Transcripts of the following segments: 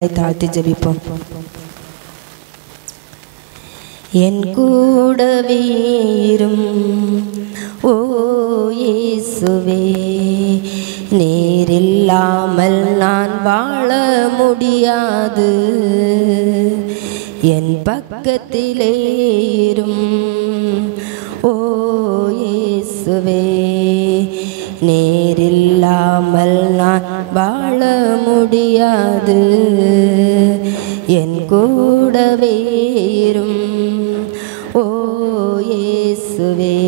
தாழ்த்தி ஜெபிப்போம். என் கூடவே இரும் ஓ இயேசுவே, நீரில்லாமல் நான் வாழ முடியாது. என் பக்கத்திலே இரும் ஓ இயேசுவே, நீரில்லாமல் நான் வாழ முடியாது. என் கூடவே இரும் ஓ இயேசுவே,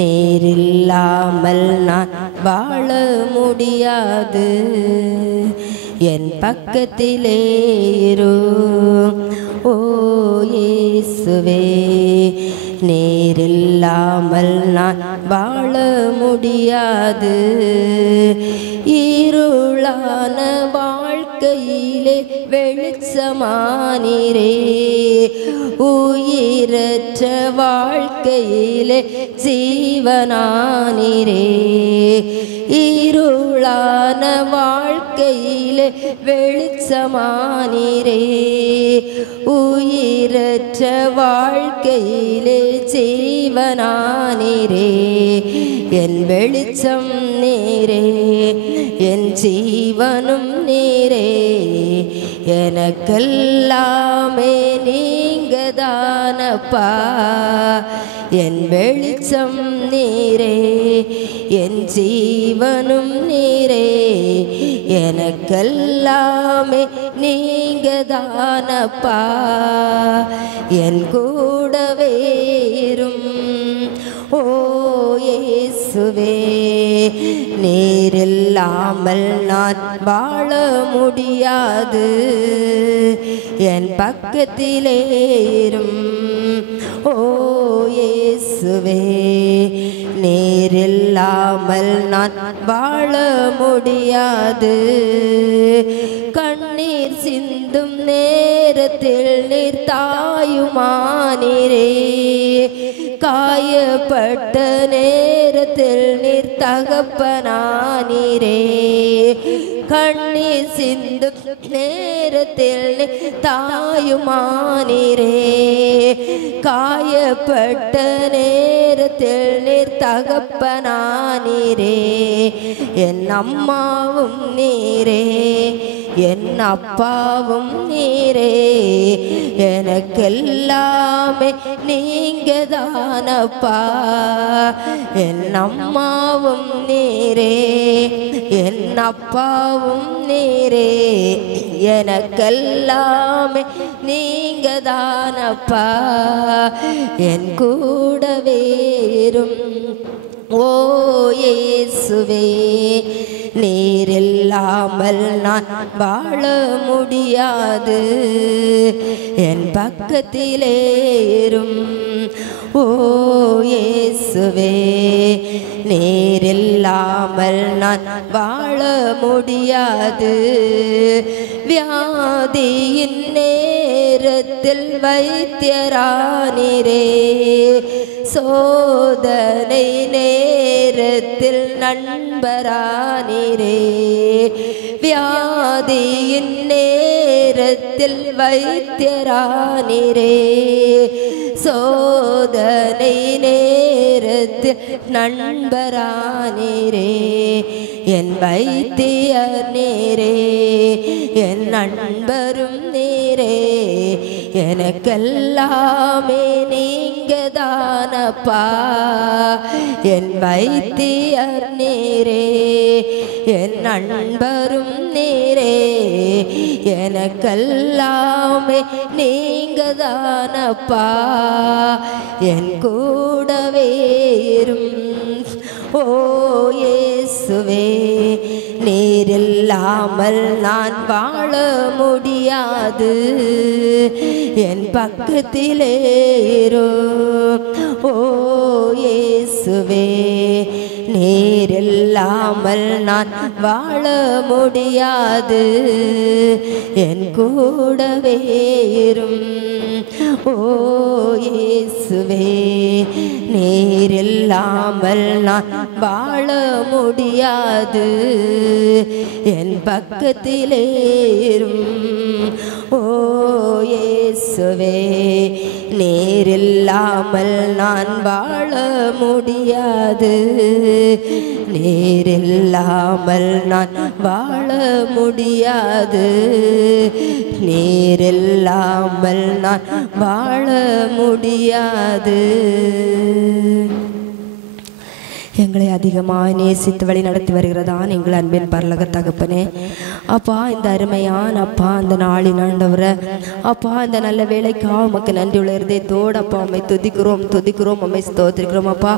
நீரில்லாமல் நான் வாழ முடியாது. என் பக்கத்திலே இரும் ஓ இயேசுவே, நீரில்லாமல் நான் வாழ முடியாது. இருளான வாழ்க்கையிலே வெளிச்சமானீரே, உயிரற்ற வாழ்க்கையிலே ஜீவனானீரே. இருளான வாழ்க்கையிலே வெளிச்சமானீரே, உயிரற்ற வாழ்க்கையிலே ஜீவனானீரே. என் வெளிச்சம் நீரே, என் ஜீவனும் நீரே, எனக்கெல்லாமே நீங்கதானப்பா. என் வெளிச்சம் நீரே, என் ஜீவனும் நீரே, எனக்கெல்லாமே நீங்கதானப்பா. என் கூடவே இரும் ஓ இயேசுவே, நீரில்லாமல் நான் வாழ முடியாது. என் பக்கத்திலே இரும் ஓ இயேசுவே, நீரில்லாமல் நான் வாழ முடியாது. கண்ணீர் சிந்தும் நேரத்தில் நீர் தாயுமானீரே, காயப்பட்ட நேரத்தில் நீர் தகப்பனானீரே. கண்ணீர் சிந்தும் நேரத்தில் நீர் தாயுமானீரே, காயப்பட்ட நேரத்தில் நீர் தகப்பனானீரே. என் அம்மாவும் நீரே, என் அப்பாவும் நீரே, எனக்கெல்லாமே நீங்கதானப்பா. என் அம்மாவும் நீரே, என் அப்பாவும் நீரே, எனக்கெல்லாமே நீங்கதானப்பா. என் கூடவே இரும் ஓ இயேசுவே, நீரில்லாமல் நான் வாழ முடியாது. என் பக்கத்திலே இரும் ஓ இயேசுவே, நீரில்லாமல் நான் வாழ முடியாது. வியாதியின் நேரத்தில் வைத்தியரானீரே, சோதனை நேரத்தில் நண்பரானீரே. வியாதியின் நேரத்தில் வைத்தியரானீரே, சோதனை நேரத்தில் நண்பரானீரே. என் வைத்தியர் நீரே, என் நண்பரும் நீரே, எனக்கெல்லாமே நீங்கதானப்பா. என் வைத்தியர் நீரே, என் நண்பரும் நீரே, எனக்கெல்லாமே நீங்கதானப்பா. என் கூடவே இரும் ஓ இயேசுவே, நீரில்லாமல் நான் வாழ முடியாது. என் பக்கத்திலே இரும் ஓ இயேசுவே, நீர் இல்லாமல் நான் வாழ முடியாது. என் கூடவே இரும் ஓ இயேசுவே. நீர் இல்லாமல் நான் வாழ முடியாது. என் பக்கத்திலே இரும் ஓ இயேசுவே. நீர் இல்லாமல் நான் வாழ முடியாது. நீர் இல்லாமல் நான் வாழ முடியாது. நீர் இல்லாமல் நான் வாழ முடியாது. எங்களை அதிகமாக நேசித்து வழி நடத்தி வருகிறதான் எங்கள் அன்பின் பரலோக தகப்பனே. அப்பா, இந்த அருமையான அப்பா அந்த நாளின் ஆண்டவரே, அப்பா இந்த நல்ல வேலைக்காக உமக்கு நன்றி உள்ள இருதயத்தோடு அப்பா உம்மை துதிக்கிறோம் உம்மை ஸ்தோத்திரிக்கிறோம். அப்பா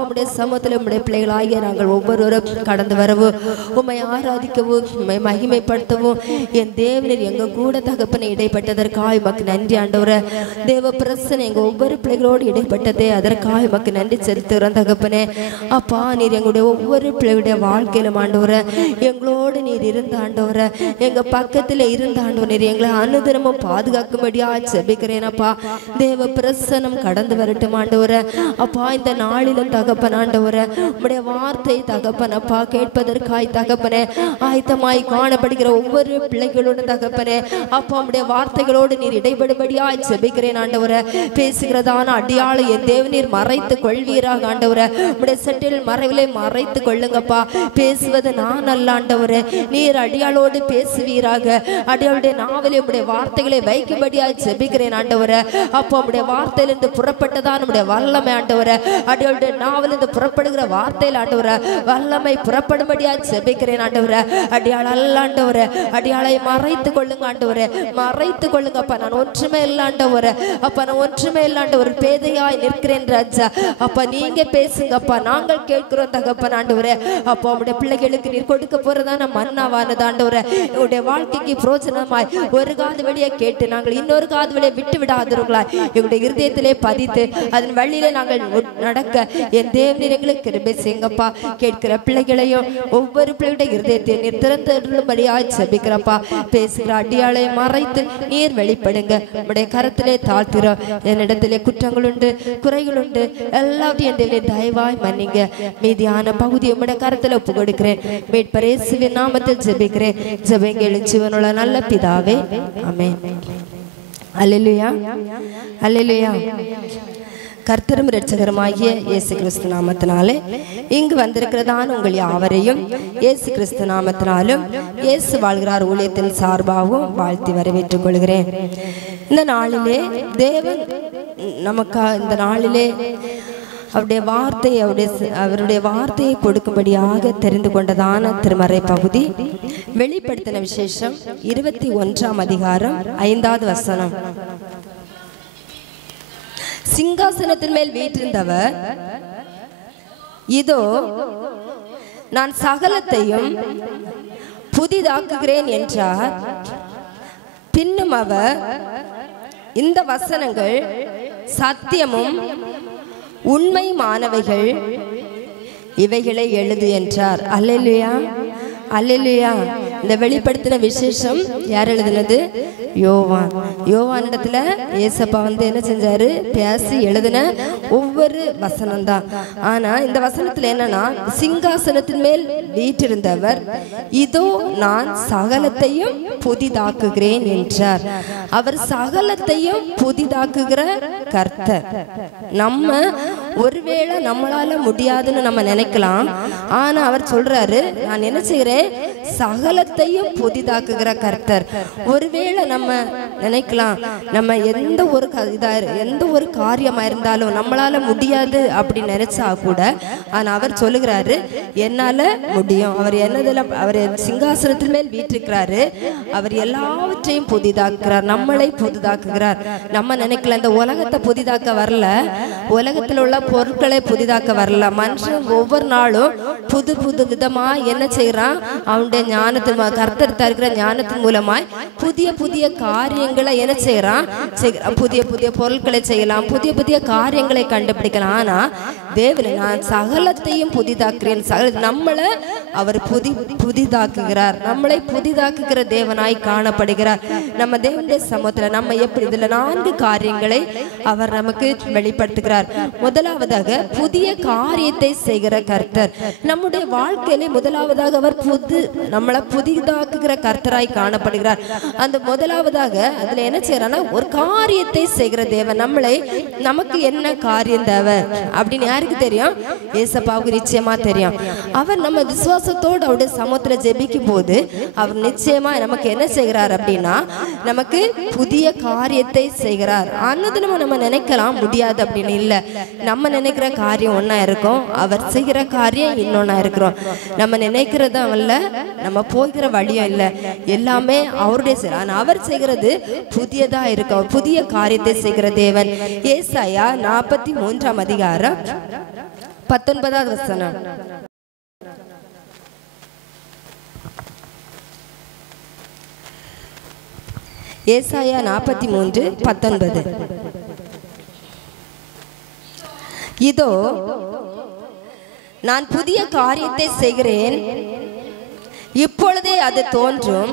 உம்முடைய சமூகத்தில் உம்முடைய பிள்ளைகளாகிய நாங்கள் ஒவ்வொருவரும் கடந்து வரவும் உம்மை ஆராதிக்கவும் உம்மை மகிமைப்படுத்தவும் என் தேவனில் எங்கள் கூட தகப்பனை இடைப்பட்டதற்காக உமக்கு நன்றி ஆண்டவரே. தேவ பிரசனை எங்கள் ஒவ்வொரு பிள்ளைகளோடு இடைப்பட்டதே அதற்காக உமக்கு நன்றி செலுத்துகிறோம் தகப்பனே. அப்பா, நீர் எங்களுடைய ஒவ்வொரு பிள்ளையுடைய வாழ்க்கையிலும் ஆண்டவரே எங்களோடு நீர் இருந்த ஆண்டவரே, எங்க பக்கத்தில் இருந்த ஆண்டவர் நீர் எங்களை அனுதினமும் பாதுகாக்கும்படியா ஜெபிக்கிறேன். அப்பா, தேவ பிரசனம் கடந்து வரட்டும் ஆண்டவரே. அப்பா, இந்த நாளிலும் தகப்பன் ஆண்டவரே உம்முடைய வார்த்தை தகப்பன் அப்பா கேட்பதற்காய் தகப்பனே ஆயத்தமாய் காணப்படுகிற ஒவ்வொரு பிள்ளைகளோடு தகப்பனே அப்பா உம்முடைய வார்த்தைகளோடு நீர் இடைபடும்படியா ஜெபிக்கிறேன் ஆண்டவரே. பேசுகிறதான அடியாளை என் தேவநீர் மறைத்து கொள்வீராக ஆண்டவரே. உம்முடைய சட்டில் மறைவிலை மறைத்து கொள்ளுங்கப்பா. பேசுவது நான் அல்ல ஆண்டவரே, நீர் அடியாளோடு பேசுவீராக. அடியாளுடைய நாவலை உம்முடைய வார்த்தைகளை வைக்கும்படியாய் ஜெபிக்கிறேன் ஆண்டவரே. அப்போ உம்முடைய வார்த்தையிலிருந்து புறப்பட்டதான் உம்முடைய வல்லமை ஆண்டவரே. அடியாளுடைய நாவலிருந்து புறப்படுகிற வார்த்தையில் ஆண்டவரே வல்லமை புறப்படும்படியாய் ஜெபிக்கிறேன் ஆண்டவரே. அடியாள் அல்ல ஆண்டவரே, அடியாளை மறைத்து கொள்ளுங்க ஆண்டவரே, மறைத்து கொள்ளுங்கப்பா. நான் ஒன்றுமே இல்லை ஆண்டவரே, அப்பா நான் ஒன்றுமே இல்லை ஆண்டவர், பேதையாய் நிற்கிறேன் ராஜா. அப்பா நீங்க பேசுங்கப்பா, நாங்கள் கேட்கிறோம் தகப்பன் ஆண்டவரே. அப்போ உம்முடைய பிள்ளைகளுக்கு நீர் கொடுக்க போறதான மன்னாவானது ஆண்டவரே உங்களுடைய வாழ்க்கைக்கு பிரோஜனமாய் ஒரு காது வழியை கேட்டு நாங்கள் இன்னொரு காது வழியை விட்டு விடாதவர்களாய் எங்களுடைய இருதயத்திலே பதித்து அதன் வழியிலே நாங்கள் நடக்க என் தேவநீர் எங்களுக்கு கிருபை செய்யுங்கப்பா. கேட்கிற பிள்ளைகளையும் ஒவ்வொரு பிள்ளைகளுடைய இருதயத்தை நீர் திறந்துபடியாய் ஜெபிக்கிறப்பா. பேசுகிற அடியாளை மறைத்து நீர் வெளிப்படுங்க. உம்முடைய கரத்திலே தாழ்த்துகிறோம். என்னிடத்திலே குற்றங்கள் உண்டு, குறைகள் உண்டு, எல்லாத்தையும் என் தயவாய் மன்னிங்க. மீதியான பகுதி உம்முடைய கரத்தில் ஒப்பு கொடுக்கிறேன். மீட்பர் இயேசுவின் நாமத்தில் ஜெபிக்கிறேன். ஜெபங்கள் ஜீவனுள்ள நல்ல பிதாவே, ஆமென். அல்லேலூயா, அல்லேலூயா. கர்த்தரும் இரட்சகருமாகிய இயேசு கிறிஸ்து நாமத்தினாலே இங்கு வந்திருக்கிறதான உங்கள் யாவரையும் இயேசு கிறிஸ்து நாமத்தினாலும் இயேசு வாழ்கிறார் ஊழியத்தின் சார்பாகவும் வாழ்த்தி வரவேற்றுக் கொள்கிறேன். இந்த நாளிலே தேவன் நமக்கு இந்த நாளிலே அவருடைய வார்த்தையை கொடுக்கும்படியாக தெரிந்து கொண்டதான திருமறை பகுதி வெளிப்படுத்தின விசேஷம் 21ஆம் அதிகாரம் 5வது வசனம். சிங்காசனத்தின் மேல் வீற்றிருந்தவர் இதோ நான் சகலத்தையும் புதிதாக்குகிறேன் என்றார். பின்னும் அவர் இந்த வசனங்கள் சத்தியமும் உண்மையானவைகள், இவைகளை எழுது என்றார். அல்லேலூயா, அல்லேலூயா. இந்த வெளிப்படுத்தின விசேஷம் யார் எழுதினது? யோவான். யோவானிடத்துல ஏசப்பா என்ன செஞ்சாரு? பேசி எழுதின ஒவ்வொரு வசனம் தான். ஆனா இந்த வசனத்துல என்னன்னா, சிங்காசனத்தின் மேல் வீற்றிருந்தவர் இதோ நான் சகலத்தையும் புதிதாக்குகிறேன் என்றார். அவர் சகலத்தையும் புதிதாக்குகிற கர்த்தர். நம்ம ஒருவேளை நம்மளால முடியாதுன்னு நம்ம நினைக்கலாம். ஆனா அவர் சொல்றாரு, நான் என்ன செய்கிறேன்? சகலத்தையும் புதிதாக்குகிற கர்த்தர். ஒருவேளை நம்ம நினைக்கலாம், நம்ம எந்த ஒரு காரியமா இருந்தாலும் நம்மளால முடியாது அப்படின்னு நினைச்சா கூட, ஆனா அவர் சொல்லுகிறாரு என்னால முடியும். அவர் என்னதுல அவர் சிங்காசனத்தின் மேல் வீற்றிருக்கிறாரு. அவர் எல்லாவற்றையும் புதிதாக்குறார், நம்மளை புதிதாக்குகிறார். நம்ம நினைக்கல இந்த உலகத்தை புதிதாக்க வரல, உலகத்தில் உள்ள பொருட்களை புதிதாக்க வரல. மனுஷன் ஒவ்வொரு நாளும் புது புது விதமா என்ன செய்யறான்? அவனுடைய ஞானத்தின் கர்த்தர் தருகிற ஞானத்தின் மூலமாய் புதிய புதிய காரியங்களை என்ன செய்யறான்? புதிய புதிய பொருட்களை செய்யலாம், புதிய புதிய காரியங்களை கண்டுபிடிக்கலாம். ஆனா தேவன் நான் சகலத்தையும் புதிதாக்குறேன். நம்மளை அவர் புதிதாக்குகிறார். நம்மளை புதிதாக்குகிற தேவனாய் காணப்படுகிறார். நம்ம தேவனுடைய சமூகத்தில் நம்ம எப்படி இதுல 4 காரியங்களை அவர் நமக்கு வெளிப்படுத்துகிறார். முதலாவதாக புதிய காரியத்தை செய்கிற கர்த்தர். நம்முடைய வாழ்க்கையிலே முதலாவதாக அவர் நம்மளை புதிதாக்குகிற கர்த்தராய் காணப்படுகிறார். அந்த முதலாவதாக அதுல என்ன செய்யறான்னா ஒரு காரியத்தை செய்கிற தேவன். நமக்கு என்ன காரியம் தேவை அப்படின்னு யாருக்கு தெரியும்? ஏசப்பாவுக்கு நிச்சயமா தெரியும். அவர் நம்ம விசுவாசத்தோடு அவருடைய சமூகத்துல ஜெபிக்கும் போது அவர் நிச்சயமா நமக்கு என்ன செய்கிறார் அப்படின்னா நமக்கு புதிய காரியத்தை செய்கிறார். அன்னது நம்ம நினைக்கலாம் முடியாது அப்படின்னு இல்லை. நம்ம நினைக்கிற காரியம் ஒன்னா இருக்கும், அவர் செய்கிற காரியம் இன்னொன்னா இருக்கிறோம். நம்ம நினைக்கிறதும் இல்ல, நம்ம போகிற வழியும் இல்லை, எல்லாமே அவருடைய அவர் செய்கிறது புதியதா இருக்கும். புதிய காரியத்தை செய்கிற தேவன். ஏசாயா 43 அதிகாரம் 19வது வசனம். ஏசாயா 43:19. இதோ நான் புதிய காரியத்தை செய்கிறேன், இப்பொழுதே அது தோன்றும்,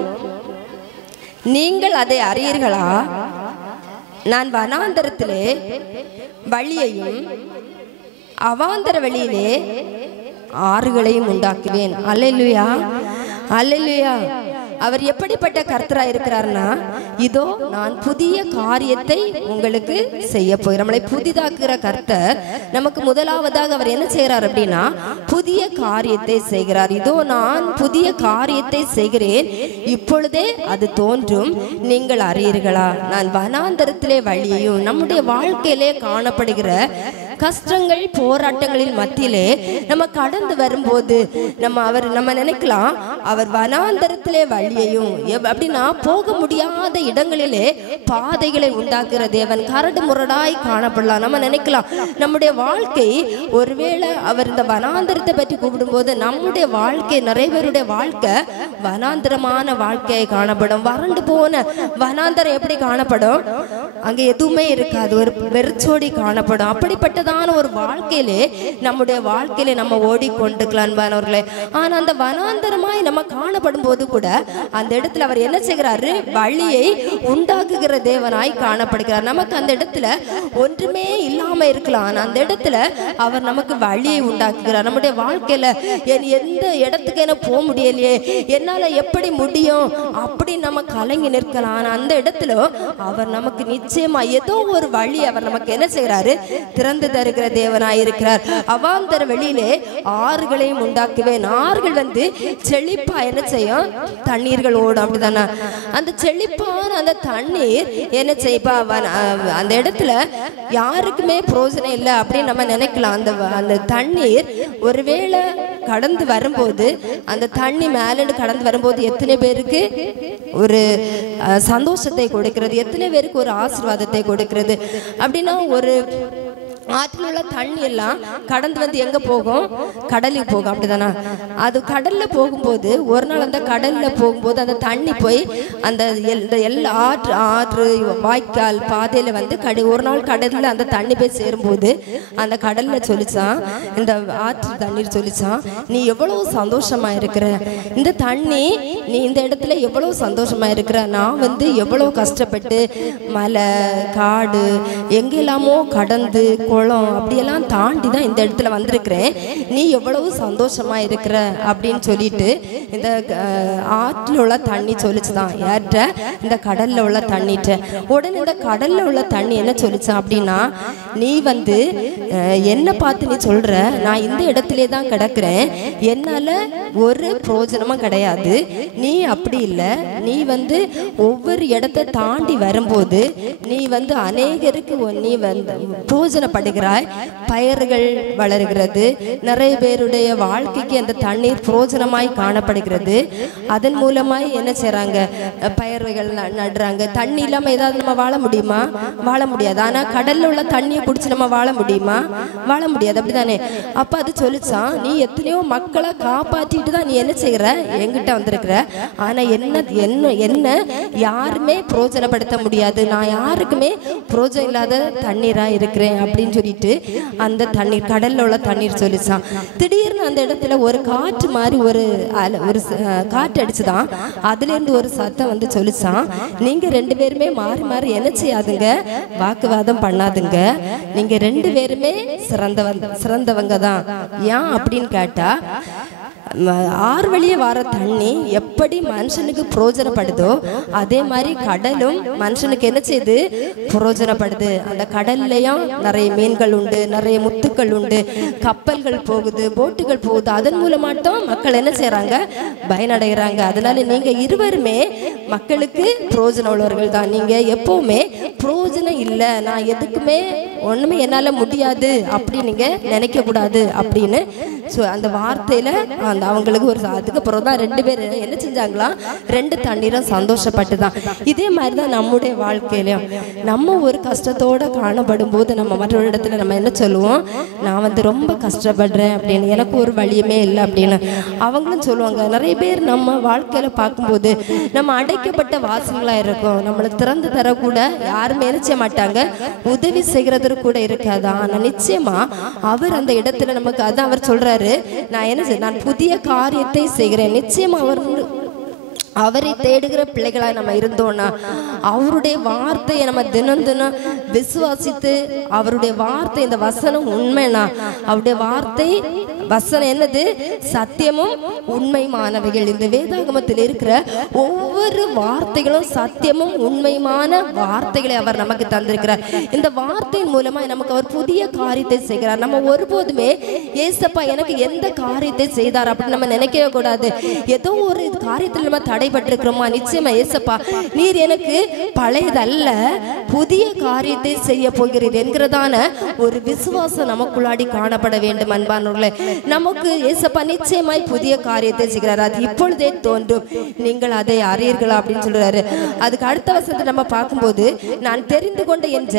நீங்கள் அதை அறியீர்களா? நான் வனாந்தரத்திலே வழியையும் அவாந்தர வழியிலே ஆறுகளையும் உண்டாக்குவேன். அல்லேலூயா, அல்லேலூயா. அவர் எப்படிப்பட்ட கர்த்தரா இருக்கிறார்னா, இதோ நான் புதிய காரியத்தை உங்களுக்கு செய்ய போகிறேன். நம்மளை புதிதாக்குகிற கர்த்தர் நமக்கு முதலாவதாக அவர் என்ன செய்கிறார் அப்படின்னா புதிய காரியத்தை செய்கிறார். இதோ நான் புதிய காரியத்தை செய்கிறேன், இப்பொழுதே அது தோன்றும், நீங்கள் அறியீர்களா? நான் வனாந்தரத்திலே வழியையும். நம்முடைய வாழ்க்கையிலே காணப்படுகிற கஷ்டங்கள் போராட்டங்களின் மத்தியிலே நம்ம கடந்து வரும்போது நம்ம நினைக்கலாம் அவர் வனாந்தரத்திலே வழியையும் அப்படின்னா போக முடியாத இடங்களிலே பாதைகளை உண்டாக்குற தேவன். கரடு முரடாய் காணப்படலாம். நம்ம நினைக்கலாம் நம்முடைய வாழ்க்கை ஒருவேளை அவர் இந்த வனாந்தரத்தை பற்றி கூப்பிடும்போது நம்முடைய வாழ்க்கை நிறைய பேருடைய வாழ்க்கை வனாந்தரமான வாழ்க்கையை காணப்படும். வறண்டு போன வனாந்தரம் எப்படி காணப்படும்? அங்கே எதுவுமே இருக்காது, ஒரு வெறிச்சோடி காணப்படும். அப்படிப்பட்டதான ஒரு வாழ்க்கையிலே நம்முடைய வாழ்க்கையிலே நம்ம ஓடிக்கொண்டுக்கலான்பானவர்களே. ஆனா அந்த வனாந்தரமாய் நம்ம காணப்படும் போது கூட அந்த இடத்துல அவர் என்ன செய்கிறாரு? வழியை உண்டாக்குகிற தேவனாய் காணப்படுகிறார். நமக்கு அந்த இடத்துல ஒன்றுமே இல்லாம இருக்கலாம், ஆனா அந்த இடத்துல அவர் நமக்கு வழியை உண்டாக்குகிறார். நம்முடைய வாழ்க்கையில எந்த இடத்துக்கு என்ன போக முடியலையே, என்னால எப்படி முடியும் அப்படி நம்ம கலங்கி நிற்கலாம். ஆனா அந்த இடத்துல அவர் நமக்கு நிச்சயமா ஏதோ ஒரு வழி அவர் நமக்கு என்ன செய்கிறாரு? திறந்து தருகிற தேவனாய் இருக்கிறார். அவாந்தர வெளியிலே ஆறுகளையும் உண்டாக்குவேன். ஆறுகள் செழிப்பா என்ன செய்யும்? தண்ணீர்கள் ஓடும். அப்படிதானே? அந்த செழிப்பான அந்த தண்ணீர் என்ன செய்ப்பா அந்த இடத்துல யாருக்குமே பிரோஜனம் இல்லை அப்படின்னு நம்ம நினைக்கலாம். அந்த தண்ணீர் ஒருவேளை கடந்து வரும்போது அந்த தண்ணி மேலே கடந்து வரும்போது எத்தனை பேருக்கு ஒரு சந்தோஷத்தை கொடுக்கிறது, எத்தனை பேருக்கு ஒரு ஆசீர்வாதத்தை கொடுக்கிறது. அப்படின்னா ஒரு ஆற்றில் உள்ள தண்ணி எல்லாம் கடந்து எங்க போகும்? கடலுக்கு போகும். அப்படிதானா? அது கடல்ல போகும்போது ஒரு நாள் அந்த கடல்ல போகும்போது அந்த தண்ணி போய் அந்த எல்லா ஆற்று வாய்க்கால் பாதையில ஒரு நாள் கடல்ல அந்த தண்ணி போய் சேரும்போது அந்த கடல்ல சொல்லிச்சான், இந்த ஆற்று தண்ணீர் சொல்லிச்சான், நீ எவ்வளவு சந்தோஷமா இருக்கிற, இந்த தண்ணி நீ இந்த இடத்துல எவ்வளவு சந்தோஷமா இருக்கிற, நான் எவ்வளவு கஷ்டப்பட்டு மலை காடு எங்கெல்லாமோ கடந்து குளம் அப்படியெல்லாம் தாண்டி தான் இந்த இடத்துல வந்திருக்கிறேன், நீ எவ்வளவு சந்தோஷமா இருக்கிற அப்படின்னு சொல்லிட்டு இந்த ஆற்றில் உள்ள தண்ணி சொல்லிச்சுதான். யார்கிட்ட? இந்த கடல்ல உள்ள தண்ணிட்ட. உடனே இந்த கடல்ல உள்ள தண்ணி என்ன சொல்லிச்சான் அப்படின்னா, நீ என்ன பார்த்து நீ சொல்ற, நான் இந்த இடத்திலே தான் கிடக்கிறேன், என்னால ஒரு பிரயோஜனமும் கிடையாது, நீ அப்படி இல்லை, நீ ஒவ்வொரு இடத்தை தாண்டி வரும்போது நீ அநேகருக்கு நீ பிரயோஜனப்படுகிறாய், பயிர்கள் வளர்கிறது, நிறைய பேருடைய வாழ்க்கைக்கு அந்த தண்ணீர் பிரயோஜனமாய் காணப்படுகிறது. அதன் மூலமாய் என்ன செய்றாங்க? பயிர்கள் நடுறாங்க. தண்ணி இல்லாம ஏதாவது நம்ம வாழ முடியுமா? வாழ முடியாது. ஆனா கடல்ல உள்ள தண்ணியை குடிச்சு நம்ம வாழ முடியுமா? வாழ முடியாது. அப்படிதானே? அப்ப அது சொல்லிச்சான், நீ எத்தனையோ மக்களை காப்பாற்றிட்டு தான் நீ என்ன செய்கிற? என்கிட்ட வந்திருக்கிற, ஆனா என்ன யாருமே பிரயோஜனப்படுத்த முடியாது, நான் யாருக்குமே பிரயோஜனம் இல்லாத தண்ணீரா இருக்கிறேன் அப்படின்னு சொல்லிட்டு அந்த தண்ணீர், கடல்ல உள்ள தண்ணீர் சொல்லிச்சான். திடீர்னு அந்த இடத்துல ஒரு காற்று மாதிரி ஒரு காற்று அடிச்சுதான். அதுல இருந்து ஒரு சத்தம் வந்து சொல்லிச்சான், நீங்க 2 பேருமே மாறி மாறி என்ன செய்யாதுங்க, வாக்குவாதம் பண்ணாதுங்க, நீங்க 2 பேருமே சிறந்தவங்க தான். ஏன் அப்படின்னு கேட்டா, ஆறு வழியே வர தண்ணி எப்படி மனுஷனுக்கு பிரயோஜனப்படுதோ அதே மாதிரி கடலும் மனுஷனுக்கு என்ன செய்யுது, பிரயோஜனப்படுது. அந்த கடல்லையும் நிறைய மீன்கள் உண்டு, நிறைய முத்துக்கள் உண்டு, கப்பல்கள் போகுது, போட்டுகள் போகுது. அதன் மூலமாட்டம் மக்கள் என்ன செய்யறாங்க, பயனடைகிறாங்க. அதனால நீங்க இருவருமே மக்களுக்கு பிரயோஜனம் உள்ளவர்கள் தான். நீங்க எப்பவுமே பிரயோஜனம் இல்லை, நான் எதுக்குமே ஒண்ணுமே என்னால முடியாது அப்படி நீங்க நினைக்க கூடாது அப்படின்னு அந்த வார்த்தையில அவங்களுக்கு ஒரு அதுக்கப்புறம் தான் 2 பேரும் என்ன செஞ்சாங்களாம், 2 தண்ணீரும் சந்தோஷப்பட்டுதான். இதே மாதிரிதான் நம்முடைய வாழ்க்கையிலும் நம்ம ஒரு கஷ்டத்தோட காணப்படும் போது நம்ம மற்றொரு இடத்துல நம்ம என்ன சொல்லுவோம், நான் வந்து ரொம்ப கஷ்டப்படுறேன் அப்படின்னு, எனக்கு ஒரு வழியுமே இல்லை அப்படின்னு அவங்களும் சொல்லுவாங்க. நிறைய பேர் நம்ம வாழ்க்கையில பார்க்கும்போது நம்ம அடைக்கப்பட்ட வாசல்களா இருக்கும், நம்மளை திறந்து தரக்கூட யாருமே நினைச்ச மாட்டாங்க, உதவி செய்கிறது கூட இருக்காது. ஆனா நிச்சயமா அவர் அந்த இடத்துல நமக்கு அதான் அவர் சொல்றாரு, நான் புதிய காரியத்தை செய்கிறேன். நிச்சயமா அவரை தேடுகிற பிள்ளைகளா நம்ம இருந்தோம்னா, அவருடைய வார்த்தையை நம்ம தினம் தினம் விசுவாசித்து, அவருடைய வார்த்தை இந்த வசனம் உண்மைனா, அவருடைய வார்த்தை வசனம் என்னது, சத்தியமும் உண்மைமானவைகள். இந்த வேதாகமத்தில் இருக்கிற ஒவ்வொரு வார்த்தைகளும் சத்தியமும் உண்மையான வார்த்தைகளை அவர் நமக்கு தந்திருக்கிறார். இந்த வார்த்தையின் மூலமா நமக்கு அவர் புதிய காரியத்தை செய்கிறார். நம்ம ஒருபோதுமே ஏசப்பா எனக்கு எந்த காரியத்தை செய்தார் அப்படின்னு நம்ம நினைக்கவே கூடாது. ஏதோ ஒரு காரியத்தில் நம்ம தடைபட்டிருக்கிறோமா, நிச்சயமா ஏசப்பா நீர் எனக்கு பழையதல்ல புதிய காரியத்தை செய்ய போகிறீர் என்கிறதான ஒரு விசுவாசம் நமக்குள்ளாடி காணப்பட வேண்டும். அன்பானவர்களே, நமக்கு ஏசப்பா நிச்சயமாய் புதிய காரியத்தை செய்கிறார், அது இப்பொழுதே தோன்றும், நீங்கள் அதை அறியீர்களா அப்படின்னு சொல்றாரு. அதுக்கு அடுத்த வசனத்தை நம்ம பார்க்கும்போது, நான் தெரிந்து கொண்ட என்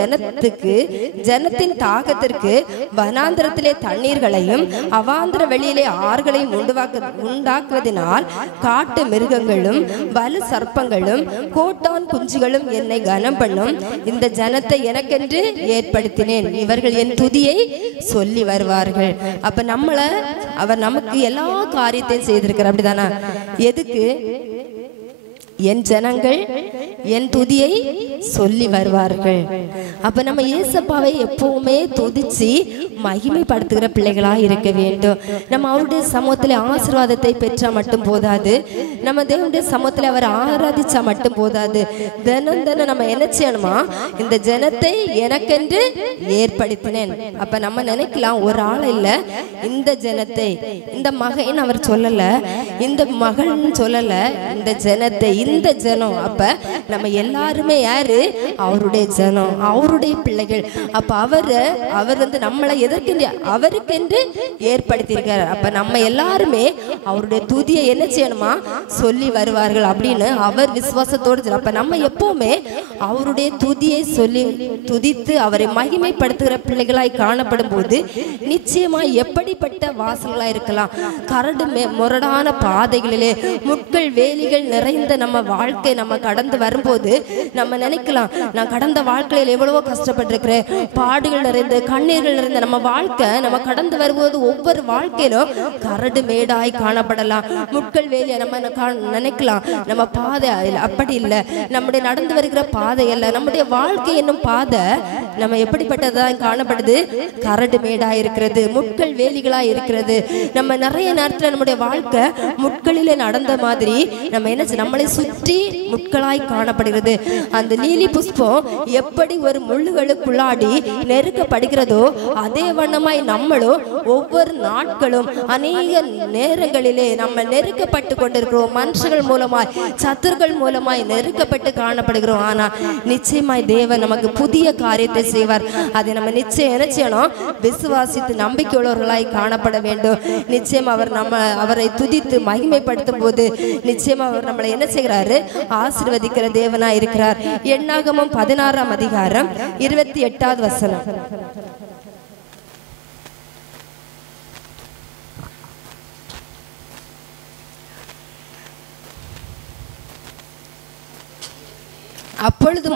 ஜனத்தின் தாகத்திற்கு வனாந்திரத்திலே தண்ணீர்களையும் அவாந்திர வெளியிலே ஆறுகளையும் உண்டாக்குவதனால் காட்டு மிருகங்களும் வலு சர்ப்பங்களும் கோட்டான் குஞ்சுகளும் என்னை கனம் பண்ணும். இந்த ஜனத்தை எனக்கென்று ஏற்படுத்தினேன், இவர்கள் என் துதியை சொல்லி வருவார்கள். அப்ப அவர் நமக்கு எல்லா காரியத்தையும் செய்திருக்கிறார், அப்படிதானா? எதுக்கு? என் ஜனங்கள் என் துதியை சொல்லி வருவார்கள். அப்ப நம்ம ஏசப்பாவை எப்பவுமே துதிச்சு மகிமைப்படுத்துகிற பிள்ளைகளா இருக்க வேண்டும். நம்ம அவருடைய சமூகத்துல ஆசீர்வாதத்தை பெற்றா மட்டும் போதாது, நம்ம தேவனுடைய சமூகத்துல அவர் ஆராதிச்சா மட்டும் போதாது. தினம் தினம் நம்ம என்ன செய்யணுமா, இந்த ஜனத்தை எனக்கென்று ஏற்படுத்தினேன். அப்ப நம்ம நினைக்கலாம், ஒரு ஆள் இல்ல, இந்த ஜனத்தை, இந்த மகன் அவர் சொல்லல, இந்த மகன் சொல்லல, இந்த ஜனத்தை, இந்த ஜனம். அப்ப நம்ம எல்லாருமே யாரு? அவருடைய ஜனம், அவருடைய பிள்ளைகள். அப்ப அவர் வந்து நம்மளை எதற்கென்று, அவருக்கென்று ஏற்படுத்தியிருக்கார். அப்ப நம்ம எல்லாருமே அவருடைய துதியை என்ன செய்யணுமா, சொல்லி வருவார்கள் அப்படின்னு அவர் விசுவாசத்தோடு. அப்ப நம்ம எப்பவுமே அவருடைய துதியை சொல்லி துதித்து அவரை மகிமைப்படுத்துகிற பிள்ளைகளாய் காணப்படும் போது நிச்சயமா எப்படிப்பட்ட வாசல்களா இருக்கலாம், கரடு முரடான பாதைகளிலே முட்கள் வேலிகள் நிறைந்த நம்ம வாழ்க்கை நம்ம கடந்து வரும்போது நம்ம நினைக்கலாம், நான் கடந்த வாழ்க்கையில் எவ்வளவோ கஷ்டப்பட்டிருக்கிறேன், பாடுகள் நிறைந்த கண்ணீர்கள் நிறைந்த நம்ம வாழ்க்கை நம்ம கடந்து வரும்போது ஒவ்வொரு வாழ்க்கையிலும் கரடு மேடாய் காணப்படலாம், முட்கள் வேலியை நம்ம நினைக்கலாம். நம்ம பாதை அப்படி இல்லை, நம்முடைய நடந்து வருகிற பாதை அல்ல, நம்முடைய வாழ்க்கை என்னும் பாதை நம்ம எப்படிப்பட்டதான் காணப்படுது, கரடு மேடா இருக்கிறது, முட்கள் வேலிகளா இருக்கிறது. நம்ம நிறைய நேரத்தில் நம்முடைய வாழ்க்கை முட்களிலே நடந்த மாதிரி நம்ம என்ன, நம்மளை சுற்றி முட்களாய் காணப்படுகிறது. அந்த லீலி புஷ்பம் எப்படி ஒரு முள்ளுகளுக்குள்ளாடி நெருக்கப்படுகிறதோ அதே வண்ணமாய் நம்மளும் ஒவ்வொரு நாட்களும் அநேக நேரங்களிலே நம்ம நெருக்கப்பட்டு கொண்டிருக்கிறோம். மனுஷர்கள் மூலமாய், சத்துருக்கள் மூலமாய் நெருக்கப்பட்டு காணப்படுகிறோம். ஆனா நிச்சயமாய் தேவன் நமக்கு புதிய காரியத்தை செய்வார். அதை நம்ம நிச்சயம் என்ன செய்யணும், விசுவாசித்து நம்பிக்கையுள்ளவர்களாய் காணப்பட வேண்டும். நிச்சயம் அவரை துதித்து மகிமைப்படுத்தும் போது நிச்சயம் அவர் நம்மளை என்ன செய்கிறாரு, ஆசீர்வதிக்கிற தேவனா இருக்கிறார். எண்ணாகமம் 16ஆம் அதிகாரம் 28வது வசனம். அப்பொழுது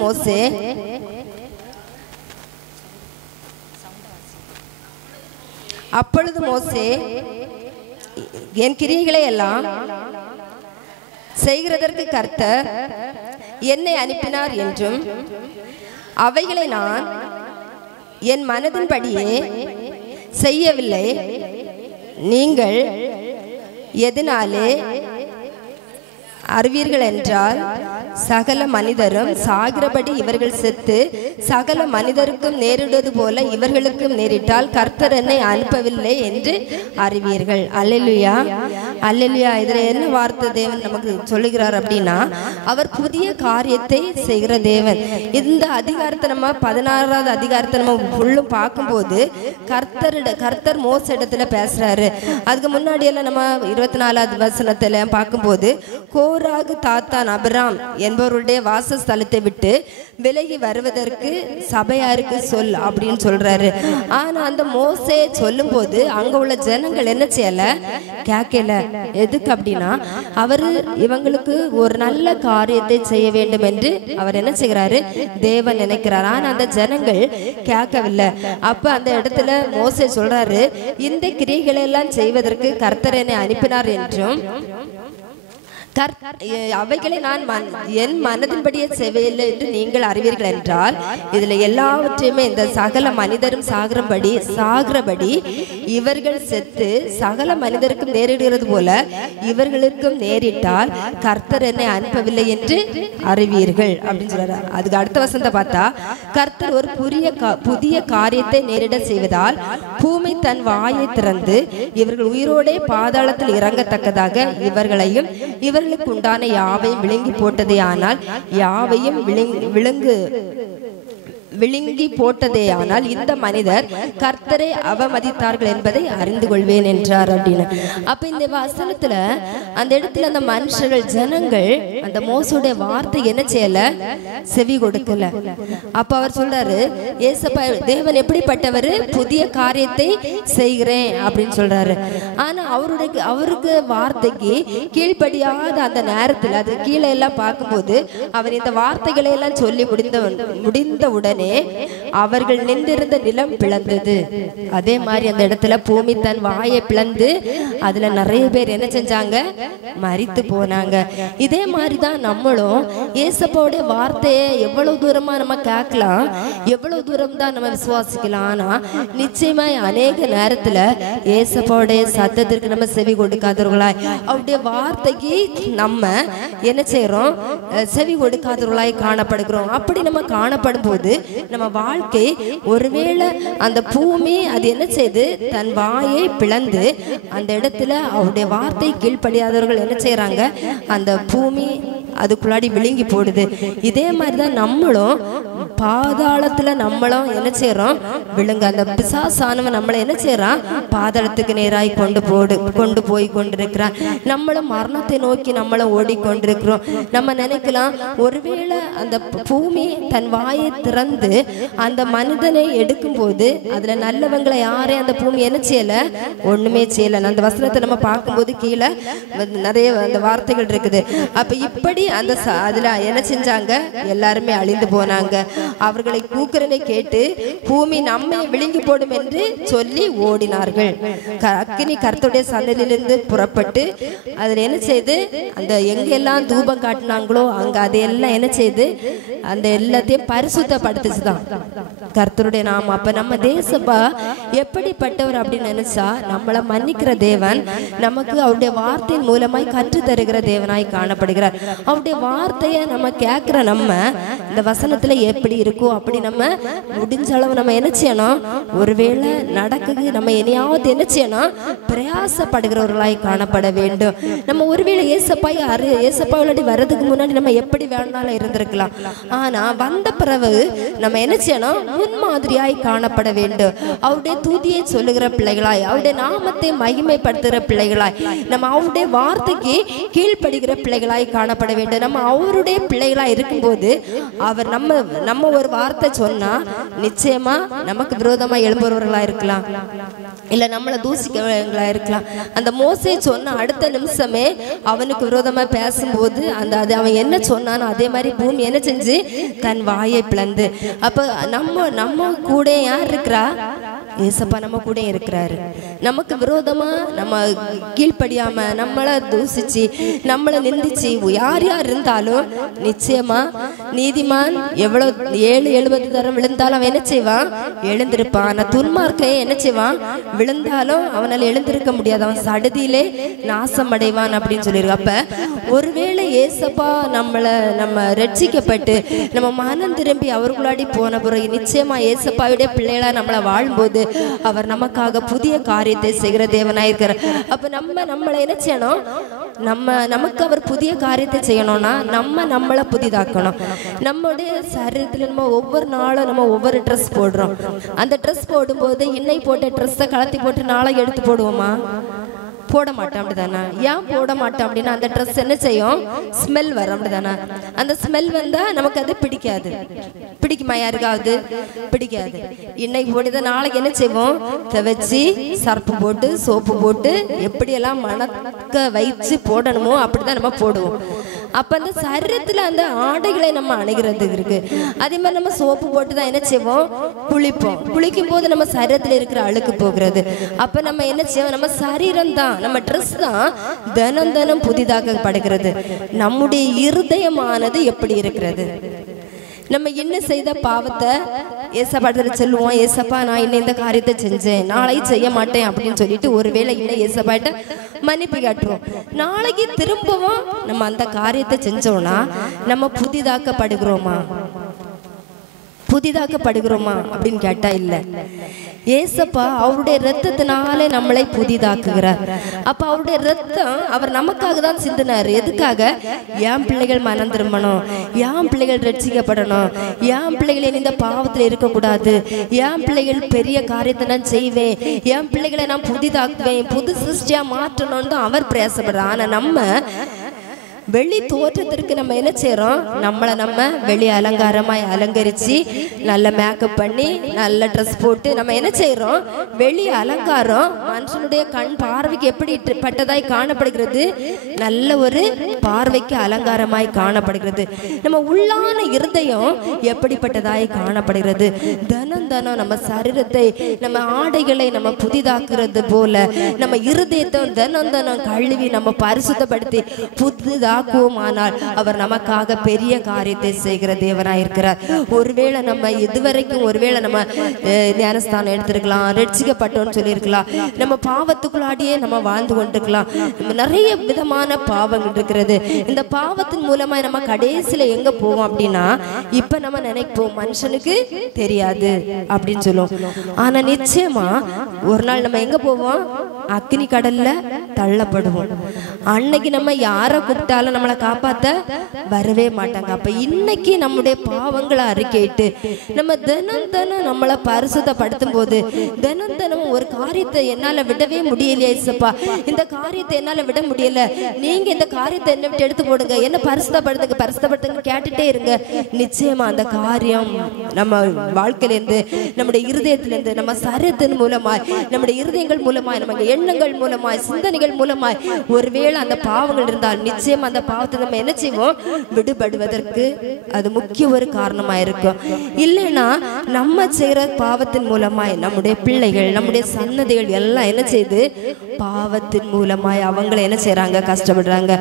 மோசே என் கிரியைகளை எல்லாம் செய்கிறதற்கு கர்த்தர் என்னை அனுப்பினார் என்றும் அவைகளை நான் என் மனதின்படியே செய்யவில்லை. நீங்கள் எதனாலே அறிவீர்கள் என்றால், சகல மனிதரும் சாகிறபடி இவர்கள் செத்து சகல மனிதருக்கும் நேரிடுவது போல இவர்களுக்கும் நேரிட்டால் கர்த்தர் என்னை அனுப்பவில்லை என்று அறிவீர்கள். அல்லேலூயா, அல்லேலூயா. இதுல என்ன வார்த்தை தேவன் நமக்கு சொல்லுகிறார் அப்படின்னா, அவர் புதிய காரியத்தை செய்கிற தேவன். இந்த அதிகாரத்தை நம்ம 16வது அதிகாரத்தை நம்ம ஃபுல்லும் பார்க்கும்போது கர்த்தர் மோச இடத்துல பேசுறாரு. அதுக்கு முன்னாடி எல்லாம் நம்ம 24வது வசனத்துல பார்க்கும்போது, கோராகு தாத்தான் அபிராம் என்பவருடைய வாசஸ்தலத்தை விட்டு விலகி வருவதற்கு சபையாருக்கு சொல் அப்படின்னு சொல்றாரு. ஆனா அந்த மோசே சொல்லும் போது அங்க உள்ள ஜனங்கள் என்ன செய்யல, கேட்கல. எதுக்கு அப்படின்னா, அவரு இவங்களுக்கு ஒரு நல்ல காரியத்தை செய்ய வேண்டும் என்று அவர் என்ன செய்கிறாரு, தேவன் நினைக்கிறார். ஆனா அந்த ஜனங்கள் கேட்கவில்லை. அப்ப அந்த இடத்துல மோசே சொல்றாரு, இந்த கிரியைகளை எல்லாம் செய்வதற்கு கர்த்தர் என்னை அனுப்பினார் என்றும் அவைகளை நான் என் மனதின்படியே செய்யவில்லை என்று நீங்கள் அறிவீர்கள் என்றால், இதுல எல்லாவற்றையுமே இந்த சகல மனிதரும் சாகிறபடி இவர்கள் செத்து சகல மனிதருக்கும் நேரிடுகிறது போல இவர்களுக்கும் நேரிட்டால் கர்த்தர் என்னை அனுப்பவில்லை என்று அறிவீர்கள் அப்படின்னு சொல்றாரு. அதுக்கு அடுத்த வசனத்தை பார்த்தா, கர்த்தர் ஒரு புதிய காரியத்தை நேரிட செய்வதால் பூமி தன் வாயை திறந்து இவர்கள் உயிரோடே பாதாளத்தில் இறங்கத்தக்கதாக இவர்களையும் இவர்களுக்கு உண்டான யாவையும் விழுங்கி போட்டதே. ஆனால் யாவையும் விழுங்கி போட்டதே ஆனால் இந்த மனிதர் கர்த்தரை அவமதித்தார்கள் என்பதை அறிந்து கொள்வேன் என்றார் அப்படின்னு. அப்ப இந்த வசனத்துல அந்த இடத்துல அந்த மனுஷர்கள் ஜனங்கள் அந்த மோசோடைய வார்த்தை என்ன செய்யல, செவி கொடுக்கல. அப்ப அவர் சொல்றாரு, ஏசப்பா தேவன் எப்படிப்பட்டவர், புதிய காரியத்தை செய்கிறேன் அப்படின்னு சொல்றாரு. ஆனா அவருக்கு வார்த்தைக்கு கீழ்ப்படியாத அந்த நேரத்துல அது கீழே எல்லாம் பார்க்கும்போது அவர் இந்த வார்த்தைகளை எல்லாம் சொல்லி முடிந்த உடனே அவர்கள் நின்றிருந்த நிலம் பிளந்தது. அதே மாதிரி அந்த இடத்துல பூமி தன் வாயை பிளந்து அதுல நிறைய பேர் என்ன செஞ்சாங்க, மரித்து போனாங்க. இதே மாதிரிதான் நம்மளும் ஏசப்பாவுடைய வார்த்தையை எவ்வளவு தூரமா நம்ம கேட்கலாம், எவ்வளவு தூரம் தான் நம்ம விசுவாசிக்கலாம். ஆனா நிச்சயமா அநேக நேரத்துல ஏசப்பாவுடைய சத்தத்திற்கு நம்ம செவி கொடுக்காதவர்களாய், அவருடைய வார்த்தைக்கு நம்ம என்ன செய்யறோம், செவி கொடுக்காதவர்களாய் காணப்படுகிறோம். அப்படி நம்ம காணப்படும் போது நம்ம வாழ்க்கை ஒருவேளை அந்த பூமி அது என்ன செய்து தன் வாயை பிளந்து அந்த இடத்துல அவருடைய வார்த்தை கீழ்ப்படியாதவர்கள் என்ன செய்யறாங்க, அந்த பூமி அதுக்குள்ளாடி விழுங்கி போடுது. இதே மாதிரிதான் நம்மளும் பாதாளத்துல நம்மளும் என்ன செய்யறோம், விழுங்க. அந்த பிசாசானவன் நம்மளை என்ன செய்யறான், பாதாளத்துக்கு நேராய் கொண்டு போய் கொண்டிருக்கிறான். நம்மளும் மரணத்தை நோக்கி நம்மளும் ஓடிக்கொண்டிருக்கிறோம். நம்ம நினைக்கலாம், ஒருவேளை அந்த பூமி தன் வாயை திறந்து அந்த மனிதனை எடுக்கும் போது அதுல நல்லவங்களை யாரையும் அந்த பூமி என்ன செய்யல, ஒண்ணுமே செய்யல. அந்த வசனத்தை நம்ம பார்க்கும்போது கீழே நிறைய அந்த வார்த்தைகள் இருக்குது. அப்ப இப்படி அந்த அதுல என்ன செஞ்சாங்க, எல்லாருமே அழிந்து போனாங்க. அவர்களை கூக்குரலை கேட்டு பூமி நம்மை விழுங்கி போடும் என்று சொல்லி ஓடினார்கள். அக்கினி கர்த்தருடைய சன்னதியிலிருந்து புறப்பட்டு அதுல என்ன செய்து அந்த எங்கெல்லாம் தூபம் காட்டினாங்களோ அங்க அதையெல்லாம் என்ன செய்து அந்த எல்லாத்தையும் பரிசுத்தப்படுத்துச்சுதான் கர்த்தருடைய நாமம். அப்ப நம்ம தேசப்பா எப்படிப்பட்டவர் அப்படின்னு நினைச்சா, நம்மளை மன்னிக்கிற தேவன், நமக்கு அவருடைய வார்த்தையின் மூலமாய் கற்று தருகிற தேவனாய் காணப்படுகிறார். அவருடைய வார்த்தையை நம்ம கேட்கிற நம்ம இந்த வசனத்துல எப்படி இருக்கோ அப்படி நம்ம முடிஞ்ச அளவு நம்ம என்ன செய்யணும், ஒருவேளை நடக்குது நம்ம இனியாவது என்ன செய்யணும், பிரயாசப்படுகிறவர்களாய் காணப்பட வேண்டும். நம்ம ஒருவேளை ஏசப்பாவோட வர்றதுக்கு முன்னாடி நம்ம எப்படி வேணாலும் இருந்திருக்கலாம். ஆனா வந்த பிறகு நம்ம என்ன செய்யணும், முன்மாதிரியாய் காணப்பட வேண்டும். அவருடைய துதியை சொல்லுகிற பிள்ளைகளாய், அவருடைய நாமத்தை மகிமைப்படுத்துகிற பிள்ளைகளாய், நம்ம அவருடைய வார்த்தைக்கு கீழ்ப்படுகிற பிள்ளைகளாய் காணப்பட வேண்டும். நம்ம அவருடைய பிள்ளைகளாய் இருக்கும்போது அவர் நம்ம ஒரு வார்த்தை சொன்னா நிச்சயமா நமக்கு விரோதமா எழும்புறவர்களா இருக்கலாம், இல்ல நம்மளை தூசிக்கவங்களா இருக்கலாம். அந்த மோசே சொன்ன அடுத்த நிமிஷமே அவனுக்கு விரோதமா பேசும்போது அது அவன் என்ன சொன்னானோ அதே மாதிரி பூமி என்ன செஞ்சு தன் வாயை பிளந்து. அப்ப நம்ம கூட யார் இருக்கிறா? ஏசப்பா நம்ம கூட இருக்கிறாரு. நமக்கு விரோதமா நம்ம கீழ்ப்படியாம நம்மளை தூசிச்சு நம்மளை நிந்திச்சு யார் இருந்தாலும் நிச்சயமா நீதிமான் எவ்வளவு 70 தரம் விழுந்தாலும் அவன் என்ன செய்வான்? எழுந்திருப்பான். ஆனா துன்மார்க்கையை என்ன செய்வான்? விழுந்தாலும் அவனால் எழுந்திருக்க முடியாது, அவன் சடுதியிலே நாசம் அடைவான் அப்படின்னு சொல்லியிருக்கு. அப்ப ஒருவேளை ஏசப்பா நம்ம ரட்சிக்கப்பட்டு நம்ம மனம் திரும்பி அவர்களாடி போன பிறகு நிச்சயமா ஏசப்பாவுடைய பிள்ளைகளா நம்மளை வாழும்போது அவர் நமக்காக புதிய காரியத்தை செய்கிற தேவனாயிருக்கிறார். அப்ப நம்மளை என்ன செய்யணும்? நமக்கு அவர் புதிய காரியத்தை செய்யணும்னா நம்மளை புதிதாக்கணும். நம்முடைய சரீரத்தில் நம்ம ஒவ்வொரு நாளும் நம்ம ஒவ்வொரு ட்ரெஸ் போடுறோம். அந்த ட்ரெஸ் போடும்போது இன்னைக்கு போட்ட ட்ரெஸ்ஸை கலத்தி போட்டு நாளைக்கு எடுத்து போடுவோமா? போட மாட்டோம், அப்படிதானே? ஏன் போட மாட்டோம் அப்படின்னா அந்த ட்ரெஸ் என்ன செய்யும்? ஸ்மெல் வரும், அப்படிதானே? அந்த ஸ்மெல் வந்தா நமக்கு அது பிடிக்காது. பிடிக்குமா? யாருக்காவது பிடிக்காது. இன்னைக்கு போட்டுதான் நாளைக்கு என்ன செய்வோம்? துவைச்சி சர்ப்பு போட்டு சோப்பு போட்டு எப்படியெல்லாம் மணக்க வைச்சு போடணுமோ அப்படிதான் நம்ம போடுவோம். அப்ப அந்த சரீரத்துல அந்த ஆடைகளை நம்ம அணுகிறதுக்கு இருக்கு. அதே மாதிரி நம்ம சோப்பு போட்டு தான் என்ன செய்வோம்? குளிப்போம். குளிக்கும் போது நம்ம சரீரத்துல இருக்கிற அழுக்கு போகிறது. அப்ப நம்ம என்ன செய்வோம்? நம்ம சரீரம் தான், நம்ம ட்ரெஸ் தான் தினம் தினம் புதிதாக்கப்படுகிறது. நம்முடைய இருதயமானது எப்படி இருக்கிறது? நம்ம என்ன செய்த பாவத்தை ஏசப்பாட்ட சொல்லுவோம், ஏசப்பா நான் இன்னும் இந்த காரியத்தை செஞ்சேன், நாளை செய்ய மாட்டேன் அப்படின்னு சொல்லிட்டு ஒருவேளை இன்னும் ஏசப்பாட்ட மன்னிப்பு காட்டுவோம். நாளைக்கு திரும்பவும் நம்ம அந்த காரியத்தை செஞ்சோம்னா நம்ம புதிதாக்கப்படுகிறோமா? புதிதாக்கப்படுகிறோமா அப்படின்னு கேட்டா இல்ல. ஏசப்பா அவருடைய ரத்தத்தினாலே நம்மளை புதிதாக்குகிறார். அப்ப அவருடைய ரத்தம் அவர் நமக்காக தான் சிந்தினார். எதுக்காக? என் பிள்ளைகள் மனம் திரும்பணும், என் பிள்ளைகள் ரட்சிக்கப்படணும், என் பிள்ளைகள் இந்த பாவத்துல இருக்கக்கூடாது, என் பிள்ளைகள் பெரிய காரியத்தை நான் செய்வேன், என் பிள்ளைகளை நான் புதிதாக்குவேன், புது சிருஷ்டியா மாற்றணும்னு தான் அவர் பிரயாசப்படுறார். ஆனா நம்ம வெளி தோற்றத்திற்கு நம்ம என்ன செய்யறோம்? நம்ம வெளி அலங்காரமாய் அலங்கரிச்சு நல்ல மேக்கப் பண்ணி நல்ல ட்ரெஸ் போட்டு நம்ம என்ன செய்யறோம்? வெளி அலங்காரம் மனுஷனுடைய கண் பார்வைக்கு எப்படி பட்டதாய் காணப்படுகிறது? நல்ல ஒரு பார்வைக்கு அலங்காரமாய் காணப்படுகிறது. நம்ம உள்ளான இருதயம் எப்படிப்பட்டதாய் காணப்படுகிறது? தினம் தினம் நம்ம சரீரத்தை நம்ம ஆடைகளை நம்ம புதிதாக்குறது போல நம்ம இருதயத்தை தினம் தினம் கழுவி நம்ம பரிசுத்தப்படுத்தி புதிதாக்குவோமானால் அவர் நமக்காக பெரிய காரியத்தை செய்கிற தேவனாய் இருக்கிறார். ஒருவேளை நம்ம இதுவரைக்கும் ஒருவேளை நம்ம ஞானஸ்தானம் எடுத்திருக்கலாம், ரட்சிக்கப்பட்டோன்னு சொல்லியிருக்கலாம், நம்ம பாவத்துக்குள்ளாடியே நம்ம வாழ்ந்து கொண்டிருக்கலாம். நிறைய விதமான பாவங்கள் இருக்கிறது. இந்த பாவத்தின் மூலமா நம்ம கடைசியில எங்க போவோம் அப்படின்னா, இப்ப நம்ம நினைப்போம் மனுஷனுக்கு தெரியாது அப்படின்னு சொல்லுவோம். ஆனா நிச்சயமா ஒரு நாள் நம்ம எங்க போவோம்? அக்னி கடல்ல தள்ளப்படுவோம். அன்னைக்கு நம்ம யாரை கூப்பிட்டாலும் நம்மளை காப்பாத்த வரவே மாட்டாங்க. அப்ப இன்னைக்கு நம்முடைய பாவங்களை அறிக்கையிட்டு நம்ம தினம் தினம் நம்மளை பரிசுத்தப்படுத்தும் போது தினம் தினம் ஒரு காரியத்தை என்னால விடவே முடியலையே ஏசப்பா, இந்த காரியத்தை என்னால விட முடியல, நீங்க இந்த காரியத்தை என்ன விட்டு எடுத்து போடுங்க, என்ன பரிசுத்தப்படுத்துங்க கேட்டுட்டே இருங்க. நிச்சயமா அந்த காரியம் நம்ம வாழ்க்கையிலிருந்து நம்முடைய இருதயத்திலிருந்து நம்ம சரீரத்தின் மூலமாய் நம்முடைய இருதயங்கள் மூலமாய் நம்ம எண்ணங்கள் மூலமாய் சிந்தனைகள் மூலமாய் ஒருவேளை அந்த பாவங்கள் இருந்தால் நிச்சயம் அந்த பாவத்தை நம்ம என்ன செய்வோம்? விடுபடுவதற்கு அது முக்கிய ஒரு காரணமா இருக்கும். இல்லைன்னா நம்ம செய்யற பாவத்தின் மூலமாய் நம்முடைய பிள்ளைகள் நம்முடைய சன்னதிகள் எல்லாம் என்ன செய்து பாவத்தின் மூலமாய் அவங்களை என்ன செய்யறாங்க? கஷ்டப்படுறாங்க.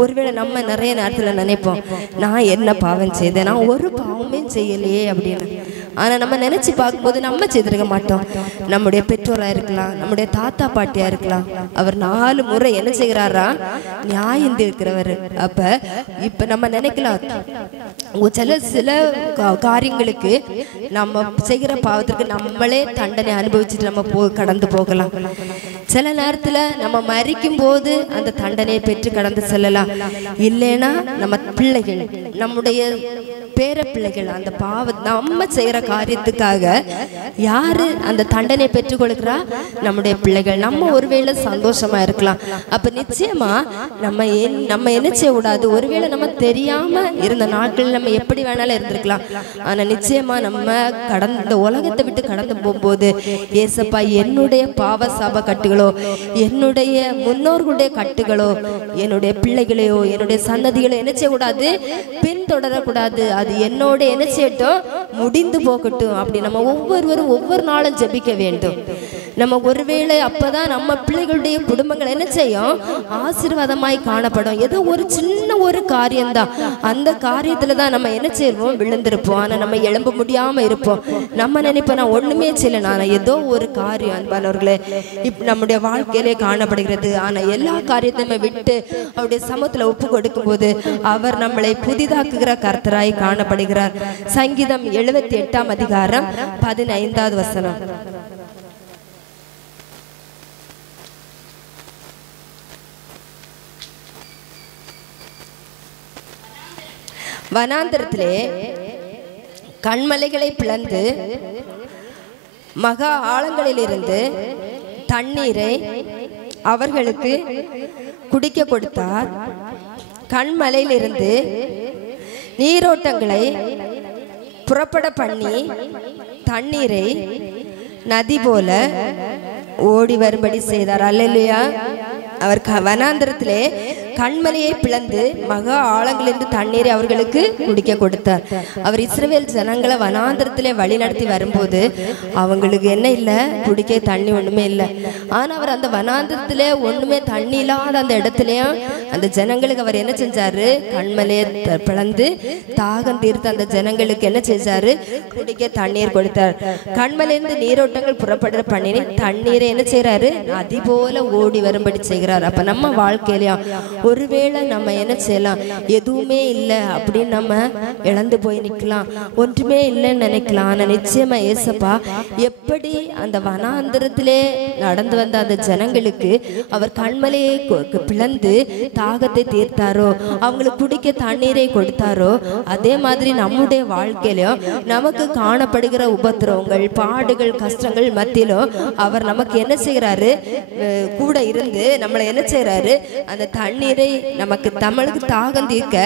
ஒருவேளை நம்ம நிறைய நேரத்துல நினைப்போம், நான் என்ன பாவம் செய்தேன், நான் ஒரு பாவமே செய்யலையே அப்படின்னு. ஆனா நம்ம நினைச்சு பார்க்கும்போது நம்ம செய்திருக்க மாட்டோம். நம்முடைய பெற்றோரா இருக்கலாம், நம்முடைய தாத்தா பாட்டியா இருக்கலாம், அவர் 4 முறை என்ன செய்கிறாரா? நியாயம் தீர்க்கிறவர். அப்ப இப்ப நம்ம நினைக்கலாம் சில காரியங்களுக்கு நம்ம செய்கிற பாவத்திற்கு நம்மளே தண்டனை அனுபவிச்சுட்டு நம்ம கடந்து போகலாம். சில நேரத்துல நம்ம மரிக்கும் போது அந்த தண்டனையை பெற்று கடந்து செல்லலாம். இல்லைன்னா நம்ம பிள்ளைகள் நம்முடைய பேர பிள்ளைகள் அந்த நம்ம செய்யற காரியத்துக்காக யாரு அந்த தண்டனை பெற்றுக் கொடுக்கிறா? நம்முடைய பிள்ளைகள். நம்ம ஒருவேளை சந்தோஷமா இருக்கலாம். அப்ப நிச்சயமா நம்ம என்ன செய்ய கூடாது? ஒருவேளை நம்ம தெரியாம இருந்த நாட்கள் நம்ம எப்படி வேணாலும் இருந்திருக்கலாம். ஆனா நிச்சயமா நம்ம கடந்த உலகத்தை விட்டு கடந்து போகும்போது, ஏசப்பா என்னுடைய பாவ சாப கட்டுகளோ, என்னுடைய முன்னோர்களுடைய கட்டுகளோ, என்னுடைய பிள்ளைகளையோ என்னுடைய சன்னதிகளோ என்ன செய்யக்கூடாது? பின்தொடரக்கூடாது. அது என்னோட என்ன செய்யட்டும்? முடிந்து போகட்டும். அப்படி நம்ம ஒவ்வொருவரும் ஒவ்வொரு நாளும் ஜெபிக்க வேண்டும். நம்ம ஒருவேளை அப்பதான் நம்ம பிள்ளைகளுடைய குடும்பங்கள் என்ன செய்யும்? ஆசீர்வாதமாய் காணப்படும். ஏதோ ஒரு சின்ன ஒரு காரியம்தான், அந்த காரியத்துல தான் நம்ம என்ன செய்வோம்? விழுந்திருப்போம். ஆனா நம்ம எழும்ப முடியாம இருப்போம். நம்ம நினைப்போம் நான் ஒண்ணுமே செய்யல, நான் ஏதோ ஒரு காரியம் அன்பானவர்களே நம்முடைய வாழ்க்கையிலே காணப்படுகிறது. ஆனா எல்லா காரியத்தையுமே விட்டு அவருடைய சமூகத்துல ஒப்பு கொடுக்கும் போது அவர் நம்மளை புதிதாக்குகிற கர்த்தராய் காணப்படுகிறார். சங்கீதம் 78 அதிகாரம் 15வது வசனம். வனாந்திரத்திலே கண்மலைகளை பிளந்து மகா ஆழங்களிலிருந்து தண்ணீரை அவர்களுக்கு குடிக்க கொடுத்தார். கண்மலையிலிருந்து நீரோட்டங்களை புறப்பட பண்ணி தண்ணீரை நதி போல ஓடி வரும்படி செய்தார். அல்லேலூயா. அவர் வனாந்திரத்திலே கண்மலையை பிளந்து மகா ஆழங்களிலிருந்து தண்ணீரை அவர்களுக்கு குடிக்க கொடுத்தார். அவர் இஸ்ரவேல் ஜனங்களை வனாந்திரத்திலே வழி நடத்தி வரும்போது அவங்களுக்கு என்ன இல்லை? குடிக்க தண்ணி ஒண்ணுமே இல்லை. ஆனா அவர் அந்த வனாந்திரத்திலே ஒண்ணுமே தண்ணி இல்லாத அந்த இடத்துலயும் அந்த ஜனங்களுக்கு அவர் என்ன செஞ்சாரு? கண்மலையை பிளந்து தாகம் தீர்த்து அந்த ஜனங்களுக்கு என்ன செஞ்சாரு? குடிக்க தண்ணீர் கொடுத்தார். கண்மலையிலிருந்து நீரோட்டங்கள் புறப்படுற பண்ணி தண்ணீரை என்ன செய்யறாரு? நதி போல ஓடி வரும்படி செய்கிறார். அப்ப நம்ம வாழ்க்கையிலயா ஒருவேளை நம்ம என்ன செய்யலாம்? எதுவுமே இல்லை அப்படின்னு நம்ம இழந்து போய் நிக்கலாம், ஒன்றுமே இல்லைன்னு நினைக்கலாம். ஆனா நிச்சயமா ஏசப்பா எப்படி அந்த வனாந்திரத்திலே நடந்து வந்த அந்த ஜனங்களுக்கு அவர் கண்மலையை பிளந்து தாகத்தை தீர்த்தாரோ, அவங்களுக்கு குடிக்க தண்ணீரை கொடுத்தாரோ, அதே மாதிரி நம்முடைய வாழ்க்கையிலும் நமக்கு காணப்படுகிற உபத்திரவங்கள், பாடுகள், கஷ்டங்கள் மத்தியிலும் அவர் நமக்கு என்ன செய்யறாரு? கூட இருந்து நம்மளை என்ன செய்யறாரு? அந்த தண்ணீரை நமக்கு தமிழுக்கு தாகம் தீர்க்க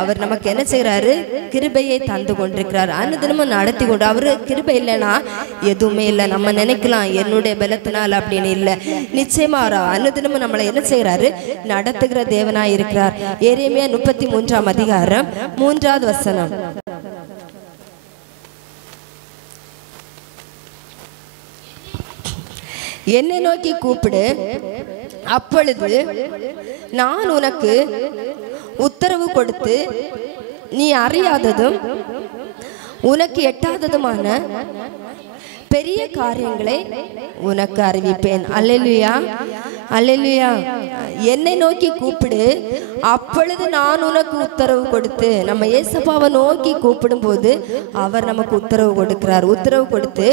அவர் நமக்கு என்ன செய்யறாரு? கிருபையை தந்து கொண்டிருக்கிறார். அனுதினமும் நடத்தி கொண்டு. அவரு கிருபை இல்லைன்னா எதுவுமே இல்லை. நம்ம நினைக்கலாம் என்னுடைய பலத்தினால் அப்படின்னு இல்லை. நிச்சயமா அனுதினமும் நம்மளை என்ன செய்யறாரு? நடத்துகிற தேவனாய் இருக்கிறார். எரேமியா 33 அதிகாரம் 3வது வசனம். என்னை நோக்கி கூப்பிடு, அப்பொழுது நான் உனக்கு உத்தரவு கொடுத்து நீ அறியாததும் உனக்கு எட்டாததுமான பெரிய காரியங்களை உனக்கு அறிவிப்பேன். அல்லேலூயா, அல்லேலூயா. என்னை நோக்கி கூப்பிடு, அப்பொழுது நான் உனக்கு உத்தரவு கொடுத்து. நம்ம ஏசப்பாவை நோக்கி கூப்பிடும் போது அவர் நமக்கு உத்தரவு கொடுக்கிறார். உத்தரவு கொடுத்து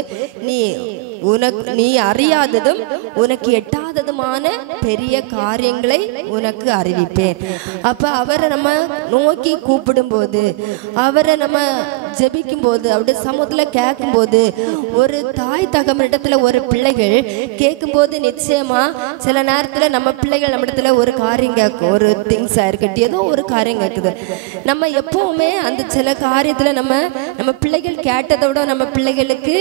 நீ அறியாததும் உனக்கு எட்டாததுமான பெரிய காரியங்களை உனக்கு அறிவிப்பேன். அப்ப அவரை நம்ம நோக்கி கூப்பிடும் போது, அவரை நம்ம ஜெபிக்கும் போது, அவருடைய சமூகத்துல கேட்கும் போது, ஒரு தாய் தகவலிடத்துல ஒரு பிள்ளைகள் கேட்கும் போது நிச்சயமா சில நேரத்துல நம்ம பிள்ளைகள் நம்ம இடத்துல ஒரு காரியம் கேட்கும், ஒரு திங்ஸா இருக்கட்டும், ஏதோ ஒரு காரியம் கேட்குது. நம்ம எப்பவுமே அந்த சில காரியத்துல நம்ம பிள்ளைகள் கேட்டதை விட நம்ம பிள்ளைகளுக்கு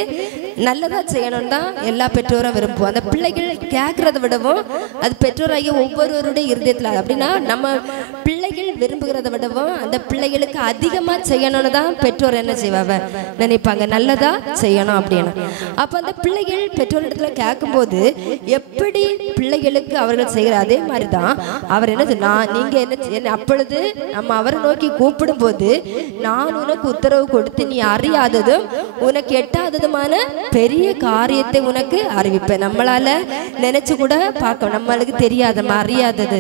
நல்லதா செய்யணும் தான் எல்லா பெற்றோரும் விரும்புவோம். அந்த பிள்ளைகள் கேட்கறத விடவும் அது பெற்றோராகிய ஒவ்வொருவருடைய இருதயத்துல, அப்படின்னா நம்ம பிள்ளைகள் விரும்புகிறத விடவும் அந்த பிள்ளைகளுக்கு அதிகமா செய்யணும்னு தான் பெற்றோர் என்ன செய்வாங்க? நினைப்பாங்க நல்லதா செய்யணும் அப்படின்னு. அப்ப அந்த பிள்ளைகள் பெற்றோரிடத்துல கேட்கும் போது எப்படி பிள்ளைகளுக்கு அவர்கள் செய்கிற அதே மாதிரிதான் அவர் நீங்க என்ன அப்பொழுது நம்ம அவரை நோக்கி கூப்பிடும் போது நான் உனக்கு உத்தரவு கொடுத்து நீ அறியாததும் உனக்கு எட்டாததுமான பெரிய காரியத்தை உனக்கு அறிவிப்பேன். நம்மளால நினைச்சு கூட பார்க்க, நம்மளுக்கு தெரியாது, நம்ம அறியாதது,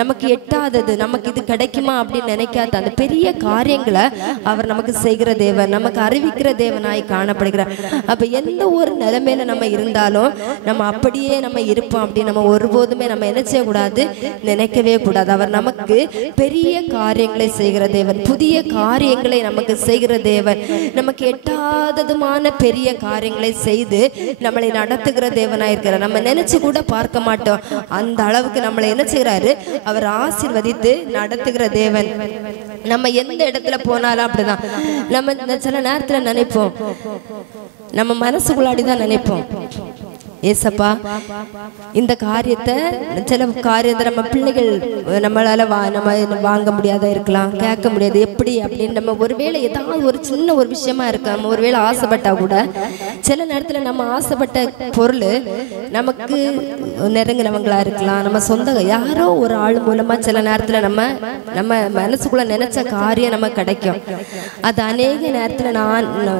நமக்கு எட்டாதது, நமக்கு இது கிடைக்க கிடைக்குமா அப்படின்னு நினைக்காத அந்த பெரிய காரியங்களை அவர் நமக்கு செய்கிற தேவன், நமக்கு அறிவிக்கிற தேவனாய் காணப்படுகிறார். அப்ப எந்த ஒரு நிலைமையில நம்ம இருந்தாலும் நம்ம அப்படியே நம்ம இருப்போம் அப்படின்னு நம்ம ஒருபோதுமே நம்ம என்ன செய்யக்கூடாது, நினைக்கவே கூடாது. அவர் நமக்கு பெரிய காரியங்களை செய்கிற தேவன், புதிய காரியங்களை நமக்கு செய்கிற தேவன், நமக்கு எட்டாததுமான பெரிய காரியங்களை செய்து நம்மளை நடத்துகிற தேவனாயிருக்கிறார். நம்ம நினைச்சு கூட பார்க்க மாட்டோம் அந்த அளவுக்கு நம்மளை என்ன செய்யறாரு, அவர் ஆசீர்வதித்து நடத்துகிற தேவன். நம்ம எந்த இடத்துல போனாலும் அப்படிதான். நம்ம சில நேரத்துல நினைப்போம், நம்ம மனசுக்குள்ளாடிதான் நினைப்போம், ஏசப்பா இந்த காரியத்தை, சில காரியத்தை நம்ம பிள்ளைகள் நம்மளால நம்ம வாங்க முடியாத இருக்கலாம், கேட்க முடியாது எப்படி அப்படின்னு நம்ம ஒருவேளை ஏதாவது ஒரு சின்ன ஒரு விஷயமா இருக்கு, நம்ம ஒருவேளை ஆசைப்பட்டா கூட சில நேரத்துல நம்ம ஆசைப்பட்ட பொருள் நமக்கு நெருங்கினவங்களா இருக்கலாம், நம்ம சொந்த யாரோ ஒரு ஆள் மூலமா சில நேரத்துல நம்ம மனசுக்குள்ள நினைச்ச காரியம் நம்ம கிடைக்கும். அது அநேக நேரத்துல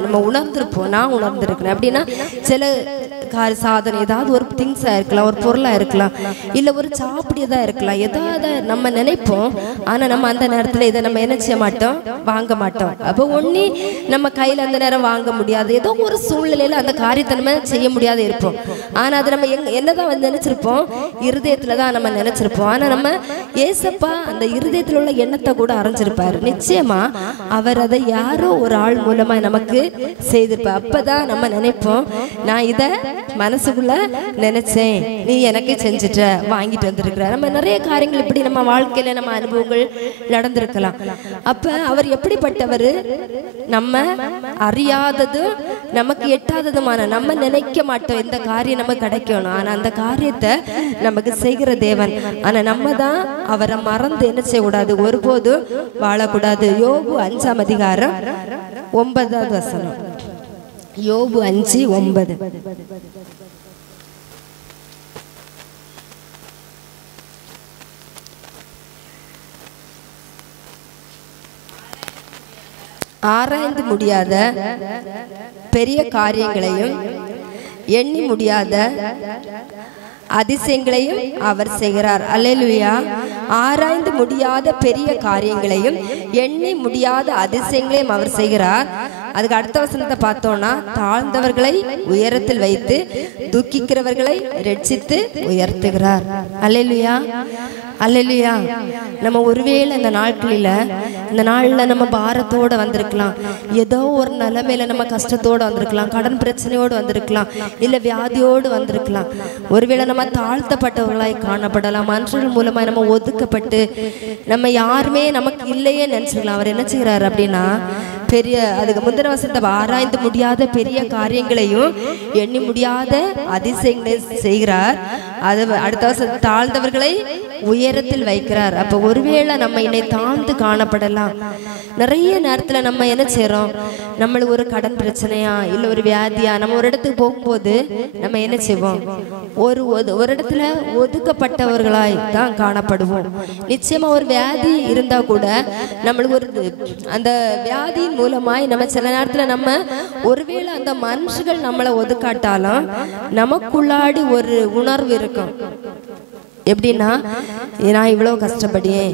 நம்ம உணர்ந்திருப்போம், நான் உணர்ந்திருக்கிறேன். அப்படின்னா சில சாதனை ஏதாவது ஒரு திங்ஸா இருக்கலாம், ஒரு பொருளா இருக்கலாம், இல்ல ஒரு சாப்பிடியதா இருக்கலாம், ஏதாவது நம்ம நினைப்போம். ஆனா நம்ம அந்த நேரத்துல இதை நம்ம என்ன செய்ய மாட்டோம், வாங்க மாட்டோம். அப்போ ஒண்ணு நம்ம கையில அந்த நேரம் வாங்க முடியாது, ஏதோ ஒரு சூழ்நிலையில அந்த காரியத்தை நம்ம செய்ய முடியாது இருப்போம். ஆனா அது நம்ம என்னதான் வந்து நினைச்சிருப்போம், இருதயத்துலதான் நம்ம நினைச்சிருப்போம். ஆனா நம்ம ஏசப்பா அந்த இருதயத்துல உள்ள எண்ணத்தை கூட அறிஞ்சிருப்பாரு. நிச்சயமா அவர் அதை யாரோ ஒரு ஆள் மூலமா நமக்கு செய்திருப்பார். அப்பதான் நம்ம நினைப்போம், நான் இத மனசுக்குள்ள நினைச்சேன், நீ எனக்கு செஞ்சுட்ட, வாங்கிட்டு வந்திருக்கிற. நம்ம நிறைய காரியங்கள் இப்படி நம்ம வாழ்க்கையில நம்ம அனுபவங்கள் நடந்திருக்கலாம். அப்ப அவர் எப்படிப்பட்டவர், நம்ம அறியாததும் நமக்கு எட்டாததுமான, நம்ம நினைக்க மாட்டோம் இந்த காரியம் நமக்கு கிடைக்கணும், ஆனா அந்த காரியத்தை நமக்கு செய்கிற தேவன். ஆனா நம்ம தான் அவரை மறந்து என்ன செய்யக்கூடாது, ஒருபோதும் வாழக்கூடாது. யோபு 5ஆம் அதிகாரம் 9வது வசனம். யோபு 5:9. ஆராய்ந்து முடியாத பெரிய காரியங்களையும் எண்ணி முடியாத அதிசயங்களையும் அவர் செய்கிறார். அல்லேலூயா. ஆராய்ந்து முடியாத பெரிய காரியங்களையும் எண்ணி முடியாத அதிசயங்களையும் அவர் செய்கிறார். அதுக்கு அடுத்த வசனத்தை பார்த்தோம்னா, தாழ்ந்தவர்களை உயரத்தில் வைத்து துக்கிக்கிறவர்களை ரட்சித்து உயர்த்துகிறார். அல்லேலூயா, அல்லேலூயா. நம்ம ஒருவேளை இந்த நாள்ல நம்ம பாரத்தோட வந்திருக்கலாம், ஏதோ ஒரு நிலைமையில நம்ம கஷ்டத்தோடு வந்திருக்கலாம், கடன் பிரச்சனையோடு வந்திருக்கலாம், இல்ல வியாதியோடு வந்திருக்கலாம். ஒருவேளை நம்ம தாழ்த்தப்பட்டவர்களாய் காணப்படலாம், மனுஷர்கள் மூலமா நம்ம ஒதுக்கப்பட்டு நம்ம யாருமே நமக்கு இல்லையே நினைச்சுக்கலாம். அவர் என்ன செய்கிறார் அப்படின்னா, அதுக்கு முந்தின வசனத்தை, ஆராய்ந்து முடியாத பெரிய காரியங்களையும் எண்ணி முடியாத அதிசயங்களை செய்கிறார். அது அடுத்த வசனம், தாழ்ந்தவர்களை உயரத்தில் வைக்கிறார். அப்ப ஒருவேளை நம்ம என்னை தாழ்ந்து காணப்படலாம். நிறைய நேரத்துல நம்ம என்ன செய்யறோம், நம்மளுக்கு ஒரு கடன் பிரச்சனையா இல்ல ஒரு வியாதியா, நம்ம ஒரு இடத்துக்கு போகும்போது நம்ம என்ன செய்வோம், ஒரு இடத்துல ஒதுக்கப்பட்டவர்களாய் தான் காணப்படுவோம். நிச்சயமா ஒரு வியாதி இருந்தா கூட நம்மளுக்கு ஒரு அந்த வியாதியின் மூலமாய் நம்ம சில நேரத்துல நம்ம ஒருவேளை அந்த மனுஷர்கள் நம்மளை ஒதுக்காட்டாலும் நமக்குள்ளாடி ஒரு உணர்வு இருக்கும். எப்படின்னா, நான் இவ்வளவு கஷ்டப்படியேன்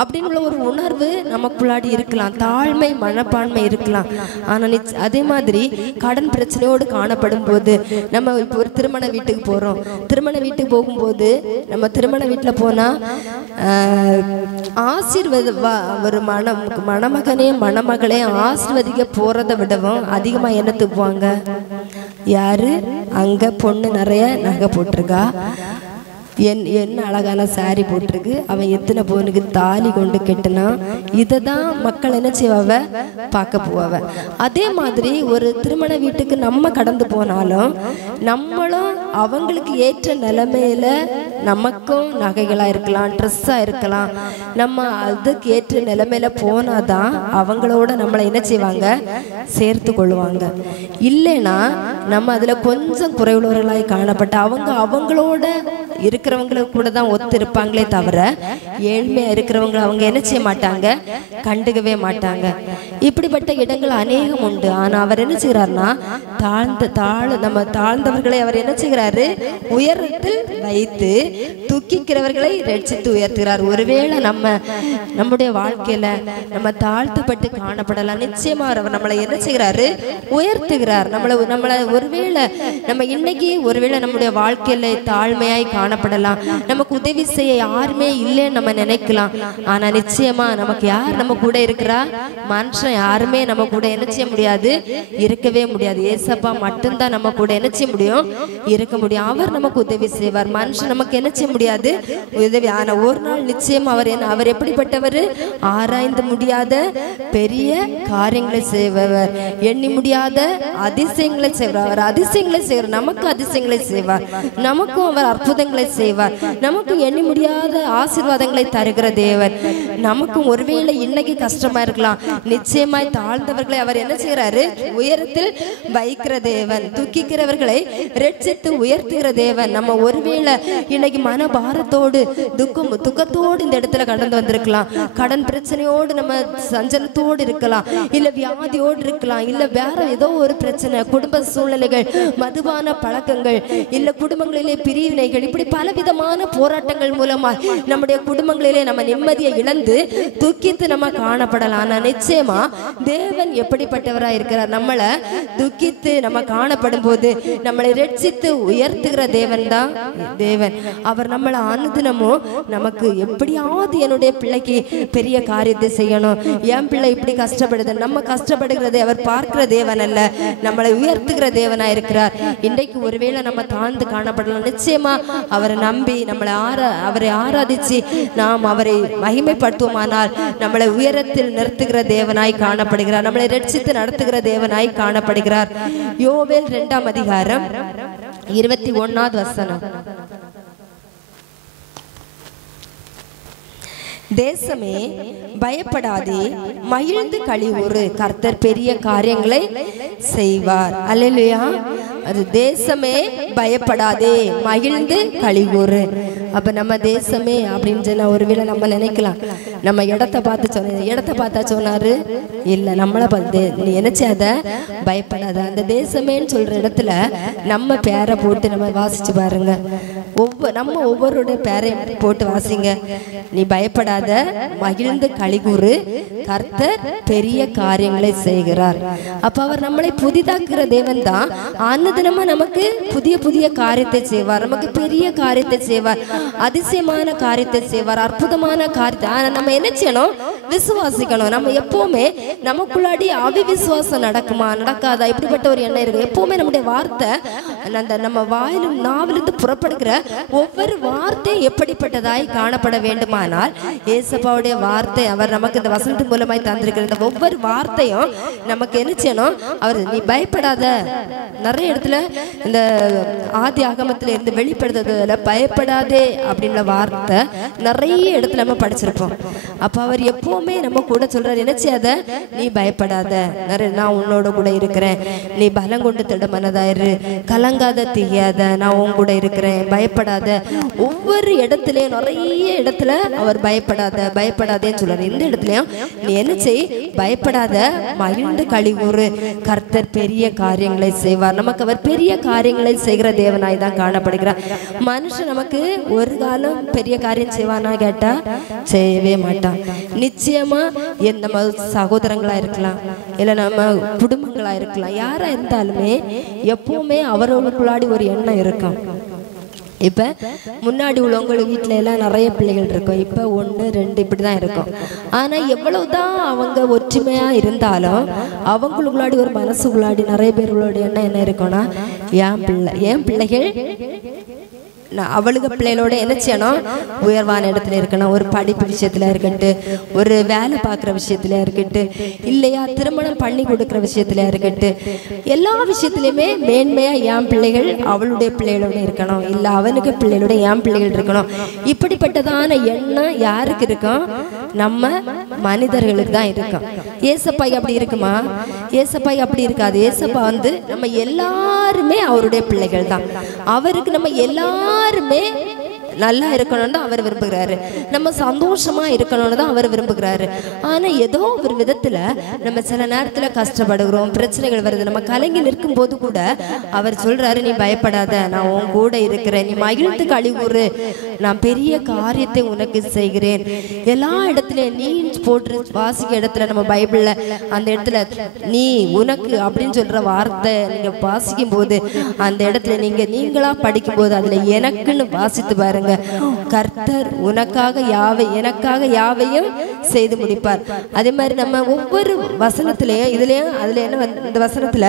அப்படின்னு ஒரு உணர்வு நமக்குள்ளாடி இருக்கலாம், தாழ்மை மனப்பான்மை இருக்கலாம். ஆனா அதே மாதிரி கடன் பிரச்சனையோடு காணப்படும் போது, நம்ம இப்போ ஒரு திருமண வீட்டுக்கு போறோம், திருமண வீட்டுக்கு போகும்போது நம்ம திருமண வீட்டுல போனா ஒரு மணமகனே மணமகளே ஆசீர்வதிக்க போறதை விடவும் அதிகமா என்ன துப்புவாங்க, யாரு அங்க பொண்ணு நிறைய நகை போட்டிருக்கா, என்ன அழகான சாரி போட்டிருக்கு, அவன் எத்தனை பொண்ணுக்கு தாலி கொண்டு கெட்டுனா, இதை தான் மக்கள் என்ன செய்வாவ, பார்க்க போவாவ. அதே மாதிரி ஒரு திருமண வீட்டுக்கு நம்ம கடந்து போனாலும் நம்மளும் அவங்களுக்கு ஏற்ற நிலைமையில நமக்கும் நகைகளா இருக்கலாம், ட்ரெஸ்ஸா இருக்கலாம், நம்ம அதுக்கு ஏற்ற நிலைமையில போனாதான் அவங்களோட நம்மளை என்ன செய்வாங்க, சேர்த்து கொள்ளுவாங்க. இல்லைன்னா நம்ம அதுல கொஞ்சம் குறைவுள்ளவர்களாய் காணப்பட்ட அவங்களோட இருக்கிறவங்களுக்கு கூட தான் ஒத்து இருப்பாங்களே தவிர ஏழ்மையா இருக்கிறவங்க அவங்க என்ன செய்ய மாட்டாங்க, கண்டுக்கவே மாட்டாங்க. இப்படிப்பட்ட இடங்கள் அநேகம் உண்டு. ஆனா அவர் என்ன செய்யறாருன்னா, நம்ம தாழ்ந்தவர்களை அவர் என்ன செய்கிறாரு, உயரத்தில் வைத்து துக்கிக்கிறவர்களை ரட்சித்து உயர்த்துகிறார். ஒருவேளை நம்முடைய வாழ்க்கையில நம்ம தாழ்த்தப்பட்டு காணப்படலாம், நிச்சயமா அவர் நம்மளை என்ன செய்கிறாரு? உயர்த்துகிறார். நம்மளை ஒருவேளை நம்ம இன்னைக்கு ஒருவேளை நம்முடைய வாழ்க்கையில தாழ்மையாய் காணப்படலாம், நமக்கு உதவி செய்ய யாருமே இல்லைன்னு நம்ம நினைக்கலாம். ஆனா நிச்சயமா நமக்கு யார் நம்ம கூட இருக்கிறா? மனுஷன் யாருமே நம்ம கூட என்ன செய்ய முடியாது, இருக்கவே முடியாது. ஏசப்பா மட்டும்தான் நம்ம கூட என்ன செய்ய முடியும், இருக்க முடியும். அவர் நமக்கு உதவி செய்வார். மனுஷன் நமக்கு என்ன செய்ய முடியாது, உதவி. ஆனா ஒரு நாள் நிச்சயம் அவர் எப்படிப்பட்டவர்? ஆராய்ந்து முடியாத பெரிய காரியங்களை செய்பவர், எண்ணி முடியாத அதிசயங்களை செய்வார். அவர் அதிசயங்களை செய்வார், நமக்கு அதிசயங்களை செய்வார், நமக்கும் அவர் அற்புதங்களை செய்வார், நமக்கும் எண்ணி முடியாத ஆசீர்வாதங்களை தருகிற தேவன். நமக்கும் ஒருவேளை இன்னைக்கு கஷ்டமா இருக்கலாம், நிச்சயமாய் தாழ்ந்தவர்களை அவர் என்ன செய்யறாரு? உயரத்தில் வைக்கிற தேவன். துக்கிக்கிறவர்களை ரட்சித்து உயர்த்துகிற தேவன். நம்ம ஒருவேளை இன்னைக்கு மனபாரத்தோடு துக்கத்தோடு இந்த இடத்துல கடந்து வந்திருக்கலாம், கடன் பிரச்சனையோடு நம்ம சஞ்சலத்தோடு இருக்கலாம், இல்ல வியாதியோடு இருக்கலாம், இல்ல வேற ஏதோ ஒரு பிரச்சனை, குடும்ப சூழ்நிலைகள், மதுபான பழக்கங்கள், இல்ல குடும்பங்களிலே பிரிவினைகள், இப்படி பலவிதமான போராட்டங்கள் மூலமா நம்முடைய குடும்பங்களிலே நம்ம நிம்மதியை இழந்து துக்கித்து நம்ம காணப்படலாம். ஆனா நிச்சயமா தேவன் எப்படிப்பட்டவராய் இருக்கிறார்? நம்மளை துக்கித்து நம்ம காணப்படும் போது நம்மளை ரட்சித்து உயர்த்துகிற தேவன் தான் தேவன். அவர் நம்மளை அனுதினமும் நமக்கு எப்படியாவது என்னுடைய பிள்ளைக்கு பெரிய காரியத்தை செய்யணும், என் பிள்ளை இப்படி கஷ்டப்படுது, நம்ம கஷ்டப்படுகிறதை அவர் பார்க்கிற தேவன் அல்ல, நம்மளை உயர்த்துகிற தேவனா இருக்கிறார். இன்றைக்கு ஒருவேளை நம்ம தாழ்ந்து காணப்படலாம், நிச்சயமா அவரை நம்பி அவரை ஆராதிச்சு நாம் அவரை மகிமைப்படுத்துவோமானால் நம்மளை உயரத்தில் நிறுத்துகிற தேவனாய் காணப்படுகிறார், நம்மளை ரட்சித்து நடத்துகிற தேவனாய் காணப்படுகிறார். யோவேல் 2ஆம் அதிகாரம் 21வது வசனம். தேசமே பயப்படாதே, மகிழ்ந்து களிகூறு, கர்த்தர் பெரிய காரியங்களை செய்வார். அல்லேலூயா. அது தேசமே பயப்படாதே, மகிழ்ந்து களிகூறு. அப்ப நம்ம தேசமே அப்படின்னு சொன்னா ஒருவேளை நம்ம நினைக்கலாம், நம்ம இடத்தை பார்த்தா சொன்னாரு இல்ல, நம்மளை பார்த்து நீ நினைச்சாத பயப்படாத. அந்த தேசமேன்னு சொல்ற இடத்துல நம்ம பேரை போட்டு நம்ம வாசிச்சு பாருங்க. நம்ம ஒவ்வொருடைய பேரை போட்டு வாசிங்க. நீ பயப்படாத, மகிழ்ந்து களிகூறு, கர்த்தர் பெரிய காரியங்களை செய்கிறார். அப்ப அவர் நம்மளை புதிதாக்குற தேவன் தான். அன்னதினமா நமக்கு புதிய புதிய காரியத்தை செய்வார், நமக்கு பெரிய காரியத்தை செய்வார், அதிசயமான காரியத்தை செய்வார், அற்புதமான காரியத்தை. ஆனா நம்ம என்ன செய்யணும்? விசுவாசிக்கணும். நம்ம எப்பவுமே நமக்குள்ளாடி அவிவிசுவாசம் நடக்குமா நடக்காதா இப்படிப்பட்ட ஒரு எண்ணம் இருக்கு. எப்பவுமே நம்முடைய வார்த்தை அந்த நம்ம வாயிலும் நாவிலிருந்து புறப்படுகிற ஒவ்வொரு வார்த்தையும் எப்படிப்பட்டதாய் காணப்பட வேண்டுமானால் ஏசப்பாவுடைய வார்த்தை அவர் நமக்கு இந்த வசனத்தின் மூலமாய் தந்திருக்கிற இந்த ஒவ்வொரு வார்த்தையும் நமக்கு என்ன செய்யணும்? அவர் நீ பயப்படாத. நிறைய இடத்துல இந்த ஆதி ஆகமத்துல இருந்து வெளிப்படுத்துறதுல பயப்படாதே அப்படின்ற வார்த்தை நிறைய இடத்துல நம்ம படிச்சிருப்போம். அப்ப அவர் எப்பவுமே நம்ம கூட சொல்றாரு, என்ன செய்யாத, நீ பயப்படாத, நான் உன்னோட கூட இருக்கிறேன், நீ பலம் கொண்டு திடமனதாயிரு, கலங்காத தீயாத, நான் உன் கூட இருக்கிறேன், பயப்படாத. ஒவ்வொரு இடத்துலயும் நிறைய இடத்துல அவர் பயப்படாதேன்னு சொல்றாரு. இந்த இடத்துலயும் நீ என்ன செய்? பயப்படாத, மகிழ்ந்து களிகூறு, கர்த்தர் பெரிய காரியங்களை செய்வார். நமக்கு அவர் பெரிய காரியங்களை செய்கிற தேவனாய் தான் காணப்படுகிறார். மனுஷன் நமக்கு ஒரு காலம் பெரிய காரியம் செய்வானா கேட்டா செய்யவே மாட்டான். நிச்சயமா நம்ம சகோதரங்களா இருக்கலாம், இல்ல நம்ம குடும்பங்களா இருக்கலாம், யாரா இருந்தாலுமே எப்பவுமே அவர்களுக்குள்ளாடி ஒரு எண்ணம் இருக்கும். இப்ப முன்னாடி உள்ளவங்க வீட்டுல எல்லாம் நிறைய பிள்ளைகள் இருக்கும், இப்ப 1 2 இப்படிதான் இருக்கும். ஆனா எவ்வளவுதான் அவங்க ஒற்றுமையா இருந்தாலும் அவங்களுக்குள்ளாடி ஒரு மனசுக்குள்ளாடி நிறைய பேர்களோட எண்ணம் என்ன இருக்கும்னா, என் பிள்ளைகள் அவளுக்கு பிள்ளைகளோட என்ன செய்யணும்? உயர்வான இடத்துல இருக்கணும். ஒரு படிப்பு விஷயத்துல இருக்கட்டும், ஒரு வேலை பார்க்குற விஷயத்துல இருக்கட்டும், இல்லையா திருமணம் பண்ணி கொடுக்குற விஷயத்துல இருக்கட்டும், எல்லா விஷயத்துலையுமே மேன்மையா என் பிள்ளைகள் அவளுடைய பிள்ளைகளோட இருக்கணும், இல்லை அவனுக்கு பிள்ளைகளோட என் பிள்ளைகள் இருக்கணும். இப்படிப்பட்டதான எண்ணம் யாருக்கு இருக்கும்? நம்ம மனிதர்களுக்கு தான் இருக்கும். ஏசப்பாய் அப்படி இருக்குமா? ஏசப்பாய் அப்படி இருக்காது. ஏசப்பா நம்ம எல்லாருமே அவருடைய பிள்ளைகள் தான். அவருக்கு நம்ம எல்லாருமே நல்லா இருக்கணும்னு தான் அவர் விரும்புகிறாரு, நம்ம சந்தோஷமா இருக்கணும்னு தான் அவர் விரும்புகிறாரு. ஆனா ஏதோ ஒரு விதத்துல நம்ம சில நேரத்துல கஷ்டப்படுகிறோம், பிரச்சனைகள் வருது, நம்ம கலங்கி நிற்கும் போது கூட அவர் சொல்றாரு, நீ பயப்படாத, நான் உன் கூட இருக்கிறேன், நீ மகிழ்ந்து கழிவுறு, நான் பெரிய காரியத்தை உனக்கு செய்கிறேன். எல்லா இடத்துலயும் நீ போட்டு வாசிக்க இடத்துல நம்ம பைபிள்ல அந்த இடத்துல நீ உனக்கு அப்படின்னு சொல்ற வார்த்தை நீங்க வாசிக்கும் போது அந்த இடத்துல நீங்களா படிக்கும் போது அதுல எனக்குன்னு வாசித்து பாருங்க. கர்த்தர் உனக்காக எனக்காக யாவையும் செய்து முடிப்பார். அதே மாதிரி நம்ம ஒவ்வொரு வசனத்திலையும் இதுலயும் அதுல என்ன இந்த வசனத்துல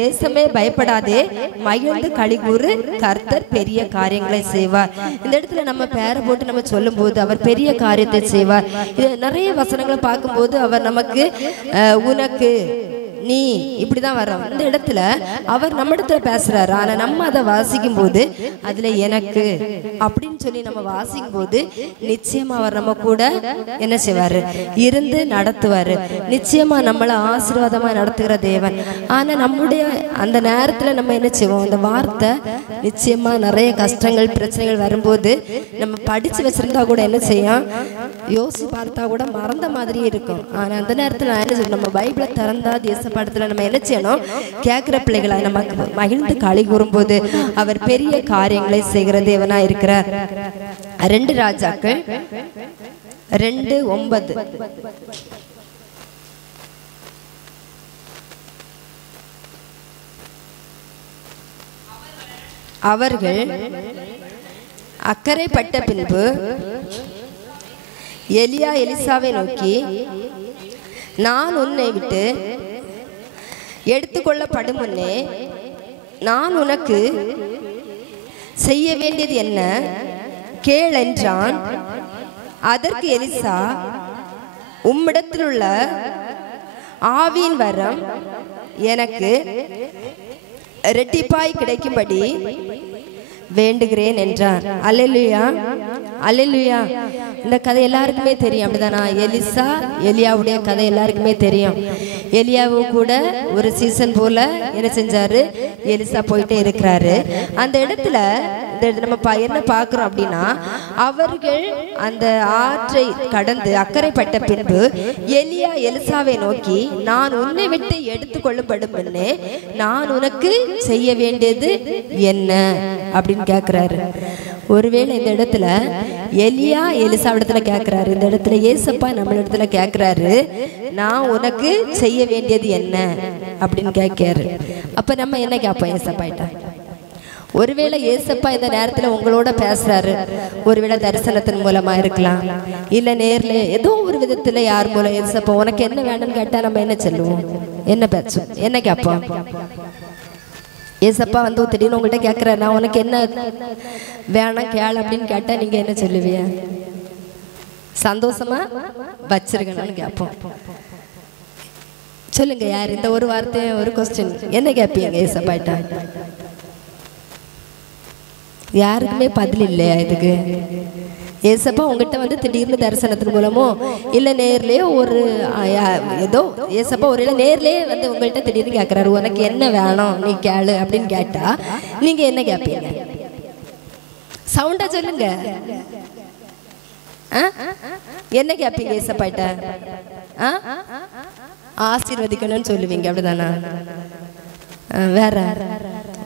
தேசமே பயப்படாதே, மகிழ்ந்து களிகூறு, கர்த்தர் பெரிய காரியங்களை செய்வார். இந்த இடத்துல நம்ம பேரை போட்டு நம்ம சொல்லும் போது அவர் பெரிய காரியத்தை செய்வார். இது நிறைய வசனங்களை பார்க்கும்போது அவர் நமக்கு உனக்கு நீ இப்படிதான் வர்றோம். இந்த இடத்துல அவர் நம்ம இடத்துல பேசுறாரு, ஆனா நம்ம அதை வாசிக்கும் போது அதுல எனக்கு அப்படின்னு சொல்லி நம்ம வாசிக்கும் போது நிச்சயமா அவர் நம்ம கூட என்ன செய்வாரு, இருந்து நடத்துவாரு. நிச்சயமா நம்மளை ஆசீர்வாதமா நடத்துகிற தேவன். ஆனா நம்முடைய அந்த நேரத்துல நம்ம என்ன செய்வோம், அந்த வார்த்தை நிச்சயமா நிறைய கஷ்டங்கள் பிரச்சனைகள் வரும்போது நம்ம படிச்சு வச்சிருந்தா கூட என்ன செய்யும், யோசிச்சு பார்த்தா கூட மறந்த மாதிரியே இருக்கும். ஆனா அந்த நேரத்துல நான் என்ன செய்யணும், நம்ம பைபிளை திறந்தா தேச படத்துல நம்ம என்ன செய்யணும், கேட்கிற பிள்ளைகளை நமக்கு மகிழ்ந்து களி கூறும்போது அவர் பெரிய காரியங்களை செய்கிற தேவனா இருக்கிறார். 2 ராஜாக்கள் 2:9. அவர்கள் அக்கறைப்பட்ட பின்பு எலியா எலிசாவை நோக்கி, நான் உன்னை விட்டு எடுத்துக்கொள்ளப்படும் முன்னே நான் உனக்கு செய்ய வேண்டியது என்ன கேள் என்றான். அதற்கு எலிசா, உம்மிடத்தில் உள்ள ஆவியின் வரம் எனக்கு இரட்டிப்பாய் கிடைக்கும்படி வேண்டுகிறேன் என்றார். அல்லேலூயா, அல்லேலூயா. இந்த கதை எல்லாருக்குமே தெரியும், அப்படிதானா? எலியாவுடைய கதை எல்லாருக்குமே தெரியும். எலியாவு கூட ஒரு சீசன் போல என்ன செஞ்சாரு, எலிசா போயிட்டே இருக்கிறாரு. அந்த இடத்துல நம்ம என்ன பார்க்கிறோம் அப்படின்னா, அவர்கள் அந்த ஆற்றை கடந்து அக்கறைப்பட்ட பின்பு எலியா எலிசாவை நோக்கி, நான் உன்னை விட்டு எடுத்துக்கொள்ளப்படும் முன்னே நான் உனக்கு செய்ய வேண்டியது என்ன அப்படின்னு கேட்கிறாரு. ஒருவேளை இந்த இடத்துல எலியா எலிசா இடத்துல கேட்கிறாரு, இந்த இடத்துல ஏசப்பா நம்ம இடத்துல கேட்கிறாரு, நான் உனக்கு செய்ய வேண்டியது என்ன அப்படின்னு கேட்கிறாரு. அப்ப நம்ம என்ன கேட்போம் ஏசப்பாயிட்ட? ஒருவேளை ஏசப்பா இந்த நேரத்துல உங்களோட பேசுறாரு, ஒருவேளை தரிசனத்தின் மூலமா இருக்கலாம், இல்ல நேர்ல ஏதோ ஒரு விதத்துல யார் மூலம் ஏசப்பா உனக்கு என்ன வேணும்னு கேட்டா நம்ம என்ன சொல்லுவோம், என்ன பேசுவோம், என்ன கேட்போம்? ஏசப்பா வந்து திடீர்னு உங்கள்கிட்ட கேட்கிறாரு, நான் உனக்கு என்ன வேணாம் கேள் அப்படின்னு கேட்டா நீங்க என்ன சொல்லுவீங்க? சந்தோஷமா வச்சிருக்கணும்னு கேட்போம். சொல்லுங்க யார் இந்த ஒரு வார்த்தையை, ஒரு கொஸ்டின் என்ன கேட்பீங்க ஏசப்பாட்ட? யாருக்குமே பதில் இல்லையா இதுக்கு? ஏசப்பா உங்ககிட்ட வந்து திடீர்னு தரிசனத்தின் மூலமோ இல்ல நேர்லயே ஒரு ஏதோ ஏசப்பா ஒரு நேர்லயே வந்து உங்கள்கிட்ட திடீர்னு கேட்கிறாரு, உனக்கு என்ன வேணும் நீ கேளு அப்படின்னு கேட்டா நீங்க என்ன கேட்பீங்க? சவுண்டா சொல்லுங்க. என்ன கேட்பீங்க ஏசப்பாட்ட? ஆசீர்வதிக்கணும்னு சொல்லுவீங்க, அப்படிதானா? வேற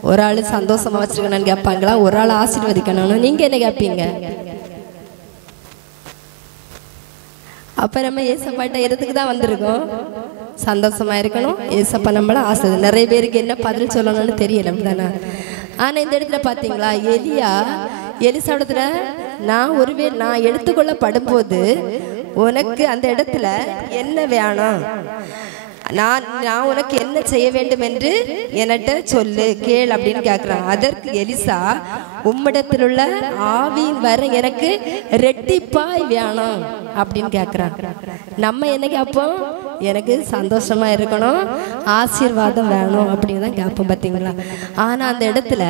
ஒரு ஆளு சந்தோஷமா வச்சிருக்கணும்னு கேட்பாங்களா, ஒரு ஆள் ஆசீர்வதிக்கணும்னு நீங்க என்ன கேட்பீங்க? அப்ப நம்ம ஏசப்பாட்ட எதுக்கு தான் வந்திருக்கோம்? சந்தோஷமா இருக்கணும், ஏசப்பா நம்மள ஆசை. நிறைய பேருக்கு என்ன பதில் சொல்லணும்னு தெரியல, அப்படிதானா? ஆனா இந்த இடத்துல பாத்தீங்களா, எலியா எலிசா இடத்துல நான் எடுத்துக்கொள்ளப்படும் போது உனக்கு அந்த இடத்துல என்ன வேணும், நான் உனக்கு என்ன செய்ய வேண்டும் என்று என்கிட்ட சொல்லு கேள் அப்படின்னு கேட்கிறான். அதற்கு எலிசா, உம்மிடத்தில் உள்ள ஆவியின் வர எனக்கு ரெட்டிப்பாய் வேணும் அப்படின்னு கேட்கிறான். நம்ம என்ன கேட்போம்? எனக்கு சந்தோஷமா இருக்கணும், ஆசீர்வாதம் வேணும் அப்படின்னு தான் கேட்போம் பார்த்தீங்களா. ஆனா அந்த இடத்துல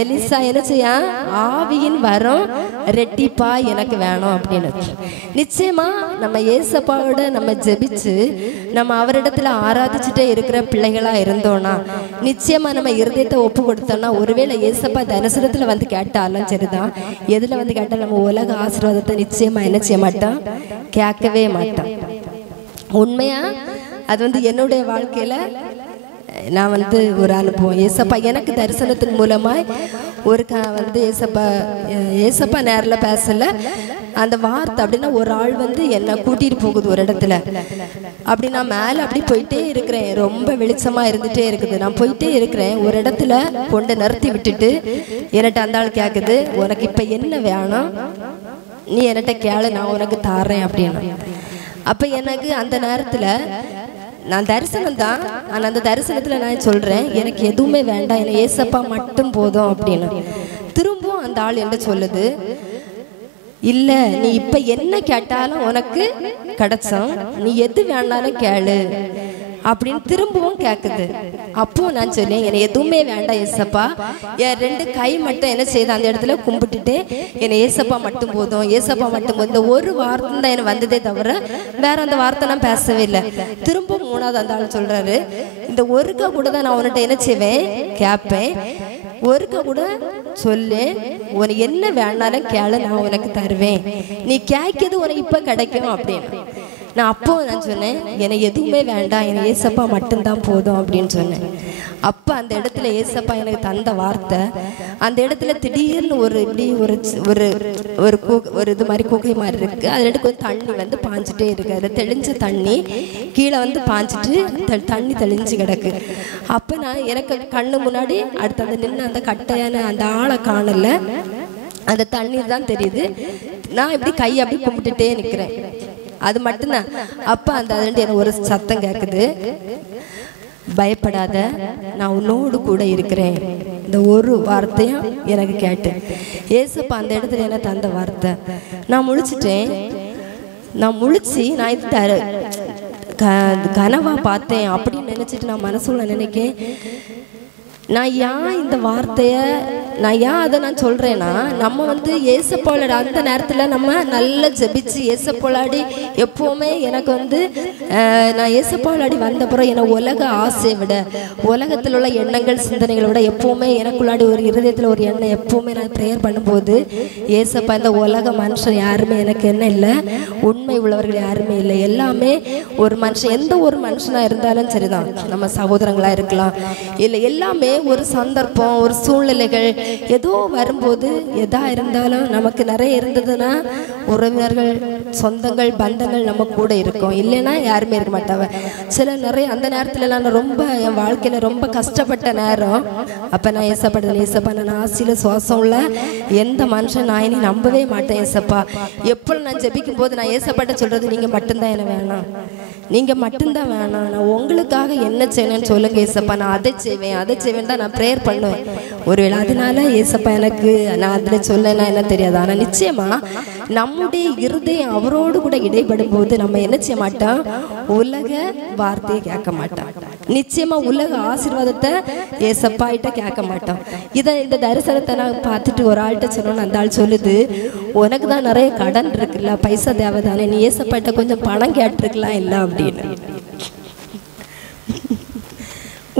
எலிசா என்ன செய்ய, ஆவியின் வரம் ரெட்டிப்பா எனக்கு வேணும் அப்படின்னு. நிச்சயமா நம்ம ஏசப்பாவோட நம்ம ஜெபிச்சு நம்ம அவரிடத்துல ஆராதிச்சுட்டே இருக்கிற பிள்ளைகளா இருந்தோம்னா, நிச்சயமா நம்ம இருதயத்தை ஒப்பு கொடுத்தோம்னா, ஒருவேளை ஏசப்பா தரிசனத்துல வந்து கேட்டாலும் சரிதான், எதுல வந்து கேட்டாலும் நம்ம உலக ஆசீர்வாதத்தை நிச்சயமா என்ன செய்ய மாட்டோம், கேட்கவே மாட்டோம். உண்மையா அது வந்து என்னுடைய வாழ்க்கையில நான் வந்து ஒரு அனுபவம். ஏசப்பா எனக்கு தரிசனத்தின் மூலமாய் ஒரு வந்து ஏசப்பா நேரில் பேசல, அந்த வார்த்தை அப்படின்னா ஒரு ஆள் வந்து என்னை கூட்டிட்டு போகுது ஒரு இடத்துல. அப்படி நான் மேலே அப்படி போயிட்டே இருக்கிறேன், ரொம்ப வெளிச்சமா இருந்துட்டே இருக்குது. நான் போயிட்டே இருக்கிறேன், ஒரு இடத்துல கொண்டு நிறுத்தி விட்டுட்டு என்கிட்ட அந்த ஆள் கேட்குது, உனக்கு இப்போ என்ன வேணும், நீ என்கிட்ட கேளு, நான் உனக்கு தாரேன் அப்படின்னு. அப்போ எனக்கு அந்த நேரத்தில் நான் தரிசனம் தான், ஆனால் அந்த தரிசனத்தில் நான் சொல்கிறேன் எனக்கு எதுவுமே வேண்டாம், என்னை ஏசப்பா மட்டும் போதும் அப்படின்னு. திரும்பவும் அந்த ஆள் என்ன சொல்லுது, இல்லை நீ இப்போ என்ன கேட்டாலும் உனக்கு கிடைச்சோம், நீ எது வேணாலும் கேளு அப்படின்னு திரும்பவும் கேட்குது. அப்போ நான் சொன்னேன் என்னை எதுவுமே வேண்டாம் ஏசப்பா, என் 2 கை மட்டும் என்ன செய்யுது அந்த இடத்துல கும்பிட்டுட்டு என்னை ஏசப்பா மட்டும் போதும், ஏசப்பா மட்டும் போதும். இந்த ஒரு வார்த்தை தான் எனக்கு வந்ததே தவிர வேற அந்த வார்த்தை நான் பேசவே இல்லை. திரும்ப 3வது அந்த ஆள் சொல்றாரு, இந்த ஒருக்கா கூட தான் நான் உன்கிட்ட என்ன செய்வேன் கேட்பேன், ஒருக்கா கூட சொல்லு, உனக்கு என்ன வேணாலும் கேளு, நான் உனக்கு தருவேன், நீ கேட்கிறது உனக்கு இப்ப கிடைக்கும் அப்படின்னு. நான் அப்போ நான் சொன்னேன் என்னை எதுவுமே வேண்டாம், என்னை ஏசப்பா மட்டும்தான் போதும் அப்படின்னு சொன்னேன். அப்போ அந்த இடத்துல ஏசப்பா எனக்கு தந்த வார்த்தை, அந்த இடத்துல திடீர்னு ஒரு இப்படி ஒரு ஒரு ஒரு இது மாதிரி குகை மாதிரி இருக்கு, அதில் கொஞ்சம் தண்ணி வந்து பாஞ்சிட்டே இருக்கு, அதில் தெளிஞ்ச தண்ணி கீழே வந்து பாஞ்சிட்டு தண்ணி தெளிஞ்சு கிடக்கு. அப்போ நான் எனக்கு கண்ணு முன்னாடி அடுத்து அந்த நின்று அந்த கட்டையான அந்த ஆளை காணல, அந்த தண்ணீர் தான் தெரியுது. நான் இப்படி கையை அப்படி கும்பிட்டுட்டே நிற்கிறேன், அது மட்டும்தான். அப்போ அந்த எனக்கு ஒரு சத்தம் கேட்குது, பயப்படாத நான் உன்னோடு கூட இருக்கிறேன். இந்த ஒரு வார்த்தையும் எனக்கு கேட்டு ஏசப்பா அந்த இடத்துல எனக்கு அந்த வார்த்தை. நான் முழிச்சிட்டேன், நான் முழிச்சு நான் இது கனவா பார்த்தேன் அப்படின்னு நினைச்சிட்டு நான் மனசுல நினைக்கேன், நான் ஏன் இந்த வார்த்தையை நான் ஏன் அதை நான் சொல்கிறேன்னா, நம்ம வந்து ஏசப்போலாடி அந்த நேரத்தில் நம்ம நல்லா ஜெபிச்சு ஏசப்போலாடி எப்போவுமே எனக்கு வந்து நான் ஏசப்போலாடி வந்தப்புறம் என்னை உலக ஆசையை விட உலகத்தில் உள்ள எண்ணங்கள் சிந்தனைகளை விட எப்போவுமே எனக்குள்ளாடி ஒரு இருதயத்தில் ஒரு எண்ணம் எப்போவுமே நான் ப்ரேயர் பண்ணும்போது, ஏசப்பா இந்த உலக மனுஷன் யாருமே எனக்கு என்ன இல்லை, உண்மை உள்ளவர்கள் யாருமே இல்லை, எல்லாமே ஒரு மனுஷன் எந்த ஒரு மனுஷனாக இருந்தாலும் சரிதான், நம்ம சகோதரங்களாக இருக்கலாம் இல்லை, எல்லாமே ஒரு சந்தர்ப்பம் ஒரு சூழ்நிலைகள் ஏதோ வரும்போது எதா இருந்தாலும் நமக்கு நிறைய இருந்ததுன்னா உறவினர்கள் சொந்தங்கள் பந்தங்கள் நம்ம கூட இருக்கும், இல்லைன்னா யாருமே இருக்க மாட்டாங்க. சில நிறைய அந்த நேரத்துல நான் ரொம்ப என் வாழ்க்கையில ரொம்ப கஷ்டப்பட்ட நேரம், அப்ப நான் ஏசப்பா நான் ஆசையில சுவாசம் உள்ள எந்த மனுஷன் நான் இனி நம்பவே மாட்டேன் ஏசப்பா. எப்போ நான் ஜெபிக்கும் போது நான் ஏசப்பாட்ட சொல்றது, நீங்க மட்டும்தான் என்ன வேணாம், நீங்க மட்டும்தான் வேணாம், நான் உங்களுக்காக என்ன செய்யணும்னு சொல்லுங்க ஏசப்பா, நான் அதை செய்வேன் தான் நான் ப்ரேயர் பண்ணுவேன். ஒருவேளை அதனால ஏசப்பா எனக்கு நான் அதில் சொல்லலாம் என்ன தெரியாது, ஆனால் நிச்சயமா நம்முடைய இருதயம் அவரோடு கூட இடைப்படும் போது நம்ம என்ன செய்ய மாட்டோம், உலக வார்த்தையை கேட்க மாட்டோம், நிச்சயமா உலக ஆசீர்வாதத்தை ஏசப்பாயிட்ட கேட்க மாட்டோம். இந்த தரிசனத்தை நான் பார்த்துட்டு ஒரு ஆள்கிட்ட சொன்னோன்னு அந்த ஆள் சொல்லுது, உனக்கு தான் நிறைய கடன் இருக்குல்ல, பைசா தேவைதானே, நீ ஏசப்பாயிட்ட கொஞ்சம் பணம் கேட்டிருக்கலாம் இல்லை அப்படின்னு.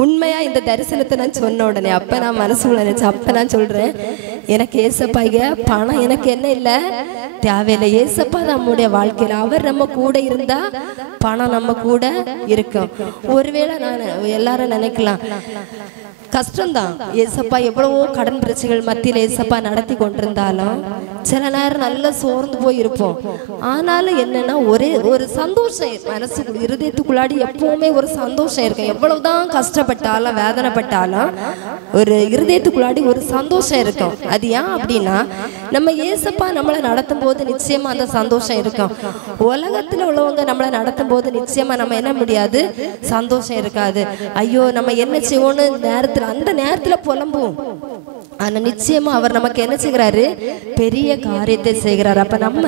உண்மையா இந்த தரிசனத்தை நான் சொன்ன உடனே அப்ப நான் மனசுல நினைச்சேன், அப்ப நான் சொல்றேன் எனக்கு ஏசப்பாங்க பணம் எனக்கு என்ன இல்லை தேவையில்லை, ஏசப்பா நம்முடைய வாழ்க்கையில அவர் நம்ம கூட இருந்தா பணம் நம்ம கூட இருக்கும். ஒருவேளை நான் எல்லாரும் நினைக்கலாம் கஷ்டம்தான், ஏசப்பா எவ்வளவோ கடன் பிரச்சனைகள் மத்தியில் ஏசப்பா நடத்தி கொண்டிருந்தாலும் சில நேரம் நல்லா சோர்ந்து போய் இருப்போம். ஆனாலும் என்னன்னா ஒரே ஒரு சந்தோஷம் மனசுக்கு இருதயத்துக்குள்ளாடி எப்பவுமே ஒரு சந்தோஷம் இருக்கும். எவ்வளவுதான் கஷ்டப்பட்டாலும் வேதனைப்பட்டாலும் ஒரு இருதயத்துக்குள்ளாடி ஒரு சந்தோஷம் இருக்கும். அது ஏன் அப்படின்னா நம்ம ஏசப்பா நம்மளை நடத்தும் போது நிச்சயமா அந்த சந்தோஷம் இருக்கும். உலகத்துல உள்ளவங்க நம்மளை நடத்தும் போது நிச்சயமா நம்ம என்ன முடியாது, சந்தோஷம் இருக்காது. ஐயோ நம்ம என்ன செய்வோம்னு நேரத்துல அந்த நேரத்துல புலம்புவோம். ஆனா நிச்சயமா அவர் நமக்கு என்ன செய்கிறாரு? பெரிய காரியத்தை செய்கிறார். அப்ப நம்ம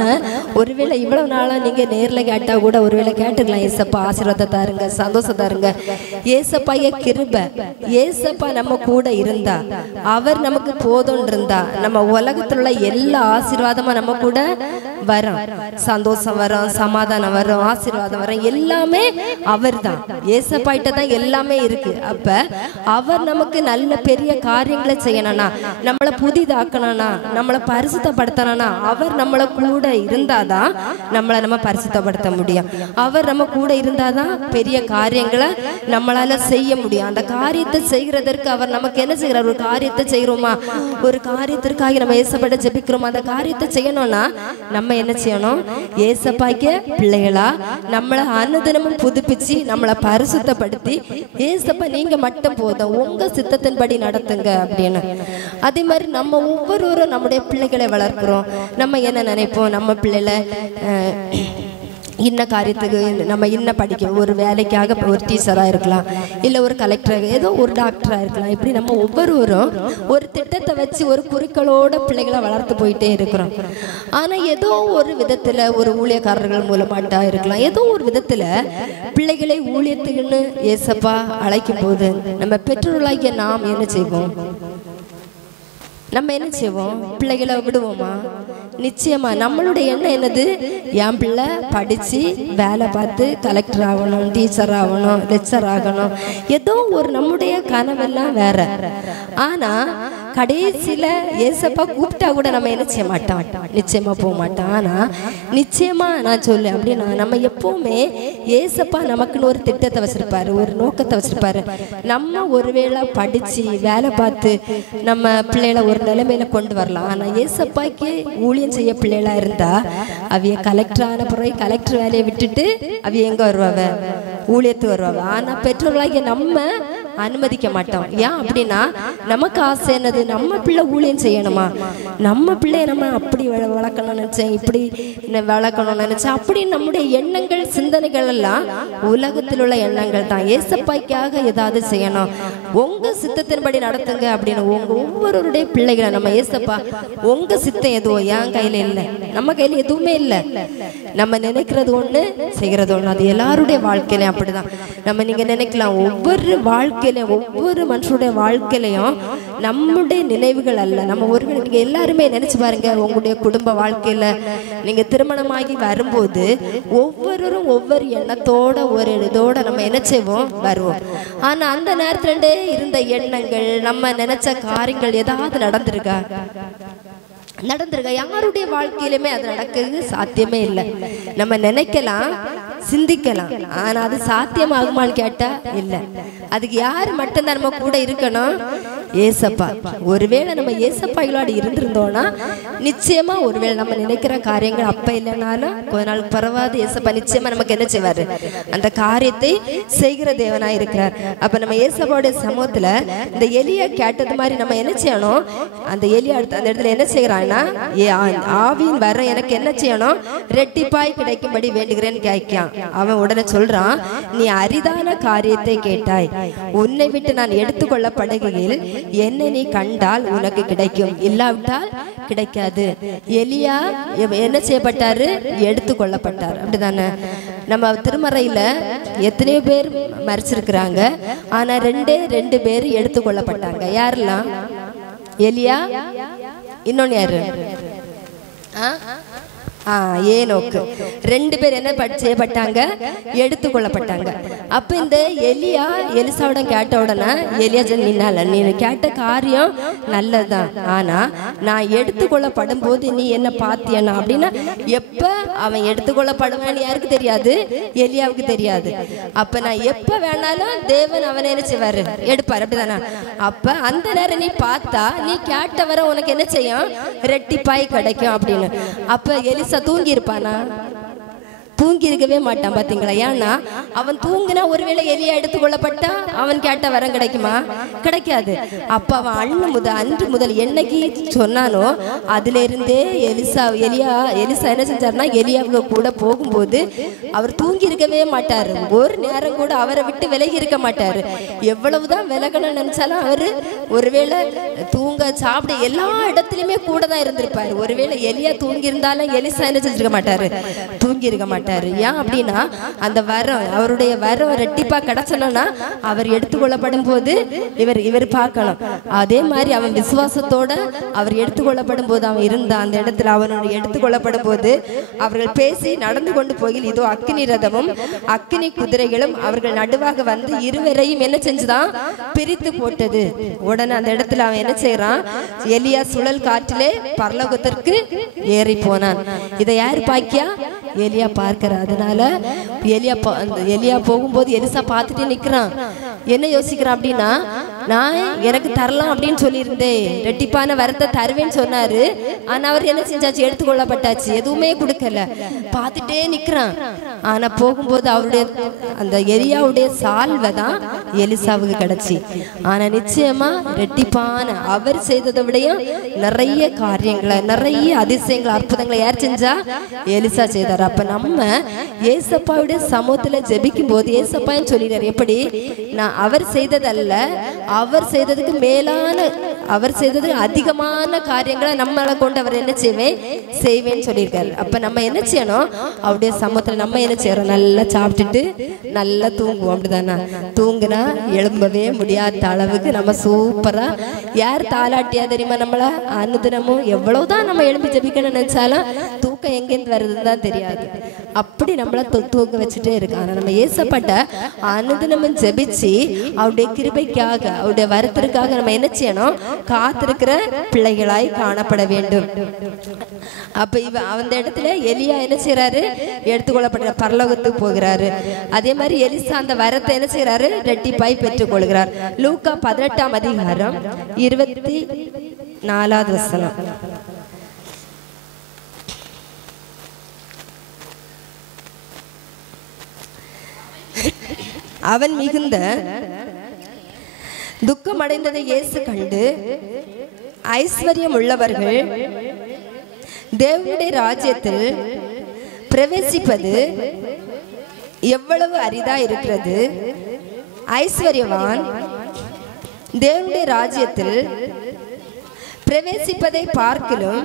ஒருவேளை இவ்வளவு நாளா நீங்க நேர்ல கேட்டா கூட ஒருவேளை கேட்டுக்கலாம், ஏசப்பா ஆசீர்வாதத்தை தாருங்க, சந்தோஷம் தாருங்க. ஏசப்பாய கிருபை, ஏசப்பா நம்ம கூட இருந்தா, அவர் நமக்கு போதும் இருந்தா, நம்ம உலகத்துல உள்ள எல்லா ஆசீர்வாதமும் நம்ம கூட வரும். சந்தோஷம் வரும், சமாதானம் வரும், ஆசீர்வாதம் வரும், எல்லாமே அவர் தான். ஏசப்பாயிட்ட தான் எல்லாமே இருக்கு. அப்ப அவர் நமக்கு நல்ல பெரிய காரியங்களை செய்யணும்னா, நம்மளை புதிதாக்கணும்னா, நம்மளை பரிசுத்தப்படுத்தணும்னா, அவர் நம்மளை கூட இருந்தாதான் நம்மளை நம்ம பரிசுத்தப்படுத்த முடியும். அவர் நம்ம கூட இருந்தாதான் பெரிய காரியங்களை நம்மளால செய்ய முடியும். அந்த காரியத்தை செய்கிறதற்கு அவர் நமக்கு என்ன செய்கிறார்? ஒரு காரியத்தை செய்கிறோமா, ஒரு காரியத்திற்காக நம்ம ஏசப்பாட்ட ஜெபிக்கிறோமா, அந்த காரியத்தை செய்யணும்னா நம்ம என்ன செய்யணும்? ஏசப்பாய்க்கு பிள்ளைகளா நம்மளை அனுதினமும் புதுப்பிச்சு நம்மளை பரிசுத்தப்படுத்தி, ஏசப்பா நீங்க மட்டும் போதும், உங்க சித்தத்தின்படி நடத்துங்க அப்படின்னு. அதே மாதிரி நம்ம ஒவ்வொருவரும் நம்முடைய பிள்ளைகளை வளர்க்கிறோம். நம்ம என்ன நினைப்போம்? நம்ம பிள்ளைகளை இன்ன காரியத்துக்கு நம்ம இன்ன படிக்க, ஒரு வேலைக்காக ஒரு டீச்சராக இருக்கலாம், இல்லை ஒரு கலெக்டராக, ஏதோ ஒரு டாக்டராக இருக்கலாம். இப்படி நம்ம ஒவ்வொருவரும் ஒரு திட்டத்தை வச்சு ஒரு குறிக்கோளோட பிள்ளைகளை வளர்த்து போயிட்டே இருக்கிறோம். ஆனால் ஏதோ ஒரு விதத்தில் ஒரு ஊழியக்காரர்கள் மூலமாட்டா இருக்கலாம், ஏதோ ஒரு விதத்தில் பிள்ளைகளை ஊழியத்துக்குன்னு ஏசப்பா அழைக்கும் போது நம்ம பெற்றோர்களாகிய நாம் என்ன செய்வோம்? நம்ம என்ன செய்வோம்? பிள்ளைகளை விடுவோமா? நிச்சயமா நம்மளுடைய எண்ணம் என்னது? என் பிள்ளை படிச்சு வேலை பார்த்து கலெக்டர் ஆகணும், டீச்சர் ஆகணும், லெக்சர் ஆகணும், ஏதோ ஒரு நம்முடைய கனவெல்லாம் வேற. ஆனா கடைசியில ஏசப்பா கூப்பிட்டா கூட நம்ம என்ன செய்ய மாட்டோம்? நிச்சயமா போக மாட்டோம். ஆனா நிச்சயமா நான் சொல்ல அப்படின்னா, நம்ம எப்பவுமே ஏசப்பா நமக்குன்னு ஒரு திட்டத்தை வச்சிருப்பாரு, ஒரு நோக்கத்தை வச்சிருப்பாரு. நம்ம ஒருவேளை படிச்சு வேலை பார்த்து நம்ம பிள்ளைகளை ஒரு நிலைமையில கொண்டு வரலாம். ஆனா ஏசப்பாய்க்கு ஊழியம் செய்ய பிள்ளைகளா இருந்தா அவைய கலெக்டர் ஆன பிறகு கலெக்டர் வேலையை விட்டுட்டு அவைய எங்க வருவாங்க? ஊழியத்து வருவாங்க. ஆனா பெற்றோர்களாகிய நம்ம அனுமதிக்க மாட்டோம். ஏன் அப்படின்னா, நமக்கு ஆசை என்னது? நம்ம பிள்ளை ஊழியம் செய்யணுமா, நம்ம பிள்ளைய நம்ம அப்படி வளர்க்கணும்னு நினைச்சேன், இப்படி வளர்க்கணும்னு நினைச்சேன், அப்படி நம்முடைய எண்ணங்கள் சிந்தனைகள் எல்லாம் உலகத்தில் உள்ள எண்ணங்கள் தான். ஏசப்பாய்க்காக ஏதாவது செய்யணும், உங்க சித்தத்தின்படி நடத்துங்க அப்படின்னு உங்க ஒவ்வொருடைய பிள்ளைகளை நம்ம ஏசப்பா உங்க சித்தம் எதுவோ என் கையில இல்லை, நம்ம கையில எதுவுமே இல்லை. நம்ம நினைக்கிறது ஒண்ணு, செய்கிறது ஒண்ணு. அது எல்லாருடைய வாழ்க்கையிலையும் அப்படிதான். நம்ம நீங்க நினைக்கலாம், ஒவ்வொரு வாழ்க்கையிலையும் ஒவ்வொரு மனுஷனுடைய வாழ்க்கையிலையும் நம்முடைய நினைவுகள் அல்ல. நம்ம ஒரு நீங்க எல்லாருமே நினைச்சு பாருங்க, உங்களுடைய குடும்ப வாழ்க்கையில நீங்க திருமணமாகி வரும்போது ஒவ்வொருவரும் ஒவ்வொரு எண்ணத்தோட ஒரு இதோட நம்ம என்ன செய்வோம்? வருவோம். ஆனா அந்த நேரத்துல இருந்த எண்ணங்கள், நம்ம நினைச்ச காரியங்கள் ஏதாவது நடந்திருக்கா? யாருடைய வாழ்க்கையிலுமே அது நடக்கிறது சாத்தியமே இல்லை. நம்ம நினைக்கலாம், சிந்திக்கலாம், ஆனா அது சாத்தியமாகுமான்னு கேட்டா இல்லை. அதுக்கு யார் மட்டும்தான் நம்ம கூட இருக்கணும்? ஏசப்பா. ஒருவேளை நம்ம ஏசப்பாய்களோடு இருந்திருந்தோம்னா நிச்சயமா ஒருவேளை நம்ம நினைக்கிற காரியங்கள் அப்ப இல்லைனாலும் கொஞ்ச நாள் பரவாது, ஏசப்பா நிச்சயமா நமக்கு என்ன செய்வாரு? அந்த காரியத்தை செய்கிற தேவனா இருக்கிறார். அப்ப நம்ம ஏசப்பாவுடைய சமூகத்துல இந்த எலியா கேட்டது மாதிரி நம்ம என்ன செய்யணும்? அந்த எலியா அடுத்த அந்த இடத்துல என்ன செய்யறான்னா, ஆவியின் வர எனக்கு என்ன செய்யணும்? ரெட்டிப்பாய் கிடைக்கும்படி வேண்டுகிறேன்னு கேட்கான். அவன் உடனே சொல்றான், நீ அரிதான காரியத்தை கேட்டாய், உன்னை விட்டு நான் எடுத்துக்கொள்ளப்படுகையில் என்ன நீ கண்டால் உனக்கு கிடைக்கும், இல்லாவிட்டால் கிடைக்காது. எலியா என்ன செய்யப்பட்டாரு? எடுத்துக்கொள்ளப்பட்டார். அப்படிதானே? நம்ம திருமறையில எத்தனையோ பேர் மரிச்சிருக்கிறாங்க, ஆனா ரெண்டு பேர் எடுத்துக்கொள்ளப்பட்டாங்க. யாரெல்லாம்? எலியா, இன்னொன்னு யாரு? ஏனோக்கு. ரெண்டு பேர் என்ன செய்யப்பட்டாங்க? எடுத்துக்கொள்ளப்பட்டாங்க. அப்ப இந்த எலியா எலிசாவிடம் கேட்ட உடனே எலியா நின்னால, நீ கேட்ட காரியம் நல்லதுதான், ஆனா நான் எடுத்துக்கொள்ளப்படும் போது நீ என்ன பாத்தியனா அப்படின்னா, எப்ப அவன் எடுத்துக்கொள்ளப்படுவான்னு யாருக்கு தெரியாது? எலியாவுக்கு தெரியாது. அப்ப நான் எப்ப வேணாலும் தேவன் அவனை என்ன செய்வாரு? எடுப்பாரு. அப்படிதானே? அப்ப அந்த நேரம் நீ பார்த்தா நீ கேட்ட வர உனக்கு என்ன செய்யும்? ரெட்டிப்பாய் கிடைக்கும் அப்படின்னு. அப்ப எலிசா தூங்கி இருப்பானா? தூங்கி இருக்கவே மாட்டான். பாத்தீங்களா? ஏன்னா அவன் தூங்கினா ஒருவேளை எலியா எடுத்துக்கொள்ளப்பட்டா அவன் கேட்ட வரம் கிடைக்குமா? கிடைக்காது. அப்ப அவன் அன்று முதல் என்னைக்கு சொன்னானோ அதுல இருந்தே எலிசா என்ன செஞ்சாருன்னா, எலியாவுக்கு கூட போகும்போது அவர் தூங்கி இருக்கவே மாட்டாரு. ஒரு நேரம் கூட அவரை விட்டு விலகி இருக்க மாட்டாரு. எவ்வளவுதான் விலகணும்னு நினைச்சாலும் அவரு ஒருவேளை தூங்க சாப்பிட எல்லா இடத்துலயுமே கூட தான் இருந்திருப்பாரு. ஒருவேளை எலியா தூங்கி இருந்தாலும் எலிசா என்ன செஞ்சிருக்க மாட்டாரு, தூங்கி இருக்க மாட்டாரு. ஏன் அப்படின்னா அந்த வரம், அவருடைய வரம் ரெட்டிப்பா கிடைச்சனா அவர் எடுத்துக்கொள்ளப்படும் போது இவர் பார்க்கணும். அதே மாதிரி அவன் விசுவாசத்தோட அவர் எடுத்துக்கொள்ளப்படும் போது அவன் இருந்த அந்த இடத்துல அவனுடைய எடுத்துக்கொள்ளப்படும் போது அவர்கள் பேசி நடந்து கொண்டு போகில் இதோ அக்கினி ரதமும் அக்கினி குதிரைகளும் அவர்கள் நடுவாக வந்து இருவரையும் என்ன செஞ்சுதான், பிரித்து போட்டது. உடனே அந்த இடத்துல அவன் என்ன செய்யறான், எலியா சுழல் காற்றிலே பரலோகத்திற்கு ஏறி போனான். இதை யார் பாக்கியா, எலியா பார்க்கிறார். அதனால எலியா போகும்போது எலிசா பார்த்துட்டே நிக்கிறான். என்ன யோசிக்கிறான் அப்படின்னா, நான் எனக்கு தரலாம் அப்படின்னு சொல்லியிருந்தேன், ரெட்டிப்பான வரத்தை தருவேன்னு சொன்னாரு. ஆனா அவர் என்ன செஞ்சாச்சு, எடுத்துக்கொள்ளப்பட்டாச்சு, எதுவுமே கொடுக்கல. பார்த்துட்டே நிக்கிறான். ஆனா போகும்போது அவருடைய அந்த எலியாவுடைய சால்வை தான் எலிசாவுக்கு கிடைச்சி. ஆனா நிச்சயமா ரெட்டிப்பான அவர் செய்ததை விடையும் நிறைய காரியங்களை, நிறைய அதிசயங்களை, அற்புதங்களை யார் செஞ்சா, எலிசா செய்தார். அப்ப நம்ம ஏசப்பாவுடைய சமூகத்துல ஜெபிக்கும் போது ஏசப்பான்னு சொல்லிடுறார். எப்படி, நான் அவர் செய்ததல்ல, அவர் செய்ததுக்கு மேலான, அவர் செய்ததுக்கு அதிகமான காரியங்களை நம்மளை கொண்டு அவர் என்ன செய்வேன்னு சொல்லியிருக்காரு. அப்ப நம்ம என்ன செய்யணும், அவருடைய சமூகத்துல நம்ம என்ன செய்யறோம், நல்லா சாப்பிட்டுட்டு நல்லா தூங்குவோம். அப்படிதானா, தூங்குனா எழும்பவே முடியாத அளவுக்கு நம்ம சூப்பரா, யார் தாலாட்டியா தெரியுமா நம்மள, அனுதினமும் எவ்வளவுதான் நம்ம எழுப்பி ஜெபிக்கணும்னு நினைச்சாலும் தூக்கம் எங்கேருந்து வருதுன்னு தான் தெரியாது. அப்படி நம்மள தூங்க வச்சுட்டே இருக்கு. ஆனா நம்ம ஏசப்பட்ட அனுதினமும் ஜெபிச்சு அவருடைய கிருபைக்காக, அவருடைய வரத்திற்காக நம்ம என்ன செய்யணும், காத்திருக்கிற பிள்ளைகளாய் காணப்பட வேண்டும். அப்ப அந்த இடத்துல எலியா என்ன செய்யறாரு, எடுத்துக்கொள்ளப்பட்ட பரலோகத்துக்கு போகிறாரு. அதே மாதிரி எலிசா அந்த வரத்தை என்ன செய்யறாரு, ரெட்டிப்பாய் பெற்றுக் கொள்கிறார். லூக்கா 18ஆம் அதிகாரம் 24வது வசனம். அவன் மிகுந்த துக்கம் அடைந்ததை இயேசு கண்டு, ஐஸ்வர்யம் உள்ளவர்கள் தேவனுடைய ராஜ்யத்தில் பிரவேசிப்பது எவ்வளவு அரிதா இருக்கிறது, ஐஸ்வர்யவான் தேவனுடைய ராஜ்யத்தில் பிரவேசிப்பதை பார்க்கிலும்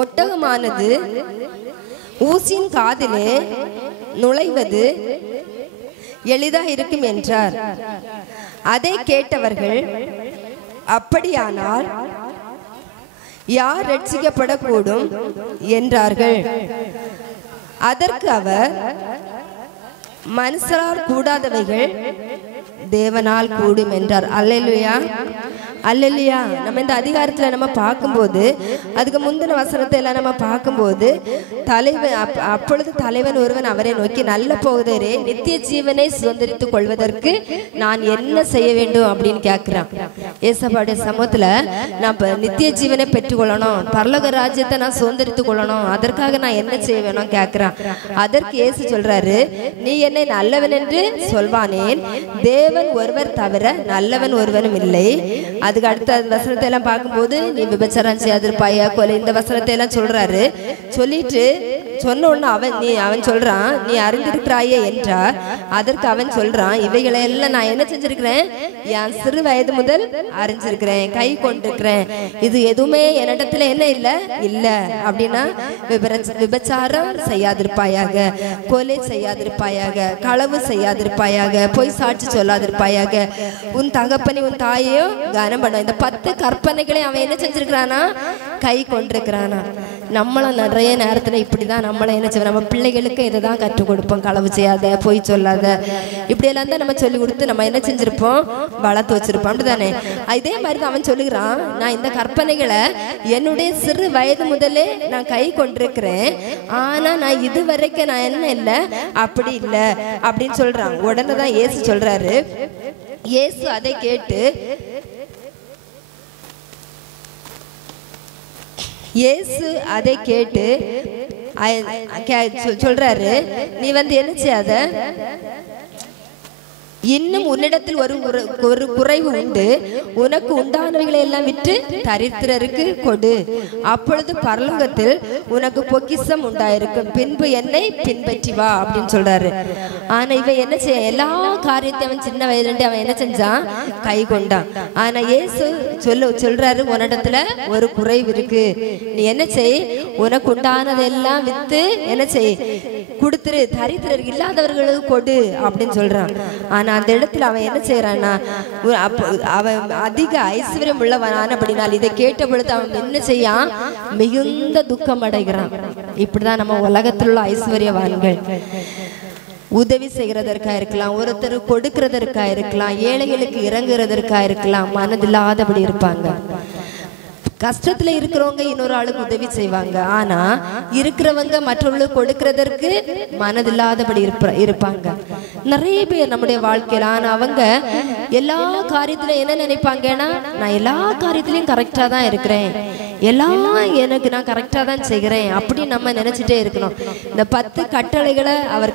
ஒட்டகமானது ஊசியின் காதிலே நுழைவது எளிதா இருக்கும் என்றார். அதை கேட்டவர்கள், அப்படியானால் யார் ரட்சிக்கப்படக்கூடும் என்றார்கள். அதற்கு அவர், மனுஷரால் கூடாதவைகள் தேவனால் கூடும் என்றார். அல்லேலூயா, அல்லேலூயா. நம்ம இந்த அதிகாரத்துல நம்ம பார்க்கும்போது, அதுக்கு முந்தின வசனத்தை எல்லாம் நம்ம பார்க்கும்போது, தலைவன் அப்பொழுது தலைவன் ஒருவன் அவரை நோக்கி, நல்ல போதகரே, நித்திய ஜீவனை சுதந்திரித்துக் கொள்வதற்கு நான் என்ன செய்ய வேண்டும் அப்படின்னு கேட்கிறான். ஏசப்பாவுடைய சமூகத்துல நான் நித்திய ஜீவனை பெற்றுக்கொள்ளணும், பரலோக ராஜ்யத்தை நான் சுதந்திரித்துக் கொள்ளணும், அதற்காக நான் என்ன செய்ய வேணும் கேட்கிறான். அதற்கு இயேசு சொல்றாரு, நீ என்னை நல்லவன் என்று சொல்வானேன், தேவன் ஒருவர் தவிர நல்லவன் ஒருவனும் இல்லை. அதுக்கு அடுத்த வசனத்தை எல்லாம் பார்க்கும்போது, நீ விபச்சாரம் செய்யாதிருப்பாயா, கொலை, இந்த வசனத்தை எல்லாம் சொல்றாரு. சொல்லிட்டு சொன்ன உடனே அவன் சொல்றான், நீ அறிந்திருக்கிறாயே என்றார். அதற்கு அவன் சொல்றான், இவைகளை எல்லாம் நான் என்ன செஞ்சிருக்கிறேன், என் சிறு வயது முதல் அறிஞ்சிருக்கிறேன், கை கொண்டிருக்கிறேன். இது எதுவுமே என்னிடத்துல என்ன இல்ல அப்படின்னா, விபச்சாரம் செய்யாதிருப்பாயாக, கொலை செய்யாதிருப்பாயாக, களவு செய்யாதிருப்பாயாக, பொய் சாட்சி சொல்லாதிருப்பாயாக, உன் தகப்பனை உன் தாயையோ கனம் பண்ண. இந்த 10 கற்பனைகளை அவன் என்ன செஞ்சிருக்கிறானா, கை கொண்டிருக்கிறானா. நம்மளும் நிறைய நேரத்துல இப்படிதான் நம்மள என்ன செய்வோம், நம்ம பிள்ளைகளுக்கு இதை தான் கற்றுக் கொடுப்போம். களவு செய்யாத, பொய் சொல்லாத, இப்படியெல்லாம் தான் நம்ம சொல்லி கொடுத்து நம்ம என்ன செஞ்சிருப்போம், வளர்த்து வச்சிருப்போம். அப்படிதானே? இதே மாதிரி தான் அவன் சொல்லுகிறான், நான் இந்த கற்பனைகளை என்னுடைய சிறு வயது முதலே நான் கை கொண்டிருக்கிறேன், ஆனா நான் இது வரைக்கும் நான் என்ன இல்லை, அப்படி இல்லை அப்படின்னு சொல்றான். உடனே தான் இயேசு சொல்றாரு, இயேசு அதை கேட்டு சொல்றாரு, நீ வந்து என்ன செய்யாத, இன்னும் உன்னிடத்தில் ஒரு குறைவு உண்டு, உனக்கு உண்டானவைகளை எல்லாம் விற்று தரித்திரருக்கு கொடு, அப்பொழுது பரலோகத்தில் உனக்கு பொக்கிஷம் உண்டாயிருக்கும், பின்பு என்னை பின்பற்றி வா அப்படின்னு சொல்றாரு. ஆனா இவன் என்ன செய்ய, எல்லா காரியத்தையும் அவன் சின்ன வயதுல அவன் என்ன செஞ்சான், கை கொண்டான். ஆனா இயேசு சொல்றாரு, உன்னிடத்துல ஒரு குறைவு இருக்கு, நீ என்ன செய், உனக்கு உண்டானதெல்லாம் வித்து என்ன செய், கொடுத்துரு, தரித்திரருக்கு இல்லாதவர்களுக்கு கொடு அப்படின்னு சொல்றான். ஆனா அந்த இடத்துல அவன் என்ன செய்யறான்னா, அவன் அதிக ஐஸ்வர்யம் உள்ளவனானபடினால் இதை கேட்ட பொழுது அவன் என்ன செய்யான், மிகுந்த துக்கம் அடைகிறான். இப்படிதான் நம்ம உலகத்தில் உள்ள ஐஸ்வர்யவான்கள். உதவி செய்கிறதற்கா இருக்கலாம், ஒருத்தர் கொடுக்கிறதற்கா இருக்கலாம், ஏழைகளுக்கு இறங்குறதற்கா இருக்கலாம், மனதில்லாதபடி இருப்பாங்க. கஷ்டத்துல இருக்கிறவங்க இன்னொரு ஆளுக்கு உதவி செய்வாங்க, ஆனா இருக்கிறவங்க மற்றவர்களுக்கு கொடுக்கிறதற்கு மனதில்லாதபடி இருப்பாங்க நிறைய பேர் நம்முடைய வாழ்க்கையில. ஆனா அவங்க எல்லா காரியத்திலும் என்ன நினைப்பாங்கன்னா, நான் எல்லா காரியத்திலையும் கரெக்டா தான் இருக்கிறேன், எல்லாம் நான் கரெக்டா தான் செய்கிறேன் அப்படி நம்ம நினைச்சிட்டே இருக்கணும். இந்த 10 கட்டளைகளை அவர்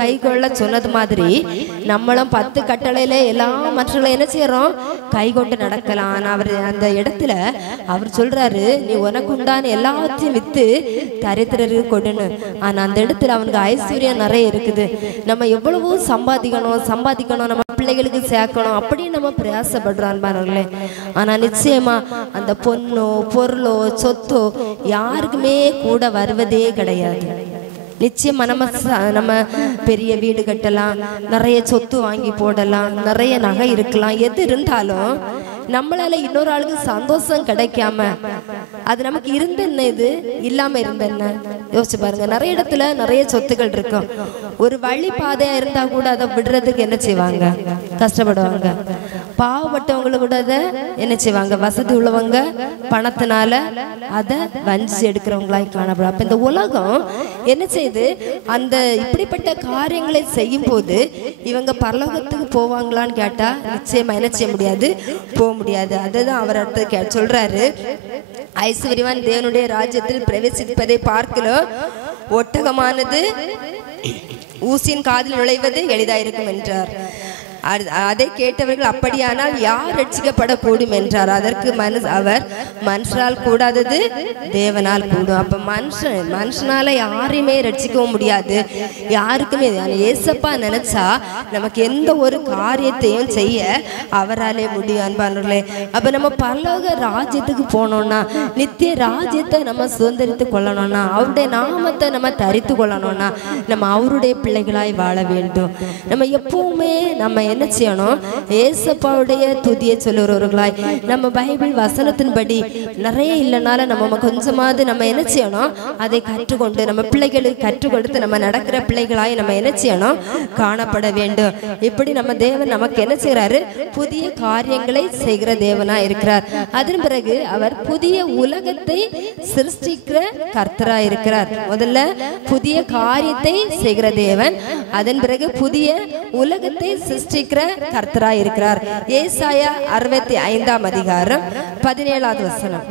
கை கொள்ள சொன்னது மாதிரி நம்மளும் 10 கட்டளையில எல்லாம் மற்றவங்களை என்ன செய்யறோம், கை கொண்டு நடக்கலாம். ஆனா அவர் அந்த இடத்துல அவர் சொல்றாரு, நீ உனக்கு உண்டான எல்லாத்தையும் வித்து தரித்திரருக்கு கொடுன்னு. ஆனா அந்த இடத்துல அவனுக்கு ஐஸ்வர்யம் நிறைய இருக்குது, நம்ம எவ்வளவோ சம்பாதிக்கணும், நம்ம பிள்ளைகளுக்கு சேர்க்கணும் அப்படின்னு நம்ம பிரயாசப்படுறோம் பாருங்களே. ஆனா நிச்சயமா அந்த பொண்ணோ பொருளோ சொத்தோ யாருக்குமே கூட வருவதே கிடையாது. நிச்சயமா நம்ம பெரிய வீடு கட்டலாம், நிறைய சொத்து வாங்கி போடலாம், நிறைய நகை இருக்கலாம், எது இருந்தாலும் நம்மளால இன்னொரு ஆளுக்கு சந்தோஷம் கிடைக்காம அது நமக்கு இருந்த என்ன, இது இல்லாம இருந்த என்ன யோசிச்சு பாருங்க. நிறைய இடத்துல நிறைய சொத்துக்கள் இருக்கும், ஒரு வழி பாதையா இருந்தா கூட அதை விடுறதுக்கு என்ன செய்வாங்க, கஷ்டப்படுவாங்க. பாவப்பட்டவங்களை கூட அதை என்ன செய்வாங்க, வசதி உள்ளவங்க பணத்தினால அதை வஞ்சி எடுக்கிறவங்களாய் காணப்படும். அப்ப இந்த உலகம் என்ன செய்யுது, அந்த இப்படிப்பட்ட காரியங்களை செய்யும் போது இவங்க பரலோகத்துக்கு போவாங்களான்னு கேட்டா நிச்சயமா என்ன செய்ய முடியாது, போக முடியாது. அதுதான் அவர் அடுத்து சொல்றாரு, ஐஸ்வர்யவான் தேவனுடைய ராஜ்யத்தில் பிரவேசிப்பதை பார்க்கலோ, ஒட்டகமானது ஊசியின் காதில் நுழைவது எளிதாயிருக்கும் என்றார். அதை கேட்டவர்கள், அப்படியானால் யார் ரட்சிக்கப்படக்கூடும் என்றார். அதற்கு அவர், மனுஷனால் கூடாதது தேவனால் கூடும். அப்ப மனுஷனால யாரையுமே ரட்சிக்கவும் முடியாது, யாருக்குமே. ஏசப்பா நினைச்சா நமக்கு எந்த ஒரு காரியத்தையும் செய்ய அவராலே முடியும் அன்பானவர்களே. அப்ப நம்ம பரலோக ராஜ்யத்துக்கு போனோம்னா, நித்திய ராஜ்யத்தை நம்ம சுதந்திரித்து கொள்ளணும்னா, அவருடைய நாமத்தை நம்ம தரித்து கொள்ளணும்னா நம்ம அவருடைய பிள்ளைகளாய் வாழ வேண்டும். நம்ம எப்பவுமே நம்ம என்ன செய்யணும், ஏசப்பாவுடைய துதியை சொல்லுறவர்களாய், நம்ம பைபிள் வசனத்தின்படி நிறைய இல்லைனால நம்ம கொஞ்சமாவது நம்ம என்ன செய்யணும், அதை கற்றுக்கொண்டு நம்ம பிள்ளைகளுக்கு கற்றுக் கொடுத்து நம்ம நடக்கிற பிள்ளைகளாய் நம்ம என்ன செய்யணும், காணப்பட வேண்டும். இப்படி நம்ம தேவன் நமக்கு என்ன செய்யறாரு, புதிய காரியங்களை செய்கிற தேவனா இருக்கிறார். அதன் பிறகு அவர் புதிய உலகத்தை சிருஷ்டிக்கிற கர்த்தரா இருக்கிறார். முதல்ல புதிய காரியத்தை செய்கிற தேவன், அதன் பிறகு புதிய உலகத்தை சிருஷ்டிக்கிற கர்த்தரா இருக்கிறார். ஏசாயா 65 அதிகாரம் 17வது வசனம்.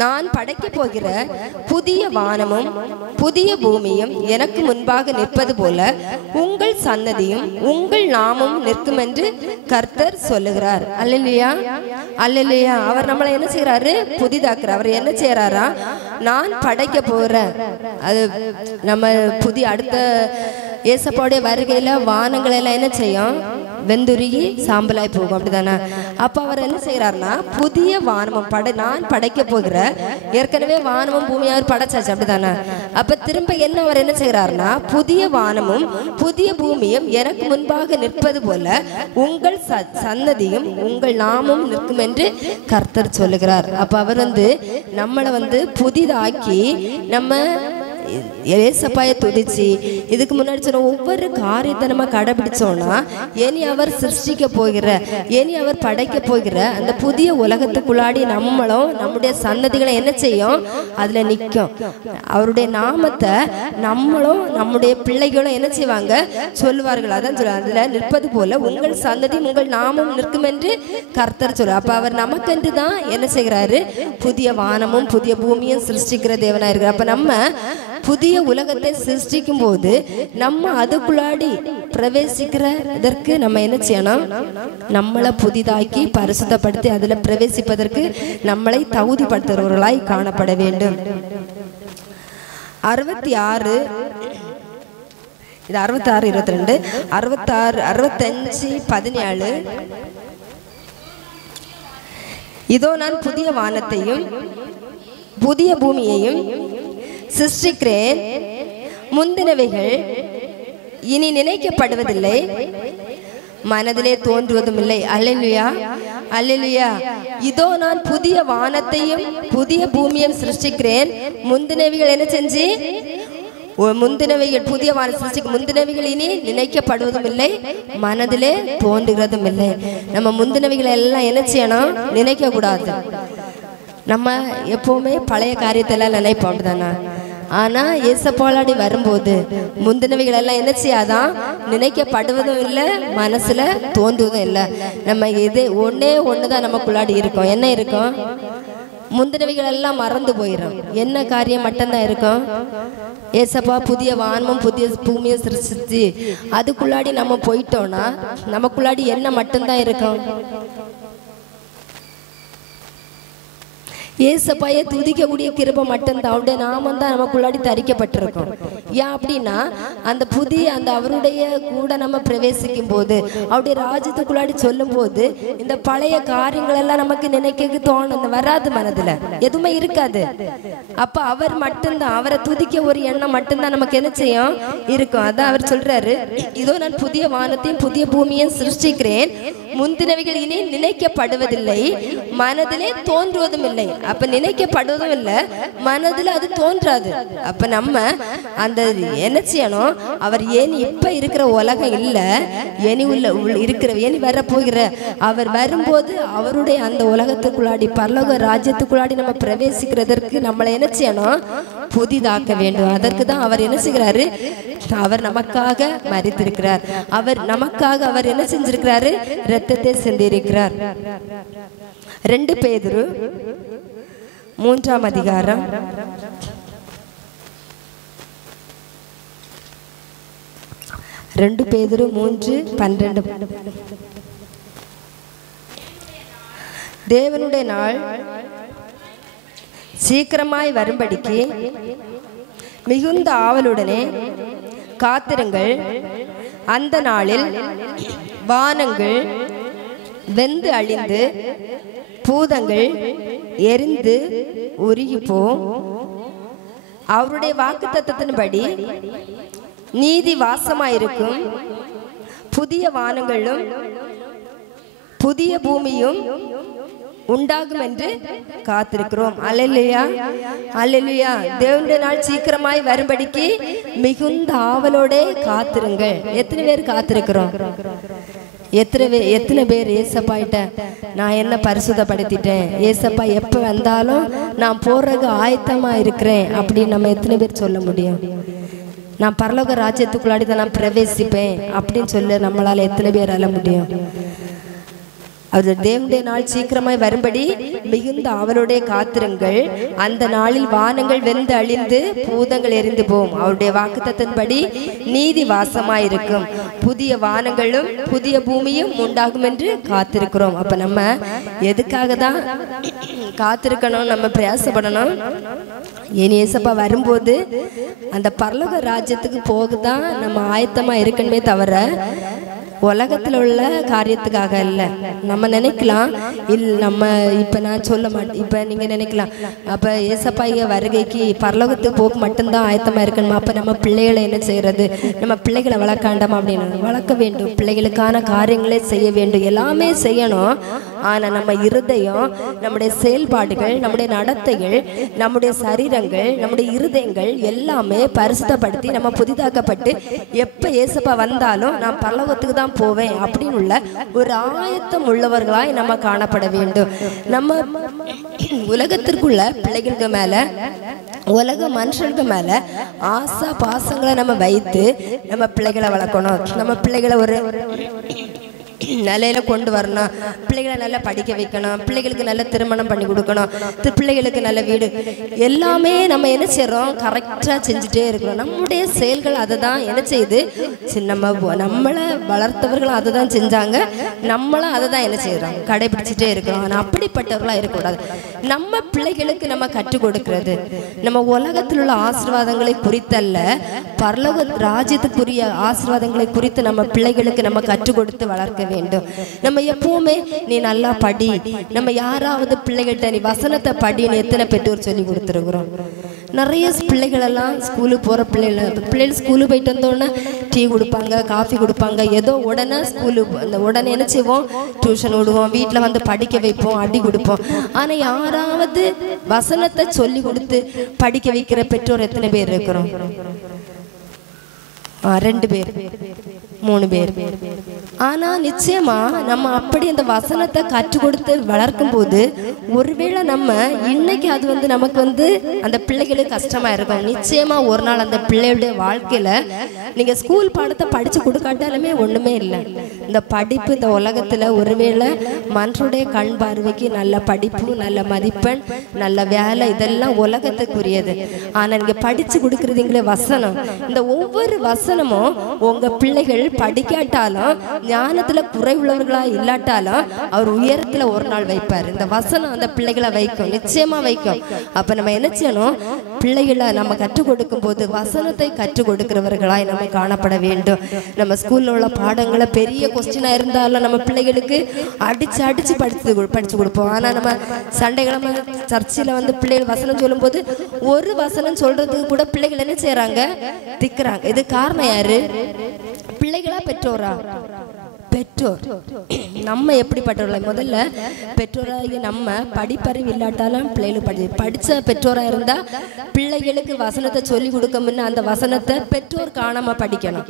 நான் படைக்க போகிற புதிய வானமும் புதிய பூமியும் எனக்கு முன்பாக நிற்பது போல உங்கள் சன்னதியும் உங்கள் நாமும் நிற்கும் என்று கர்த்தர் சொல்லுகிறார். அல்லேலூயா, அல்லேலூயா. அவர் நம்மளை என்ன செய்யறாரு, புதிதாக்குறார். அவர் என்ன செய்யறாரா, நான் படைக்க போறேன். அது நம்ம புதிய அடுத்த ஏசப்பாவுடைய வருகையில வானங்கள் எல்லாம் என்ன செய்யும், வெந்துருகி சாம்பலாய் போகும், அப்படிதானே? அப்ப அவர் என்ன செய்யறாருன்னா, புதிய வானமும் நான் படைக்க போகிற, ஏற்கனவே வானமும் பூமியும் அவர் படைச்சாச்சு, அப்படிதானே? அப்ப திரும்ப என்ன அவர் என்ன செய்யறாருன்னா, புதிய வானமும் புதிய பூமியும் எனக்கு முன்பாக நிற்பது போல உங்கள் சன்னதியும் உங்கள் நாமும் நிற்கும் என்று கர்த்தர் சொல்லுகிறார். அப்ப அவர் நம்மளை புதிதாக்கி நம்ம ஏசப்பாயை துதிச்சு இதுக்கு முன்னாடி சொன்ன ஒவ்வொரு காரியத்தை நம்ம கடைபிடிச்சோம்னா இனி அவர் சிருஷ்டிக்க போகிற, இனி அவர் படைக்க போகிற அந்த புதிய உலகத்துக்குள்ளாடி நம்மளும் நம்முடைய சன்னதிகளை என்ன செய்யும், அதுல நிற்கும். அவருடைய நாமத்தை நம்மளும் நம்முடைய பிள்ளைகளும் என்ன செய்வாங்க, சொல்லுவார்கள். அதான் சொல்ல, அதுல நிற்பது போல உங்கள் சன்னதி உங்கள் நாமம் நிற்கும் என்று கர்த்தர் சொல்ற. அப்ப அவர் நமக்கென்று தான் என்ன செய்கிறாரு, புதிய வானமும் புதிய பூமியும் சிருஷ்டிக்கிற தேவனா இருக்கிறார். அப்ப நம்ம புதிய உலகத்தை சிருஷ்டிக்கும் போது நம்ம அதுக்குள்ளாடி பிரவேசிக்கிறதற்கு நம்ம என்ன செய்யணும், நம்மளை புதிதாக்கி பரிசுத்தப்படுத்தி அதுல பிரவேசிப்பதற்கு நம்மளை தகுதிப்படுத்துகிறவர்களாய் காணப்பட வேண்டும். 66 இது 66 22 66 65 17 இதோ நான் புதிய வானத்தையும் புதிய பூமியையும் சிருஷ்டிக்கிறேன், முந்தினவைகள் இனி நினைக்கப்படுவதில்லை, மனதிலே தோன்றுவதும் இல்லை. அல்லேலூயா, அல்லேலூயா. இதோ நான் புதிய வானத்தையும் புதிய பூமியையும் சிருஷ்டிக்கிறேன், முந்தினவைகள் என்ன செஞ்சு, முந்தினவைகள் புதிய வான சிருஷ்டிக்கு முந்தினவைகள் இனி நினைக்கப்படுவதும் இல்லை, மனதிலே தோன்றுகிறதும் இல்லை. நம்ம முந்தினவைகளை எல்லாம் என்ன செய்யணும், நினைக்க கூடாது. நம்ம எப்பவுமே பழைய காரியத்தெல்லாம் நினைப்போம், அப்படிதானே? ஆனா ஏசப்பாடி வரும்போது முந்தினவைகள் எல்லாம் என்ன செய்யாதான், நினைக்கப்படுவதும் இல்லை, மனசுல தோன்றுவதும் இல்லை. நம்ம இது ஒண்ணுதான் நமக்குள்ளாடி இருக்கும். என்ன இருக்கும், முந்தினவைகள் எல்லாம் மறந்து போயிடும். என்ன காரியம் மட்டும்தான் இருக்கும், ஏசப்பா புதிய வானமும் புதிய பூமியை சிருஷ்டிச்சு அதுக்குள்ளாடி நம்ம போயிட்டோம்னா நமக்குள்ளாடி என்ன மட்டும்தான் இருக்கும், ஏசப்பாயை துதிக்கக்கூடிய கிருபை மட்டும்தான், அவருடைய நாமம் தான் நமக்குள்ளாடி தரிக்கப்பட்டிருக்கும். ஏன் அப்படின்னா அந்த புதிய அந்த அவருடைய கூட நம்ம பிரவேசிக்கும் போது அவருடைய ராஜ்யத்துக்குள்ளாடி சொல்லும் போது இந்த பழைய காரியங்கள் எல்லாம் நமக்கு நினைக்க தோணும் வராது, மனதுல எதுவுமே இருக்காது. அப்ப அவர் மட்டும்தான், அவரை துதிக்க ஒரு எண்ணம் மட்டும்தான் நமக்கு என்ன செய்யும் இருக்கும். அதான் அவர் சொல்றாரு, இதோ நான் புதிய வானத்தையும் புதிய பூமியையும் சிருஷ்டிக்கிறேன், முந்தினவைகள் இனி நினைக்கப்படுவதில்லை, மனதிலே தோன்றுவதும் இல்லை. அப்ப நினைக்கப்படுவதும் இல்லை, மனதுல அது தோன்றாது. அப்ப நம்ம அந்த என்ன செய்யணும், அவர் ஏன் இப்ப இருக்கிற உலகம் இல்ல, இனி இருக்கிற இனி வரப்போகிற அவர் வரும்போது அவருடைய அந்த உலகத்துக்குள்ளாடி பரலோக ராஜ்யத்துக்குள்ளாடி நம்ம பிரவேசிக்கிறதற்கு நம்மளை என்ன செய்யணும், புதிதாக்க வேண்டும். அதற்கு தான் அவர் என்ன செய்கிறாரு, அவர் நமக்காக மரித்திருக்கிறார், அவர் நமக்காக அவர் என்ன செஞ்சிருக்கிறாரு, இரத்தத்தை சிந்தியிருக்கிறார். 2 பேதுரு 3ஆம் அதிகாரம் 2 பேதுரு 3:12 தேவனுடைய நாள் சீக்கிரமாய் வரும்படிக்கு மிகுந்த ஆவலுடனே காத்திருங்கள், அந்த நாளில் வானங்கள் வெந்து அழிந்து பூதங்கள் எரிந்து உருகிப்போம், அவருடைய வாக்குத்தத்தத்தின்படி நீதி வாசமாயிருக்கும், புதிய வானங்களும் புதிய பூமியும் உண்டாகும் என்று காத்திருக்கிறோம். அல்லேலூயா, அல்லேலூயா. தேவனுடைய நாள் சீக்கிரமாய் வரும்படிக்கு மிகுந்த ஆவலோட காத்திருங்கள். எத்தனை பேர் காத்திருக்கிறோம்? எத்தனை பேர் ஏசப்பாயிட்ட நான் என்ன பரிசுத்தப்படுத்திட்டேன், ஏசப்பா எப்போ வந்தாலும் நான் போறதுக்கு ஆயத்தமா இருக்கிறேன் அப்படின்னு நம்ம எத்தனை பேர் சொல்ல முடியும்? நான் பரலோக ராஜ்யத்துக்குள்ளாடி தான் நான் பிரவேசிப்பேன் அப்படின்னு சொல்ல நம்மளால எத்தனை பேர் அழ முடியும்? அவர் தேவனுடைய நாள் சீக்கிரமாய் வரும்படி மிகுந்த அவருடைய காத்திருங்கள், அந்த நாளில் வானங்கள் வெந்து அழிந்து பூதங்கள் எரிந்து போகும், அவருடைய வாக்குத்தத்தின்படி நீதி வாசமாயிருக்கும், புதிய வானங்களும் புதிய பூமியும் உண்டாகும் என்று காத்திருக்கிறோம். அப்ப நம்ம எதுக்காக தான் காத்திருக்கணும், நம்ம பிரயாசப்படணும்? இனி ஏசப்பா வரும்போது அந்த பரலோக ராஜ்யத்துக்கு போகதான் நம்ம ஆயத்தமா இருக்கணுமே தவிர உலகத்தில் உள்ள காரியத்துக்காக இல்லை. நம்ம நினைக்கலாம் நம்ம இப்போ நான் சொல்ல மாட்டேன், இப்போ நீங்கள் நினைக்கலாம் அப்போ ஏசப்பா வருகைக்கு பரலோகத்துக்கு போக மட்டும்தான் ஆயத்தமாக இருக்கணுமா, அப்போ நம்ம பிள்ளைகளை என்ன செய்கிறது, நம்ம பிள்ளைகளை வளர்க்காண்டாமா அப்படின்னு. வளர்க்க வேண்டும், பிள்ளைகளுக்கான காரியங்களே செய்ய வேண்டும், எல்லாமே செய்யணும். ஆனால் நம்ம இருதயம், நம்முடைய செயல்பாடுகள், நம்முடைய நடத்தைகள், நம்முடைய சரீரங்கள், நம்முடைய இருதயங்கள் எல்லாமே பரிசுத்தப்படுத்தி நம்ம புதிதாக்கப்பட்டு எப்போ ஏசப்பா வந்தாலும் நான் பரலோகத்துக்கு தான் போவேன் அப்படின்னு உள்ள ஒரு ஆயத்தம் உள்ளவர்களாய் நம்ம காணப்பட வேண்டும். நம்ம உலகத்திற்குள்ள பிள்ளைகளுக்கு மேல, உலக மனுஷனுக்கு மேல ஆசை பாசங்களை நம்ம வைத்து நம்ம பிள்ளைகளை வளர்க்கணும். நம்ம பிள்ளைகளை ஒரு நிலையில கொண்டு வரணும். பிள்ளைகளை நல்லா படிக்க வைக்கணும். பிள்ளைகளுக்கு நல்ல திருமணம் பண்ணி கொடுக்கணும். பிள்ளைகளுக்கு நல்ல வீடு, எல்லாமே நம்ம என்ன செய்யறோம், கரெக்டா செஞ்சுட்டே இருக்கிறோம். நம்முடைய செயல்கள் அதை தான் என்ன செய்யுது, நம்மளை வளர்த்தவர்களும் அதை தான் செஞ்சாங்க, நம்மளும் அதை தான் என்ன செய்யறோம், கடைபிடிச்சிட்டே இருக்கிறோம். ஆனால் அப்படிப்பட்டவர்களா இருக்கக்கூடாது. நம்ம பிள்ளைகளுக்கு நம்ம கற்றுக் கொடுக்கிறது நம்ம உலகத்தில் உள்ள ஆசீர்வாதங்களை குறித்தல்ல, பரலோக ராஜ்யத்துக்குரிய ஆசீர்வாதங்களை குறித்து நம்ம பிள்ளைகளுக்கு நம்ம கற்றுக் கொடுத்து வளர்க்க வேண்டும். நம்ம எப்பவுமே நீ நல்லா படி, நம்ம யாராவது பிள்ளைகள்கிட்ட நீ வசனத்தை படின்னு எத்தனை பெற்றோர் சொல்லி கொடுத்துருக்குறோம். நிறைய பிள்ளைகள் எல்லாம் ஸ்கூலுக்கு போற பிள்ளைகள் ஸ்கூலுக்கு போயிட்டு வந்தோடனே டீ கொடுப்பாங்க, காஃபி கொடுப்பாங்க, ஏதோ உடனே உடனே என்ன செய்வோம், டியூஷன் விடுவோம், வீட்டில் வந்து படிக்க வைப்போம், அடி கொடுப்போம். ஆனால் யாராவது வசனத்தை சொல்லி கொடுத்து படிக்க வைக்கிற பெற்றோர் எத்தனை பேர் இருக்கிறோம்? 2 பேர் 3 பேர். ஆனா நிச்சயமா நம்ம அப்படி அந்த வசனத்தை கற்றுக் கொடுத்து வளர்க்கும் போது ஒருவேளை நம்ம இன்னைக்கு அது நமக்கு அந்த பிள்ளைகளுக்கு கஷ்டமா இருக்கும். நிச்சயமா ஒரு நாள் அந்த பிள்ளைகளுடைய வாழ்க்கையில நீங்க ஸ்கூல் பாடத்தை படிச்சு கொடுக்காட்டாலுமே ஒண்ணுமே இல்லை. இந்த படிப்பு இந்த உலகத்துல ஒருவேளை மனுஷனுடைய கண் பார்வைக்கு நல்ல படிப்பு, நல்ல மதிப்பெண், நல்ல வேலை, இதெல்லாம் உலகத்துக்குரியது. ஆனா நீங்க படிச்சு கொடுக்குறதுங்களே வசனம், இந்த ஒவ்வொரு வசனமும் உங்க பிள்ளைகள் படிக்காட்டாலும், ஞானத்துல குறைவுள்ளவர்களா இல்லாட்டாலும் அவர் உயரத்துல ஒரு நாள் வைப்பார். இந்த வசனம் அந்த பிள்ளைகளை வைக்கும், நிச்சயமா வைக்கும். அப்ப நம்ம என்ன செய்யணும், பிள்ளைகளை நம்ம கற்றுக் கொடுக்கும் போது வசனத்தை கற்றுக் கொடுக்கிறவர்களாய் நம்ம காணப்பட வேண்டும். நம்ம ஸ்கூல்ல உள்ள பாடங்களை பெரிய கொஸ்டினா இருந்தாலும் நம்ம பிள்ளைகளுக்கு அடிச்சு அடிச்சு படிச்சு கொடுப்போம். ஆனா நம்ம சண்டைக்கிழமை சர்ச்சில் பிள்ளைகள் வசனம் சொல்லும் போது ஒரு வசனம் சொல்றதுக்கு கூட பிள்ளைகள் என்ன செய்யறாங்க, திக்குறாங்க. இது காரணம் யாரு? பிள்ளைகளா பெற்றோரா? பெற்றோர். நம்ம எப்படிப்பட்டவர்கள்? முதல்ல பெற்றோராகி நம்ம படிப்பறிவு இல்லாட்டாலும் பிள்ளைகளுக்கு படிச்ச பெற்றோரா இருந்தா பிள்ளைகளுக்கு வசனத்தை சொல்லி கொடுக்க முன்ன அந்த வசனத்தை பெற்றோர் காணாம படிக்கணும்.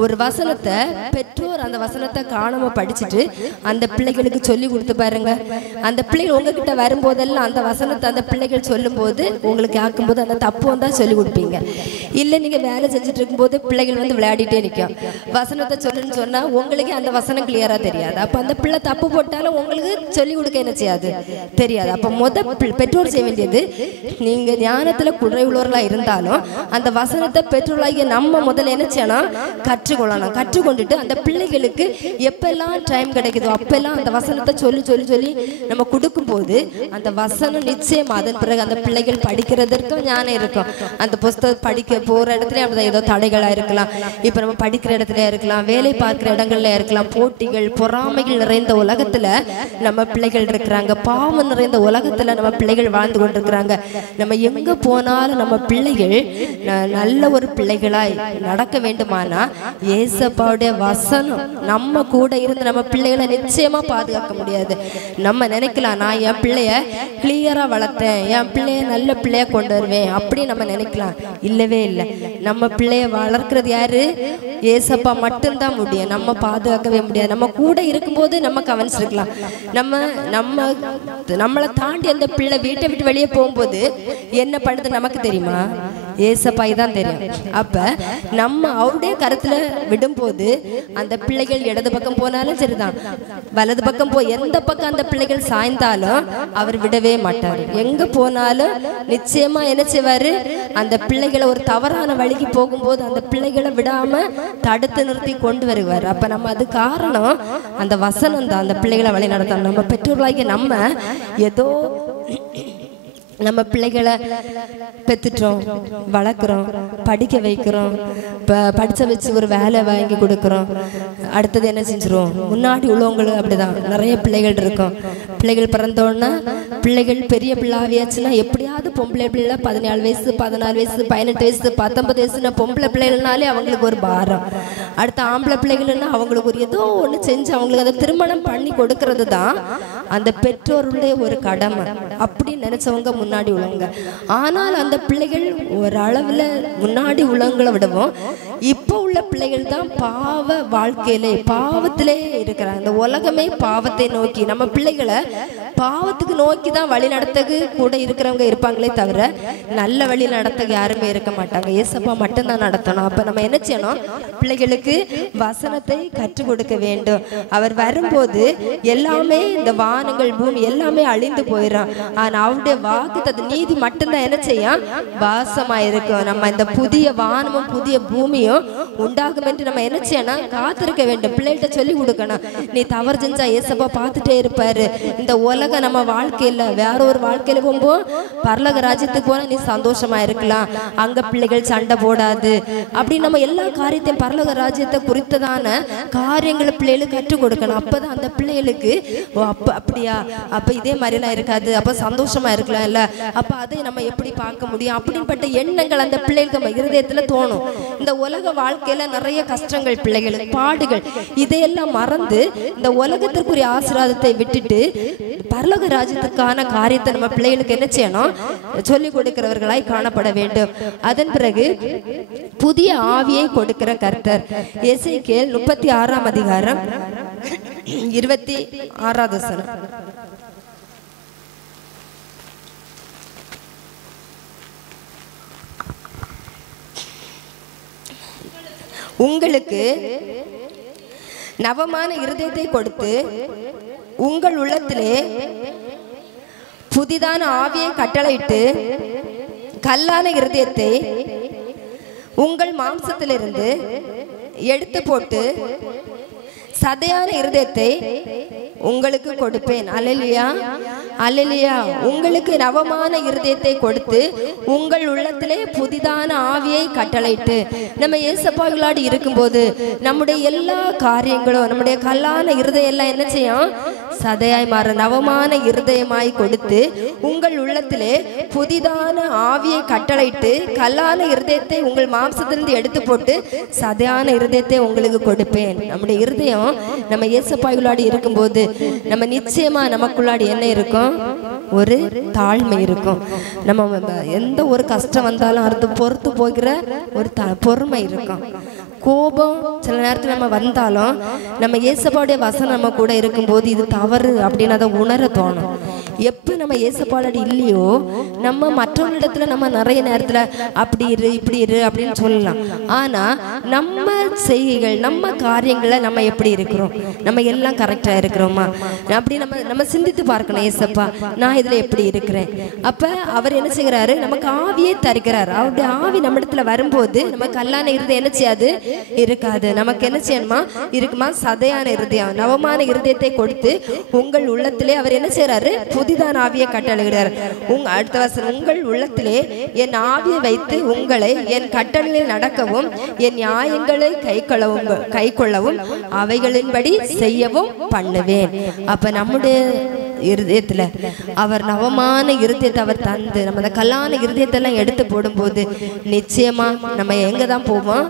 ஒரு வசனத்தை பெற்றோர் அந்த வசனத்தை காணாம படிச்சுட்டு அந்த பிள்ளைகளுக்கு சொல்லி கொடுத்து பாருங்க. அந்த பிள்ளைகள் உங்ககிட்ட வரும்போதெல்லாம் அந்த வசனத்தை அந்த பிள்ளைகள் சொல்லும் போது உங்களுக்கு ஆக்கும்போது அந்த தப்பு வந்தா சொல்லி கொடுப்பீங்க. இல்லை நீங்க வேலை செஞ்சுட்டு இருக்கும் போது பிள்ளைகள் விளையாடிட்டே நிற்கும், வசனத்தை சொல்லுன்னு சொன்னா உங்களுக்கு அந்த வசனம் கிளியரா தெரியாது. அப்ப அந்த பிள்ளை தப்பு போட்டாலும் உங்களுக்கு சொல்லி கொடுக்க என்ன செய்யாது, தெரியாது. அப்ப பெற்றோர் செய்ய வேண்டியது, நீங்க ஞானத்துல குறைவுள்ளவர்களா இருந்தாலும் அந்த வசனத்தை பெற்றோர்களாகிய நம்ம முதல்ல என்ன செய்யணும், கற்றுக்கொள்ளணும். கற்றுக்கொண்டுட்டு அந்த பிள்ளைகளுக்கு எப்பெல்லாம் டைம் கிடைக்குதோ அப்பெல்லாம் அந்த வசனத்தை சொல்லி சொல்லி சொல்லி நம்ம கொடுக்கும் போது அந்த வசனம் நிச்சயம் அதன் பிறகு அந்த பிள்ளைகள் படிக்கிறதற்கும் ஞானம் இருக்கும். அந்த புஸ்தகம் படிக்க போற இடத்துல அப்படிதான் ஏதோ தடைகளா இருக்கலாம், இப்ப நம்ம படிக்கிற இடத்துல இருக்கலாம், வேலை பார்க்கிற இடங்கள்ல இருக்கலாம், போட்டிகள் பொறாமைகள் நிறைந்த உலகத்துல நம்ம பிள்ளைகள் இருக்கிறாங்க. பாவம் நிறைந்த உலகத்துல நம்ம பிள்ளைகள் வாழ்ந்து கொண்டிருக்கிறாங்க. நம்ம எங்க போனாலும் நம்ம பிள்ளைகள் நல்ல ஒரு பிள்ளைகளாய் நடக்க வேண்டுமானா ஏசப்பாவுடைய வசனம் நம்ம கூட இருந்து நம்ம பிள்ளைகளை நிச்சயமா பாதுகாக்க முடியாது. நம்ம நினைக்கலாம், நான் என் பிள்ளைய கிளியரா வளர்த்தேன், என் பிள்ளைய நல்ல பிள்ளைய கொண்டு வருவேன் அப்படி நம்ம நினைக்கலாம். இல்லவே இல்லை. நம்ம பிள்ளைய வளர்க்கிறது யாரு? ஏசப்பா மட்டும்தான் முடியும். நம்ம பாதுகாக்கவே முடியாது. நம்ம கூட இருக்கும்போது நம்ம கவனிச்சிருக்கலாம். நம்மளை தாண்டி அந்த பிள்ளை வீட்டை விட்டு வெளியே போகும்போது என்ன பண்ணுது நமக்கு தெரியுமா? ஏசப்பாய் தான் தெரியும். அப்ப நம்ம அவருடைய கருத்துல விடும்போது அந்த பிள்ளைகள் இடது பக்கம் போனாலும் சரிதான், வலது பக்கம் எந்த பக்கம் அந்த பிள்ளைகள் சாய்ந்தாலும் அவர் விடவே மாட்டார். எங்க போனாலும் நிச்சயமா என்ன செய்வாரு, அந்த பிள்ளைகளை ஒரு தவறான வழிக்கு போகும்போது அந்த பிள்ளைகளை விடாம தடுத்து நிறுத்தி கொண்டு வருவார். அப்ப நம்ம அது காரணம் அந்த வசனம் தான் அந்த பிள்ளைகளை வழி நடத்தணும். நம்ம பெற்றோர்களாகிய நம்ம ஏதோ நம்ம பிள்ளைகளை பெற்றுட்டோம், வளர்க்குறோம், படிக்க வைக்கிறோம், படிச்ச வச்சு ஒரு வேலை வாங்கி கொடுக்குறோம், அடுத்தது என்ன செஞ்சிருவோம், முன்னாடி உள்ளவங்களுக்கு அப்படிதான் நிறைய பிள்ளைகள் இருக்கும். பிள்ளைகள் பிறந்தோன்னா பிள்ளைகள் பெரிய பிள்ளாவியாச்சுன்னா எப்படியாவது பொம்பளை பிள்ளை 17 வயசு 14 வயசு 18 வயசு 19 வயசுன்னா பொம்பளை பிள்ளைகள்னாலே அவங்களுக்கு ஒரு பாரம். அடுத்த ஆம்பளை பிள்ளைகள்னா அவங்களுக்கு ஒரு ஏதோ ஒன்று செஞ்சு அவங்களுக்கு அதை திருமணம் பண்ணி கொடுக்கறது தான் அந்த பெற்றோருடைய ஒரு கடமை அப்படின்னு நினைச்சவங்க முன்னாடி உள்ளவங்க. ஆனால் அந்த பிள்ளைகள் ஒரு அளவில் முன்னாடி உள்ளவங்களை விடவும் இப்போ உள்ள பிள்ளைகள் தான் பாவ வாழ்க்கையிலே பாவத்திலே இருக்கிறாங்க. இந்த உலகமே பாவத்தை நோக்கி நம்ம பிள்ளைகளை பாவத்துக்கு நோக்கி தான் வழி நடத்தக்கு கூட இருக்கிறவங்க இருப்பாங்களே தவிர நல்ல வழி நடத்தக்கு யாருமே இருக்க மாட்டாங்க. ஏசப்பா மட்டும்தான் நடத்தணும். அப்ப நம்ம என்ன செய்யணும்? பிள்ளைகளுக்கு வசனத்தை கற்றுக் கொடுக்க வேண்டும். அவர் வரும்போது எல்லாமே இந்த வானங்கள் பூமி எல்லாமே அழிந்து போயிடும். ஆனா அவருடைய வாக்கு நீதி மட்டும்தான் என்ன செய்யும்? வாசமா இருக்கும். நம்ம இந்த புதிய வானமும் புதிய பூமியும் உண்டாகும் என்று நம்ம என்ன செய்யணும்? காத்திருக்க வேண்டும். பிள்ளைகிட்ட சொல்லி கொடுக்கணும். நீ தவறு செஞ்சா ஏசப்பா பார்த்துட்டே இருப்பாரு. இந்த உலக நம்ம வாழ்க்கையில வேற ஒரு வாழ்க்கையில போகும்போது பரலோக ராஜ்யத்துக்கு போனா நீ சந்தோஷமா இருக்கலாம், அங்க பிள்ளைகள் சண்டை போடாது அப்படி நம்ம எல்லா காரியத்தையும் பரலோக ராஜ்யத்தை குறித்ததான காரியங்களை பிள்ளைகளுக்கு கற்றுக் கொடுக்கணும். அப்பதான் அந்த பிள்ளைகளுக்கு அப்படியா அப்ப இதே மாதிரிலாம் இருக்காது, அப்ப சந்தோஷமா இருக்கலாம் இல்ல, அப்ப அதை நம்ம எப்படி பார்க்க முடியும் அப்படிப்பட்ட எண்ணங்கள் அந்த பிள்ளைகளுக்கு நம்ம இருதயத்துல தோணும். இந்த உலக வாழ்க்கையில நிறைய கஷ்டங்கள், பிள்ளைகளுக்கு பாடுகள், இதையெல்லாம் மறந்து இந்த உலகத்திற்குரிய ஆசீர்வாதத்தை விட்டுட்டு பரலோக ராஜ்யத்துக்கான காரியத்தை நம்ம பிள்ளைகளுக்கு என்ன செய்யணும்? சொல்லிக் கொடுக்கிறவர்களாய் காணப்பட வேண்டும். அதன் பிறகு புதிய ஆவியை கொடுக்கிற கர்த்தர். எசேக்கியேல் 36ஆம் அதிகாரம் 26வது வசனம். உங்களுக்கு நவமான இருதயத்தை கொடுத்து உங்கள் உள்ளத்திலே புதிதான ஆவியை கட்டளையிட்டு கல்லான இருதயத்தை உங்கள் மாம்சத்திலிருந்து எடுத்து போட்டு சதையான இருதயத்தை உங்களுக்கு கொடுப்பேன். அல்லேலூயா, அல்லேலூயா. உங்களுக்கு நவமான இருதயத்தை கொடுத்து உங்கள் உள்ளத்திலே புதிதான ஆவியை கட்டளையிட்டு நம்ம ஏசப்பாவிலாடி இருக்கும்போது நம்முடைய எல்லா காரியங்களும் நம்முடைய கல்லான இருதயம் எல்லாம் என்ன செய்யும்? சதையாய் மாற நவமான இருதயமாய் கொடுத்து உங்கள் உள்ளத்திலே புதிதான ஆவியை கட்டளையிட்டு கல்லான இருதயத்தை உங்கள் மாம்சத்திலிருந்து எடுத்து போட்டு சதையான இருதயத்தை உங்களுக்கு கொடுப்பேன். நம்முடைய இருதயம் நம்ம ஏசப்பாவிலாடி இருக்கும்போது நம்ம நிச்சயமா நமக்குள்ளாடி என்ன இருக்கும்? ஒரு தாழ்மை இருக்கும். நம்ம எந்த ஒரு கஷ்டம் வந்தாலும் அது பொறுத்து போகிற ஒரு பொறுமை இருக்கும். கோபம் சில நேரத்தில் நம்ம வந்தாலும் நம்ம ஏசப்பாவுடைய வசனம் நம்ம கூட இருக்கும்போது இது தவறு அப்படின்னு அதை உணர தோணும். எப்போ நம்ம ஏசப்பாடி இல்லையோ நம்ம மற்றவங்களிடத்துல நம்ம நிறைய நேரத்தில் அப்படி இரு இப்படி இரு அப்படின்னு சொல்லலாம். ஆனால் நம்ம செய்கைகள் நம்ம காரியங்களை நம்ம எப்படி இருக்கிறோம்? நம்ம எல்லாம் கரெக்டாக இருக்கிறோமா அப்படி நம்ம சிந்தித்து பார்க்கணும். ஏசப்பா நான் இதில் எப்படி இருக்கிறேன்? அப்போ அவர் என்ன செய்கிறாரு? நமக்கு ஆவியை தருகிறார். அவருடைய ஆவி நம்ம இடத்துல வரும்போது நம்ம கல்லான இருதயம் என்ன செய்யாது? இருக்காது. நமக்கு என்ன செய்யணுமா? இருக்குமா? சதையான இருதயம் நவமான இருதயத்தை கொடுத்து உங்கள் உள்ளத்திலே அவர் என்ன செய்யறாரு? புதிதான ஆவியை கட்டளையிடுகிறார். அடுத்த வசனம், உங்கள் உள்ளத்திலே என் ஆவியை வைத்து உங்களை என் கட்டளையில் நடக்கவும் என் நியாயங்களை கை கொள்ளவும் அவைகளின்படி செய்யவும் பண்ணுவேன். அப்ப நம்முடைய இருதயத்துல அவர் நவமான இருதயத்தை அவர் தந்து நம்ம அந்த கல்லான இருதயத்தை எல்லாம் எடுத்து போடும்போது நிச்சயமா நம்ம எங்க தான் போவோம்?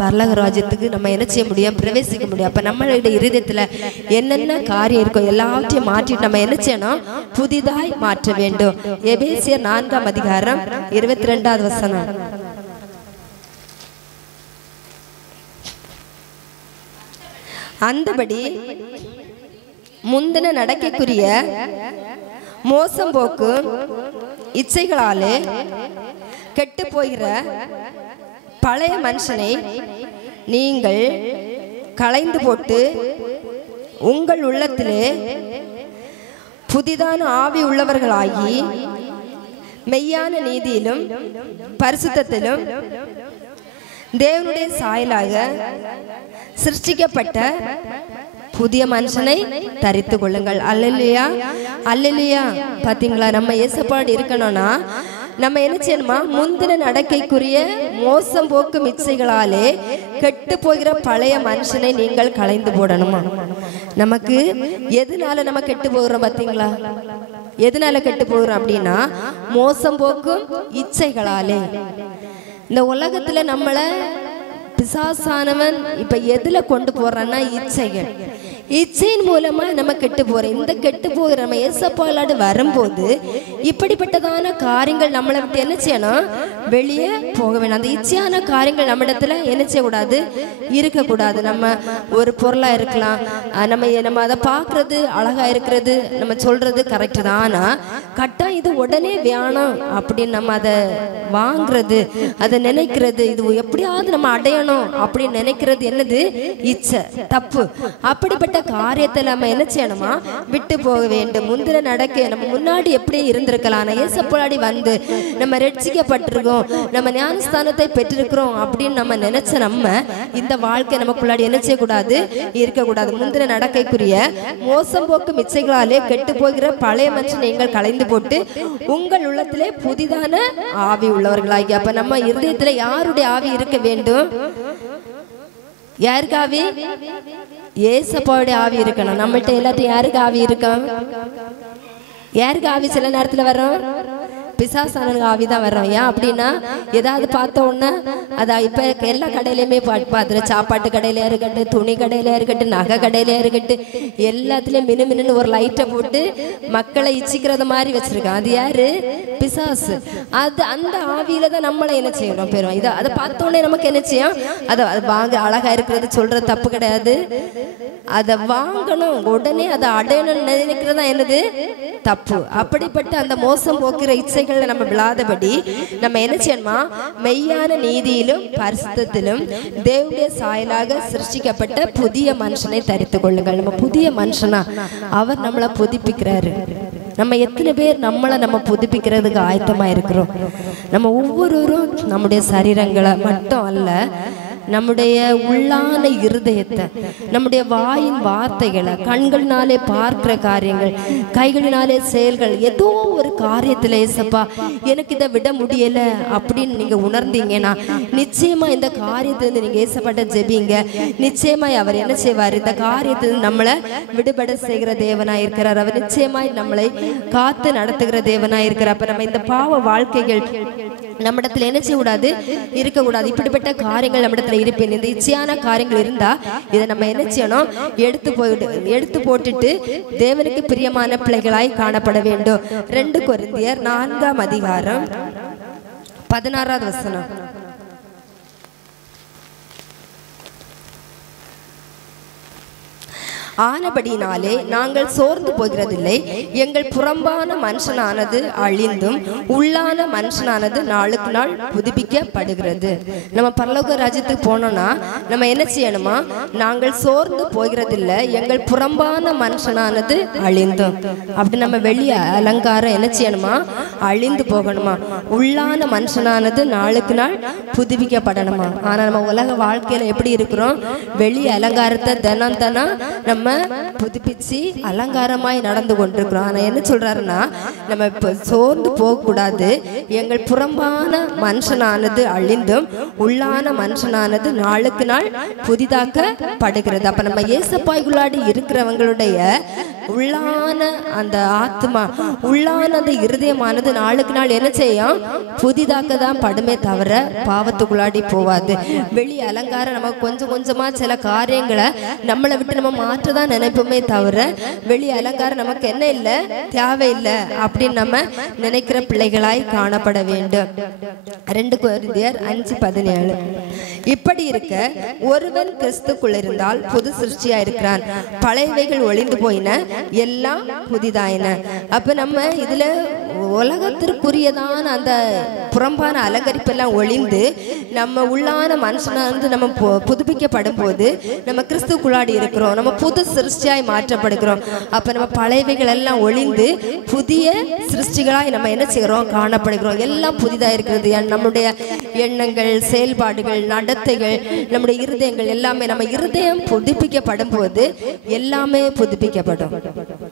பரலோக ராஜ்யத்துக்கு நம்ம என்ன செய்ய முடியும்? பிரவேசிக்க முடியும். அப்ப நம்மளுடைய இருதயத்துல என்னென்ன காரியம் இருக்கோ எல்லாத்தையும் மாற்றிட்டு நம்ம என்ன செய்யணும்? புதிதாய் மாற்ற வேண்டும். எபேசியர் 4ஆம் அதிகாரம் 22வது வசனம். அந்தபடி முந்தின நடக்கைக்குரிய மோசம் போக்கு இச்சைகளாலே கெட்டு போகிற பழைய மனுஷனை நீங்கள் களைந்து போட்டு உங்கள் உள்ளத்திலே புதிதான ஆவி உள்ளவர்களாகி மெய்யான நீதியிலும் பரிசுத்தத்திலும் தேவனுடைய சாயலாக சிருஷ்டிக்கப்பட்ட புதிய மனுஷனை தரித்து கொள்ளுங்கள். அல்லேலூயா, அல்லேலூயா. பாத்தீங்களா? நம்ம ஏசப்பாடு இருக்கணும்னா நம்ம என்ன செய்யணுமா? முந்தின நடக்கைக்குரிய மோசம் போக்கும் இச்சைகளாலே கெட்டு போகிற பழைய மனுஷனை நீங்கள் களைந்து போடணுமா? நமக்கு எதனால நம்ம கெட்டு போகிறோம்? பாத்தீங்களா? எதனால கெட்டு போகிறோம் அப்படின்னா மோசம் போக்கும் இச்சைகளாலே. இந்த உலகத்துல நம்மள பிசாசானவன் இப்ப எதுல கொண்டு போறான்னா இச்சைகள். இச்சையின் மூலமா நம்ம கெட்டு போறோம். இந்த கெட்டு போகிற நம்ம ஏசப்பாலாடு வரும்போது இப்படிப்பட்டதான காரியங்கள் நம்மளை விட்டு என்ன செய்யணும், வெளியே போக வேண்டாம். அந்த இச்சையான காரியங்கள் நம்ம இடத்துல என்ன செய்யக்கூடாது, இருக்கக்கூடாது. நம்ம ஒரு பொருளா இருக்கலாம், நம்ம அதை பார்க்கறது அழகா இருக்கிறது, நம்ம சொல்றது கரெக்ட் தான். ஆனா கட்டம் இது உடனே வேணும் அப்படின்னு நம்ம அதை வாங்குறது, அதை நினைக்கிறது, இது எப்படியாவது நம்ம அடையணும் அப்படின்னு நினைக்கிறது என்னது, இச்சை, தப்பு. அப்படிப்பட்ட காரியத்தை நம்ம என்ன செய்யணுமா, விட்டு போக வேண்டும். முந்திர நடக்க நம்ம முன்னாடி எப்படி இருந்திருக்கலாம், ஏசப்பாடி வந்து நம்ம ரட்சிக்கப்பட்டிருக்கோம், நம்ம ஞானஸ்தானத்தை பெற்றிருக்கிறோம் அப்படின்னு நம்ம நினைச்ச நம்ம இந்த வாழ்க்கை நமக்குள்ளாடி என்ன செய்யக்கூடாது, இருக்கக்கூடாது. முந்திர நடக்கைக்குரிய மோசம் போக்கும் இச்சைகளாலே கெட்டு போகிற பழைய மனுஷனை நீங்கள் களைந்து போட்டு உங்கள் உள்ளத்திலே புதிதான ஆவி உள்ளவர்களாகி. அப்ப நம்ம இருதயத்துல யாருடைய ஆவி இருக்க வேண்டும், யாருக்கு ஆவி, ஏசப்பாவுடைய ஆவி இருக்கணும். நம்மள்ட்ட எல்லாத்தையும் யாருக்கு ஆவி இருக்கும், யாருக்கு ஆவி சில நேரத்துல வரும், பிசாசானுக்கு ஆவி தான் வரும். ஏன் அப்படின்னா ஏதாவது பார்த்த உடனே அதை இப்போ எல்லா கடையிலையுமே பார்த்துரு, சாப்பாட்டு கடையில இருக்கட்டும், துணி கடையில இருக்கட்டும், நகை கடையில இருக்கட்டும், எல்லாத்துலேயும் மின்னு ஒரு லைட்டை போட்டு மக்களை இச்சிக்கிறத மாதிரி வச்சிருக்கான். அது யாரு, பிசாசு. அது அந்த ஆவியில தான் நம்மளை என்ன செய்யணும் பெறுவோம். இதை அதை பார்த்த உடனே நமக்கு என்ன செய்யும், அதை வாங்க அழகா இருக்கிறது சொல்றது தப்பு கிடையாது, அதை வாங்கணும் உடனே அதை அடையணும்னு நினைக்கிறதா என்னது தப்பு. அப்படிப்பட்ட அந்த மோசம் போக்குற இச்சைகளை நம்ம விழாதபடி நம்ம என்ன செய்யணுமா, மெய்யான நீதியிலும் பரிசுத்தத்திலும் தேவனுடைய சாயலாக சிருஷ்டிக்கப்பட்ட புதிய மனுஷனை தரித்து கொள்ளுங்கள். நம்ம புதிய மனுஷனா அவர் நம்மளை புதுப்பிக்கிறாரு. நம்ம எத்தனை பேர் நம்மளை நம்ம புதுப்பிக்கிறதுக்கு ஆயத்தமா இருக்கிறோம். நம்ம ஒவ்வொருவரும் நம்முடைய சரீரங்களை மட்டும் அல்ல, நம்முடைய உள்ளான இருதயத்தை, நம்முடைய வாயின் வார்த்தைகளை, கண்களினாலே பார்க்கிற காரியங்கள், கைகளினாலே செயல்கள், ஏதோ ஒரு காரியத்தில் ஏசப்பா எனக்கு இதை விட முடியல அப்படின்னு நீங்க உணர்ந்தீங்கன்னா நிச்சயமா இந்த காரியத்திலிருந்து நீங்க ஏசப்பாட்ட ஜெபிங்க. நிச்சயமாய் அவர் என்ன செய்வார், இந்த காரியத்திலிருந்து நம்மளை விடுபட செய்கிற தேவனாய் இருக்கிறார். அவர் நிச்சயமாய் நம்மளை காத்து நடத்துகிற தேவனாய் இருக்கிறார். அப்ப நம்ம இந்த பாவ வாழ்க்கைகள் நம்மிடத்துல என்ன செய்யக்கூடாது, இருக்கக்கூடாது. இப்படிப்பட்ட காரியங்கள் நம்மிடத்துல இருப்பேன், இந்த இச்சையான காரியங்கள் இருந்தா இதை நம்ம என்ன செய்யணும், எடுத்து போட்டுட்டு தேவனுக்கு பிரியமான பிள்ளைகளாய் காணப்பட வேண்டும். 2 கொரிந்தியர் 4ஆம் அதிகாரம் 16வது வசனம். ஆனபடினாலே நாங்கள் சோர்ந்து போகிறதில்லை. எங்கள் புறம்பான மனுஷனானது அழிந்தும் உள்ளான மனுஷனானது நாளுக்கு நாள் புதுப்பிக்கப்படுகிறது. நம்ம பரலோக ராஜ்யத்துக்கு போனோம்னா நம்ம என்ன செய்யணுமா, நாங்கள் சோர்ந்து போகிறதில்லை, எங்கள் புறம்பான மனுஷனானது அழிந்தும். அப்படி நம்ம வெளிய அலங்காரம் என்ன செய்யணுமா, அழிந்து போகணுமா, உள்ளான மனுஷனானது நாளுக்கு நாள் புதுப்பிக்கப்படணுமா. ஆனா நம்ம உலக வாழ்க்கையில எப்படி இருக்கிறோம், வெளி அலங்காரத்தை தினம் நம்ம புதுப்பிச்சு அலங்காரமாய் நடந்து கொண்டிருக்கிறோம். ஆனா என்ன சொல்றாருன்னா, நம்ம இப்ப சோர்ந்து போக கூடாது. எங்கள் புறம்பான மனுஷனானது அழிந்தும் உள்ளான மனுஷனானது நாளுக்கு நாள் புதிதாக்கப்படுகிறது. அப்ப நம்ம ஏசப்பாய்க்குள்ளாடி இருக்கிறவங்களுடைய உள்ளான அந்த ஆத்மா, உள்ளான அந்த இருதயமானது நாளுக்கு நாள் என்ன செய்யும், புதிதாக்க தான் படுமே தவிர பாவத்துக்குள்ளாடி போவாது. வெளி அலங்காரம் நம்ம கொஞ்சம் கொஞ்சமா சில காரியங்களை நம்மளை விட்டு நம்ம மாற்றதான் நினைப்போமே தவிர வெளி அலங்காரம் நமக்கு என்ன இல்லை, தேவையில்லை அப்படின்னு நம்ம நினைக்கிற பிள்ளைகளாய் காணப்பட வேண்டும். 2 கொரிந்தியர் 5:17. இப்படி இருக்க ஒருவன் கிறிஸ்துக்குள் இருந்தால் புது சிருஷ்டியா இருக்கிறான், பழையவைகள் ஒளிந்து போயின, எல்லாம் புதிதாயின. அப்ப நம்ம இதுல உலகத்திற்குரியதான அந்த புறம்பான அலங்கரிப்பெல்லாம் ஒளிந்து நம்ம உள்ளான மனுஷனா இருந்து நம்ம புதுப்பிக்கப்படும் போது நம்ம கிறிஸ்துக்குள்ளாடி இருக்கிறோம், நம்ம புது சிருஷ்டியாய் மாற்றப்படுகிறோம். அப்ப நம்ம பழையவைகள் எல்லாம் ஒளிந்து புதிய சிருஷ்டிகளாய் நம்ம என்ன செய்கிறோம், காணப்படுகிறோம். எல்லாம் புதிதா இருக்கிறது. நம்முடைய எண்ணங்கள், செயல்பாடுகள், நடத்தைகள், நம்முடைய இருதயங்கள் எல்லாமே, நம்ம இருதயம் புதுப்பிக்கப்படும் போது எல்லாமே புதுப்பிக்கப்படும்.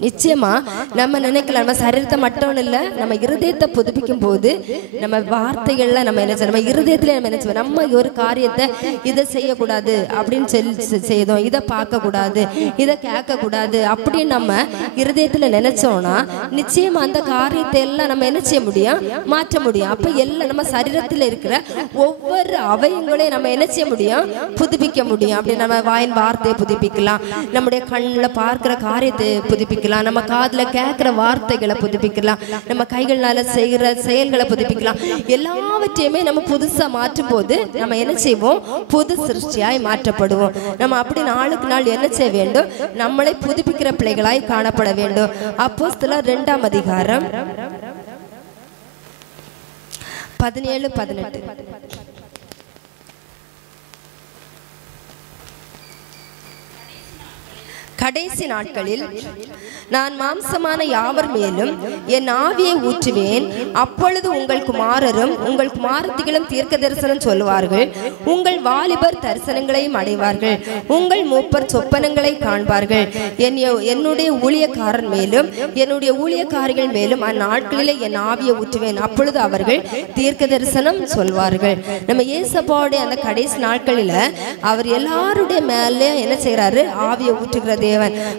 நிச்சயமா நம்ம நினைக்கலாம், நம்ம சரீரத்தை மட்டும் இல்லை, நம்ம இருதயத்தை புதுப்பிக்கும் போது நம்ம வார்த்தைகள்ல நம்ம என்ன நம்ம இருதயத்துல நம்ம என்ன நம்ம ஒரு காரியத்தை இதை செய்யக்கூடாது அப்படின்னு செய்தோம், இதை பார்க்க கூடாது, இதை கேட்க கூடாது அப்படின்னு நம்ம இருதயத்துல நினைச்சோம்னா நிச்சயமா அந்த காரியத்தை எல்லாம் நம்ம என்ன செய்ய முடியும், மாற்ற முடியும். அப்ப எல்லாம் நம்ம சரீரத்துல இருக்கிற ஒவ்வொரு அவயங்களையும் நம்ம என்ன செய்ய முடியும், புதுப்பிக்க முடியும். அப்படி நம்ம வாயின் வார்த்தையை புதுப்பிக்கலாம், நம்முடைய கண்ணுல பார்க்கிற காரியத்தை புதுப்பிக்கலாம், நம்ம காதுல கேட்கிற வார்த்தைகளை புதுப்பிக்கலாம், நம்ம கைகள்னால செய்கிற செயல்களை புதுப்பிக்கலாம். எல்லாவற்றையுமே நம்ம புதுசா மாற்றும் போது நம்ம என்ன செய்வோம், புது சிருஷ்டியாய் மாற்றப்படுவோம். நம்ம அப்படி நாளுக்கு நாள் என்ன செய்ய வேண்டும், நம்மளை புதுப்பிக்கிற பிள்ளைகளாய் காணப்பட வேண்டும். அப்போஸ்தலர் 2ஆம் அதிகாரம் 17-18. கடைசி நாட்களில் நான் மாம்சமான யாவர் மேலும் என் ஆவியை ஊற்றுவேன். அப்பொழுது உங்கள் குமாரரும் உங்கள் குமாரத்திகளும் தீர்க்க தரிசனம் சொல்லுவார்கள். உங்கள் வாலிபர் தரிசனங்களையும் அடைவார்கள். உங்கள் மூப்பர் சொப்பனங்களை காண்பார்கள். என்னுடைய ஊழியக்காரன் மேலும் என்னுடைய ஊழியக்காரிகள் மேலும் அந்நாட்களிலே என் ஆவியை ஊற்றுவேன். அப்பொழுது அவர்கள் தீர்க்க தரிசனம் சொல்வார்கள். நம்ம இயேசுவோடைய அந்த கடைசி நாட்களில அவர் எல்லாருடைய மேலே என்ன செய்யறாரு, ஆவியை ஊற்றுகிற தேவன்.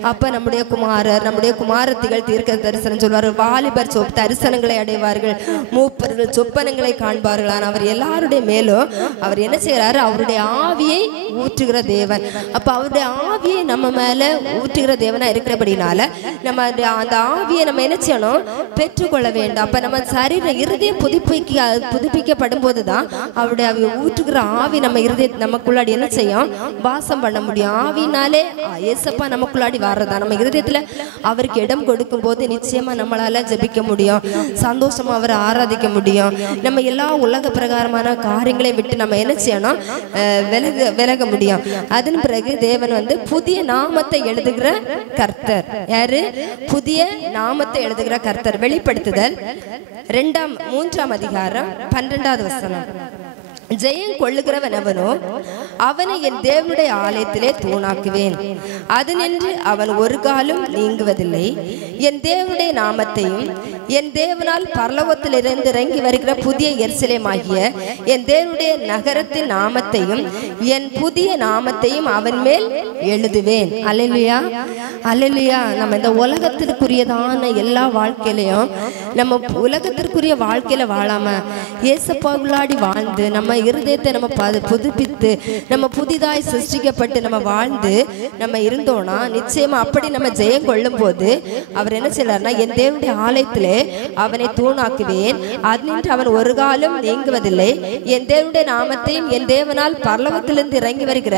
அப்ப நம்முடைய குமாரர் நம்முடைய குமாரத்திகள் தீர்க்க தரிசனம் சொல்வார்கள். வாலிபர் தரிசனங்களை அடைவார்கள். மூப்பர்கள் சொப்பனங்களை காண்பார்கள். ஆனால் அவர் எல்லாருடைய மேலும் அவர் என்ன செய்யறாரு, அவருடைய ஆவியை ஊற்றுகிற தேவன். அப்ப அவருடைய ஆவியை நம்ம மேல ஊற்றுகிற தேவனா இருக்கிறபடினால நம்ம அந்த ஆவியை நம்ம என்ன செய்யணும், பெற்றுக்கொள்ள வேண்டும். அப்ப நம்ம சரீர இருதயம் புதுப்பிக்கப்படும் போதுதான் அவருடைய ஊற்றுகிற ஆவி நம்ம இருதய நமக்குள்ளாடி என்ன செய்யும், வாசம் பண்ண முடியும். ஆவினாலே ஏசப்பா நமக்குள்ளாடி வர்றதா நம்ம இருதயத்துல அவருக்கு இடம் கொடுக்கும் போது நிச்சயமா நம்மளால ஜெபிக்க முடியும், சந்தோஷமா அவரை ஆராதிக்க முடியும். நம்ம எல்லா உலக பிரகாரமான காரியங்களை விட்டு நம்ம என்ன செய்யணும், விலக முடியும். அதன் பிறகு தேவன் புதிய நாமத்தை எழுதுகிற கர்த்தர். யாரு? புதிய நாமத்தை எழுதுகிற கர்த்தர். வெளிப்படுத்துதல் 3ஆம் அதிகாரம் 12வது வசனம். ஜெயம் கொள்ளுகிறவன் அவனோ அவனை என் தேவனுடைய ஆலயத்திலே தூணாக்குவேன், அது நின்று அவன் ஒரு காலும் நீங்குவதில்லை. என் தேவனுடைய நாமத்தையும் என் தேவனால் பரலோகத்திலிருந்து இறங்கி வருகிற புதிய எருசலேமாகிய என் தேவனுடைய நகரத்தின் நாமத்தையும் என் புதிய நாமத்தையும் அவன் மேல் எழுதுவேன். அல்லேலூயா, அல்லேலூயா. நம்ம இந்த உலகத்திற்குரியதான எல்லா வாழ்க்கையிலையும் நம்ம உலகத்திற்குரிய வாழ்க்கையில வாழாம ஏசப்பாவுள்ளாடி வாழ்ந்து நம்ம இருதயத்தை நம்ம புதுப்பித்து நம்ம புதிதாய் சிருஷ்டிக்கப்பட்டு நம்ம வாழ்ந்து நம்ம இருந்தோம்னா நிச்சயமா அப்படி நம்ம ஜெயம் கொள்ளும் போது அவர் என்ன செய்யறாருன்னா, என் தேவனுடைய ஆலயத்திலே அவனை தூணாக்குவேன், அதனின்று அவன் ஒரு காலம் நீங்குவதில்லை. என் தேவனுடைய நாமத்தையும் என் தேவனால் பரலோகத்திலிருந்து இறங்கி வருகிற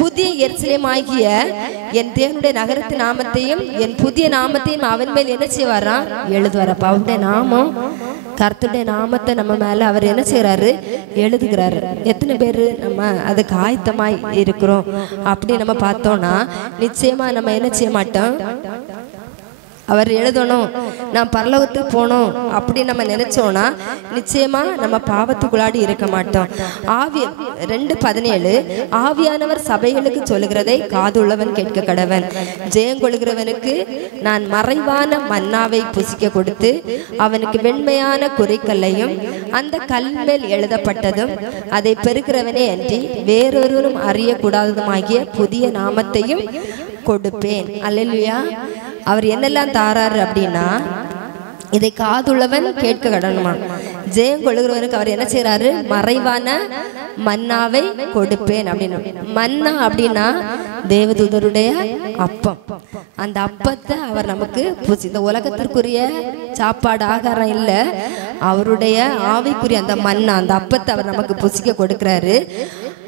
புதிய எருசலேமாகிய என் தேவனுடைய நகரத்தின் நாமத்தையும் என் புதிய நாமத்தையும் அவன் மேல் என்ன செய்வாரா, எழுதுவாரப்ப. அவருடைய நாமம், கர்த்தருடைய நாமத்தை நம்ம மேல அவர் என்ன செய்யறாரு, எழுதுகிறாரு. எத்தனை பேரு நம்ம அதுக்கு ஆயத்தமாய் இருக்கிறோம் அப்படி நம்ம பார்த்தோம்னா நிச்சயமா நம்ம என்ன செய்ய மாட்டோம், அவர் எழுதணும், நான் பரலோகத்துக்கு போனோம் அப்படி நம்ம நினைச்சோம்னா நிச்சயமா நம்ம பாவத்துக்குள்ளாடி இருக்க மாட்டோம். 2:17 ஆவியானவர் சபைகளுக்கு சொல்லுகிறதை காதுள்ளவன் கேட்க கடவன். ஜெயம் கொள்கிறவனுக்கு நான் மறைவான மன்னாவை புசிக்க கொடுத்து அவனுக்கு வெண்மையான குறிக்கல்லையும் அந்த கல் மேல் எழுதப்பட்டதும் அதை பெறுகிறவனே அன்றி வேறொருவரும் அறியக்கூடாததுமாகிய புதிய நாமத்தையும் கொடுப்பேன். அல்லேலூயா. அவர் என்னெல்லாம் தாராரு அப்படின்னா, இதை காதுள்ளவன் கேட்க கடனுமா. ஜெயம் கொள்ளுகிறவனுக்கு அவர் என்ன செய்யறாரு, மறைவான மன்னாவை கொடுப்பேன் அப்படின்னு. மன்னா அப்படின்னா தேவதூதருடைய அப்பம். அந்த அப்பத்தை அவர் நமக்கு இந்த உலகத்திற்குரிய சாப்பாடு ஆகாரம் இல்ல, அவருடைய ஆவிக்குரிய அந்த மன்னா அந்த அப்பத்தை அவர் நமக்கு புசிக்க கொடுக்கிறாரு.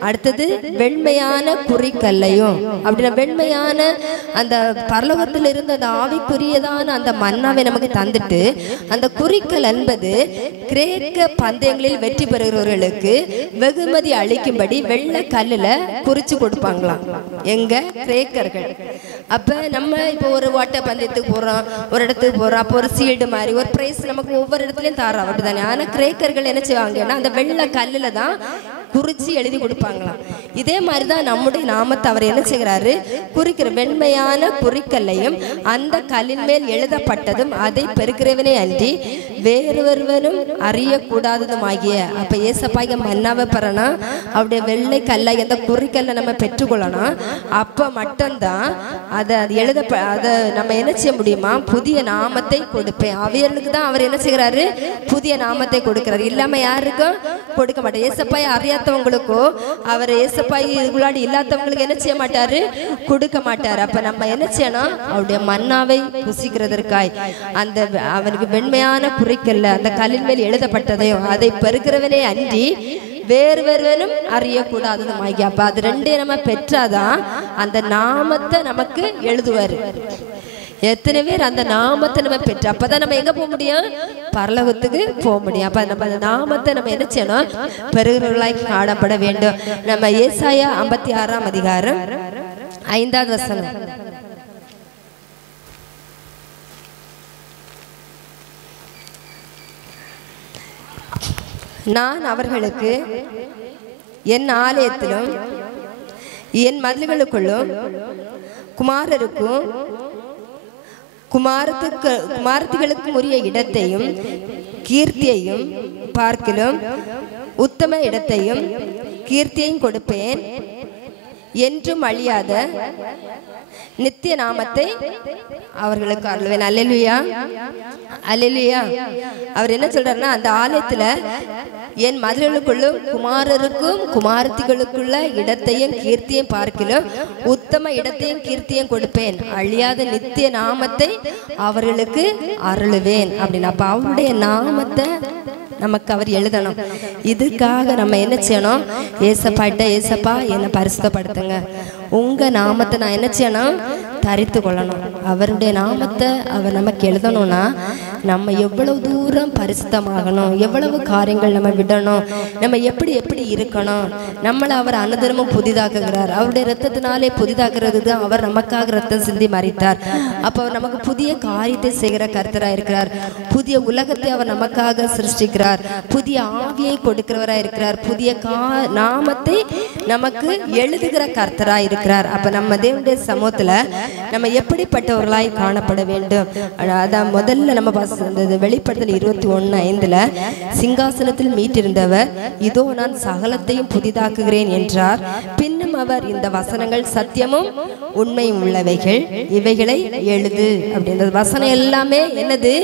அடுத்தது வெண்மையான குறிக்கல்லையும் அப்படின்னா வெண்மையான அந்த பரலோகத்தில் இருந்து அந்த ஆவிக்குரியதான அந்த மன்னாவை நமக்கு தந்துட்டு அந்த குறிக்கல் என்பது கிரேக்க பந்தயங்களில் வெற்றி பெறுகிறவர்களுக்கு வெகுமதி அளிக்கும்படி வெள்ளை கல்லுல குறிச்சு கொடுப்பாங்களாம் எங்க கிரேக்கர்கள். அப்ப நம்ம இப்போ ஒரு ஓட்ட பந்தயத்துக்கு போறோம், ஒரு இடத்துக்கு போறோம், அப்போ ஒரு சீல்டு மாதிரி ஒரு பிரைஸ் நமக்கு ஒவ்வொரு இடத்துலயும் தாரோம் அப்படிதானே. ஆனா கிரேக்கர்கள் என்ன செய்வாங்கன்னா அந்த வெள்ளை கல்லுல தான் குறிச்சு எழுதி கொடுப்பாங்களாம். இதே மாதிரிதான் நம்முடைய நாமத்தை அவர் என்ன செய்கிறாரு? குறிக்கிற வெண்மையான குறிக்கல்லையும் அந்த கல்லின் மேல் எழுதப்பட்டதும் அதை பெருக்கிறவனே அன்றி வேறொருவனும் அறியக்கூடாததும் ஆகிய. அப்ப ஏசப்பாய்க்கு மன்னாவை பெறனா அவருடைய வெள்ளை கல்லை அந்த குறிக்கல்ல நம்ம பெற்றுக்கொள்ளணும். அப்ப மட்டும்தான் அதை அதை நம்ம என்ன செய்ய முடியுமா? புதிய நாமத்தை கொடுப்பேன். அவையர்களுக்கு தான் அவர் என்ன செய்கிறாரு? புதிய நாமத்தை கொடுக்கிறார். இல்லாம யாருக்கும் கொடுக்க மாட்டார். ஏசப்பாய் அறியாதவங்களுக்கோ அவர் ஏசப்பாய் இதுக்குள்ளாடி இல்லாதவங்களுக்கு என்ன செய்ய மாட்டாரு? கொடுக்க மாட்டார். அப்ப நம்ம என்ன செய்யணும்? அவருடைய மன்னாவை புசிக்கிறதற்காய் அந்த அவனுக்கு வெண்மையான குறிக்கல்ல அந்த கல்லின் மேல் எழுதப்பட்டதையும் அதை பெருக்கிறவனே அன்றி வேறுவரும் அறியக்கூடாததும் ஆகிய. அப்ப அது ரெண்டே நம்ம பெற்றாதான் அந்த நாமத்தை நமக்கு எழுதுவாரு. எத்தனை பேர் அந்த நாமத்தை நம்ம பெற்று அப்பதான் நம்ம எங்க போக முடியும்? பரலோகத்துக்கு போக முடியும். அப்ப நம்ம அந்த நாமத்தை நம்ம என்ன செய்யணும்? பெறுகிறவர்களாய் காணப்பட வேண்டும். நம்ம ஏசாயா 56ஆம் அதிகாரம் 5வது வசனம். நான் அவர்களுக்கு என் ஆலயத்திலும் என் மதில்களுக்குள்ளும் குமாரருக்கும் குமாரத்திகளுக்கும் உரிய இடத்தையும் கீர்த்தியையும் பார்க்கிலும் உத்தம இடத்தையும் கீர்த்தியையும் கொடுப்பேன். என்றும் அழியாத நித்திய நாமத்தை அவர்களுக்கு அருள்வேன். அல்லேலூயா, அல்லேலூயா. அவர் என்ன சொல்றாருன்னா, அந்த ஆலயத்துல என் மதில்களுக்குள்ளும் குமாரருக்கும் குமாரத்திகளுக்குள்ள இடத்தையும் கீர்த்தியையும் பார்க்கிலும் உத்தம இடத்தையும் கீர்த்தியையும் கொடுப்பேன். அழியாத நித்திய நாமத்தை அவர்களுக்கு அருளுவேன் அப்படின்னு. அப்ப அவருடைய நாமத்தை நமக்கு அவர் எழுதணும். இதுக்காக நம்ம என்ன செய்யணும்? ஏசப்பாட்ட, ஏசப்பா என்னை பரிசுத்தப்படுத்துங்க, உங்க நாமத்தை நான் என்ன செய்யணும்? தரித்து கொள்ளணும். அவருடைய நாமத்தை அவர் நமக்கு எழுதணும்னா நம்ம எவ்வளவு தூரம் பரிசுத்தமாகணும், எவ்வளவு காரியங்கள் நம்ம விடணும், நம்ம எப்படி எப்படி இருக்கணும். நம்மளை அவர் அனுதினமும் புதிதாக்குகிறார். அவருடைய ரத்தத்தினாலே புதிதாக்குறது தான். அவர் நமக்காக ரத்தம் சிந்தி மரித்தார். அப்போ அவர் நமக்கு புதிய காரியத்தை செய்கிற கர்த்தராக இருக்கிறார். புதிய உலகத்தை அவர் நமக்காக சிருஷ்டிக்கிறார். புதிய ஆவியை கொடுக்கிறவராக இருக்கிறார். புதிய நாமத்தை நமக்கு எழுதுகிற கர்த்தராக இருக்கிறார். அப்ப நம்ம தேவனுடைய சமூகத்துல நம்ம எப்படிப்பட்டவர்களாய் காணப்பட வேண்டும்? அதான் முதல்ல நம்ம வெளிப்படுத்தல் 21:5 சிங்காசனத்தில் மீட்டிருந்தவர் இதோ நான் சகலத்தையும் புதிதாக்குகிறேன் என்றார். பின்னும் அவர் இந்த வசனங்கள் சத்தியமும் உண்மையும் உள்ளவைகள், இவைகளை எழுது அப்படின்றது. வசனம் எல்லாமே என்னது?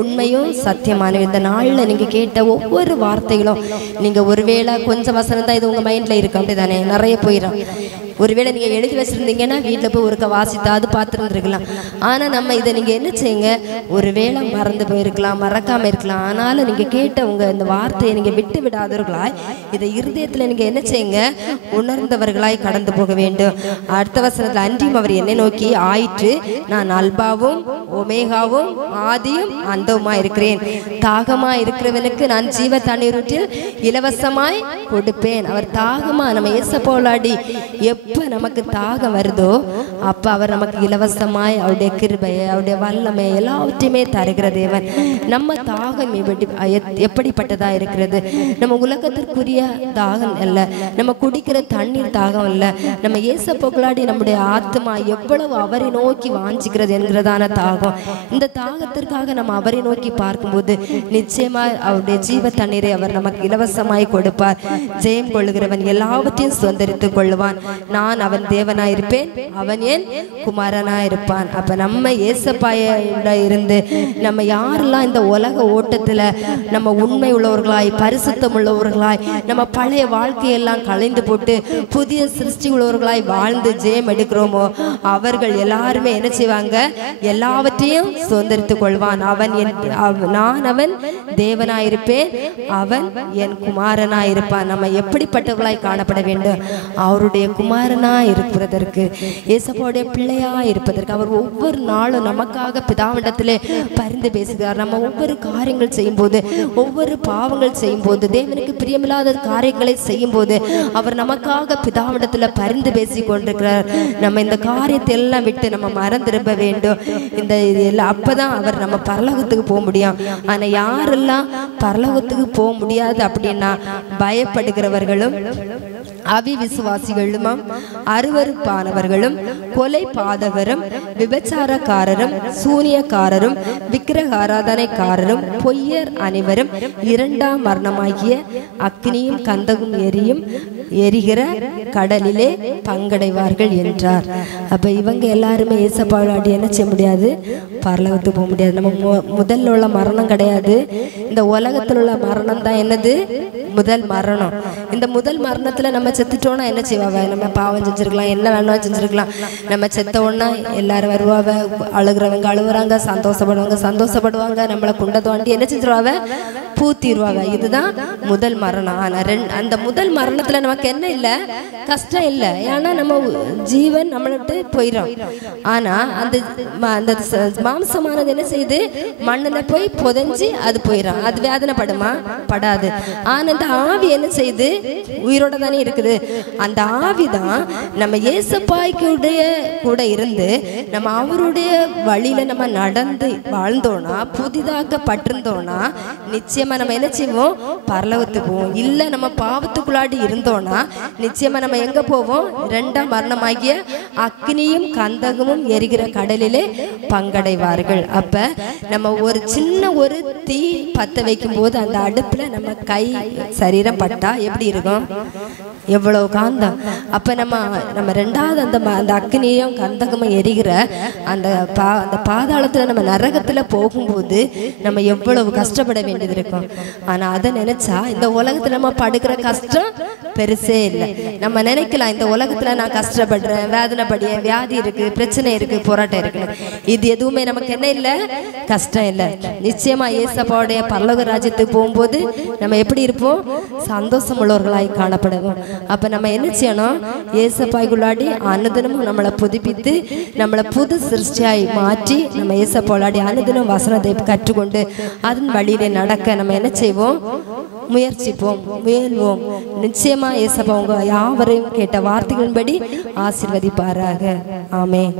உண்மையும் சத்தியமானவை. இந்த நாள்ல நீங்க கேட்ட ஒவ்வொரு வார்த்தைகளும் நீங்க ஒருவேளை கொஞ்சம் வசனம் தான் இது உங்க மைண்ட்ல இருக்கு, அப்படிதானே? நிறைய போயிடும். ஒருவேளை நீங்க எழுதி வச்சிருந்தீங்கன்னா வீட்டுல போய் ஒருக்க வாசித்தா அது பார்த்துருந்துருக்கலாம். ஆனா நம்ம இதை நீங்க என்ன செய்யுங்க? ஒருவேளை மறந்து போயிருக்கலாம், மறக்காம இருக்கலாம். ஆனாலும் நீங்க கேட்ட உங்க இந்த வார்த்தையை நீங்க விட்டு விடாதவர்களாய் இதை இருதயத்துல நீங்க என்ன செய்யுங்க? உணர்ந்தவர்களாய் கடந்து போக வேண்டும். அடுத்த வசனத்துல அன்றியும் அவர் என்னை நோக்கி ஆயிற்று, நான் அல்பாவும் ஒமேகாவும் ஆதியும் அந்தவுமா இருக்கிறேன். தாகமா இருக்கிறவனுக்கு நான் ஜீவ தண்ணீரூற்றில் இலவசமாய் கொடுப்பேன். அவர் தாகமா நம்ம ஏசப்போலாடி எப்ப நமக்கு தாகம் வருதோ அப்ப அவர் நமக்கு இலவசமாய் அவருடைய கிருபையை, அவருடைய வல்லமை எல்லாவற்றையுமே தருகிற தேவன். நம்ம தாகம் எப்படிப்பட்டதா இருக்கிறது? நம்ம உலகத்திற்குரிய தாகம் அல்ல, நம்ம குடிக்கிற தண்ணீர் தாகம் அல்ல. நம்ம ஏசப்போக்களாடி நம்முடைய ஆத்மா எவ்வளவு அவரை நோக்கி வாஞ்சிக்கிறது என்கிறதான தாகம். இந்த தாகத்திற்காக நம்ம அவரை நோக்கி பார்க்கும்போது நிச்சயமா அவருடைய ஜீவ தண்ணீரை அவர் நமக்கு இலவசமாய் கொடுப்பார். ஜெயம் கொள்ளுகிறவன் எல்லாவற்றையும் சுதந்திரித்துக் கொள்ளுவான். நான் அவன் தேவனாயிருப்பேன், அவன் என் குமாரனாயிருப்பான். அப்ப நம்ம ஏசப்பாய இருந்து நம்ம யாரெல்லாம் இந்த உலக ஓட்டத்துல நம்ம உண்மை உள்ளவர்களாய், பரிசுத்தம் உள்ளவர்களாய், நம்ம பழைய வாழ்க்கையெல்லாம் களைந்து போட்டு புதிய சிருஷ்டி உள்ளவர்களாய் வாழ்ந்து ஜெயம் எடுக்கிறோமோ அவர்கள் எல்லாருமே என்ன செய்வாங்க? எல்லாவற்றையும் சுதந்திரித்துக் கொள்வான். நான் அவன் தேவனாயிருப்பேன், அவன் என் குமாரனாயிருப்பான். நம்ம எப்படிப்பட்டவர்களாய் காணப்பட வேண்டும்? அவருடைய குமாரனா இருப்பதற்கு, இயேசுவோடைய பிள்ளையா இருப்பதற்கு அவர் ஒவ்வொரு நாளும் நமக்காக பிதாவிடத்திலே பரிந்து பேசுகிறார். நம்ம ஒவ்வொரு காரியங்கள் செய்யும் போது, ஒவ்வொரு பாவங்கள் செய்யும் போது, தேவனுக்கு பிரியமில்லாத காரியங்களை செய்யும் போது அவர் நமக்காக பிதாவிடத்துல பரிந்து பேசி கொண்டிருக்கிறார். நம்ம இந்த காரியத்தை எல்லாம் விட்டு நம்ம மறந்திருப்ப வேண்டும். இந்த அப்பதான் அவர் நம்ம பரலோகத்துக்கு போக முடியும். ஆனா யாரெல்லாம் பரலோகத்துக்கு போக முடியாது அப்படின்னா பயப்படுகிறவர்களும் அவிவிசுவாசிகளும் அருவருப்பானவர்களும் கொலை பாதகரும் விபச்சாரக்காரரும் சூனியக்காரரும் விக்கிரக ஆராதனைக்காரரும் பொய்யர் அனைவரும் இரண்டாம் மரணமாகிய அக்னியும் கந்தகும் எரிகிற கடலிலே பங்கடைவார்கள் என்றார். அப்ப இவங்க எல்லாருமே ஏசப்பாவோட என்ன செய்ய முடியாது, பரலோகத்துக்கு போக முடியாது. நம்ம முதல்ல உள்ள மரணம் கிடையாது, இந்த உலகத்தில் உள்ள மரணம் தான் என்னது, முதல் மரணம். இந்த முதல் மரணத்துல நம்ம செத்துட்டோம்னா என்ன செய்வாங்க, நம்ம பாவம் செஞ்சிருக்கலாம், என்ன வேணாலும் செஞ்சிருக்கலாம். நம்ம செத்தோன்னா எல்லாரும் வருவாங்க, அழுகிறவங்க அழுகுறாங்க, சந்தோஷப்படுவாங்க, நம்மளை குண்டை தோண்டி என்ன செஞ்சிருவாங்க, பூத்திடுவாங்க. இதுதான் முதல் மரணம். ஆனா அந்த முதல் மரணத்துல நமக்கு என்ன இல்லை, கஷ்டம் இல்லை. ஏன்னா நம்ம ஜீவன் நம்மள்கிட்ட போயிடும். ஆனா அந்த மாம்சமானது என்ன செய்யுது, மண்ணுல போய் புதைஞ்சி அது போயிடும். அது வேதனைப்படுமா, படாது. ஆனா இந்த ஆவி என்ன செய்யுது, உயிரோட தானே இருக்குது. அந்த ஆவிதான் நம்ம ஏசப்பாய்க்குடைய கூட இருந்து நம்ம அவருடைய வழியில நம்ம நடந்து வாழ்ந்தோம்னா, புதிதாக்கப்பட்டிருந்தோம்னா நிச்சயமா நம்ம என்ன செய்வோம், பரலோகத்துக்கு போவோம். இல்ல நம்ம பாவத்துக்குள்ளாடி இருந்தோம்னா நிச்சயமா நம்ம எங்க போவோம், இரண்டாம் மரணமாகிய அக்னியும் கந்தகமும் எரிகிற கடலிலே பங்கடைவார்கள். அப்ப நம்ம ஒரு சின்ன ஒரு தீ பத்த வைக்கும் போது அந்த அடுப்புல நம்ம கை சரீரம் பட்டா எப்படி இருக்கும், எவ்வளவு காந்தம். அப்ப நம்ம ரெண்டாவது அந்த அக்னியும் கந்தகமும் எரிகிற அந்த பாதாளத்துல நம்ம நரகத்துல போகும்போது நம்ம எவ்வளவு கஷ்டப்பட வேண்டியது இருக்கும். ஆனா அதை நினைச்சா இந்த உலகத்துல நம்ம படுக்கிற கஷ்டம் பெருசே இல்லை. நம்ம நினைக்கலாம் இந்த உலகத்துல நான் கஷ்டப்படுறேன், வேதனைப்படுறேன், வியாதி இருக்கு, பிரச்சனை இருக்கு, போராட்டம் இருக்கு. இது எதுவுமே நமக்கு என்ன இல்லை, கஷ்டம் இல்லை. நிச்சயமா ஏசப்பாவுடைய பரலோக ராஜ்யத்துக்கு போகும்போது நம்ம எப்படி இருப்போம், சந்தோஷம் உள்ளவர்களாய் காணப்படுவோம். அப்ப நம்ம என்ன செய்யணும், ஏசப்பாய்க்குள்ளாடி அனுதினமும் நம்மளை புதுப்பித்து நம்மளை புது சிருஷ்டியாய் மாற்றி நம்ம ஏசப்பாவுள்ளாடி அனுதினம் வசனத்தை கற்றுக்கொண்டு அதன் வழியிலே நடக்க நம்ம என்ன செய்வோம், முயற்சிப்போம், முயல்வோம். நிச்சயமா ஏசப்பா உங்க யாவரையும் கேட்ட வார்த்தைகளின்படி ஆசீர்வதிப்பாராக. ஆமென்.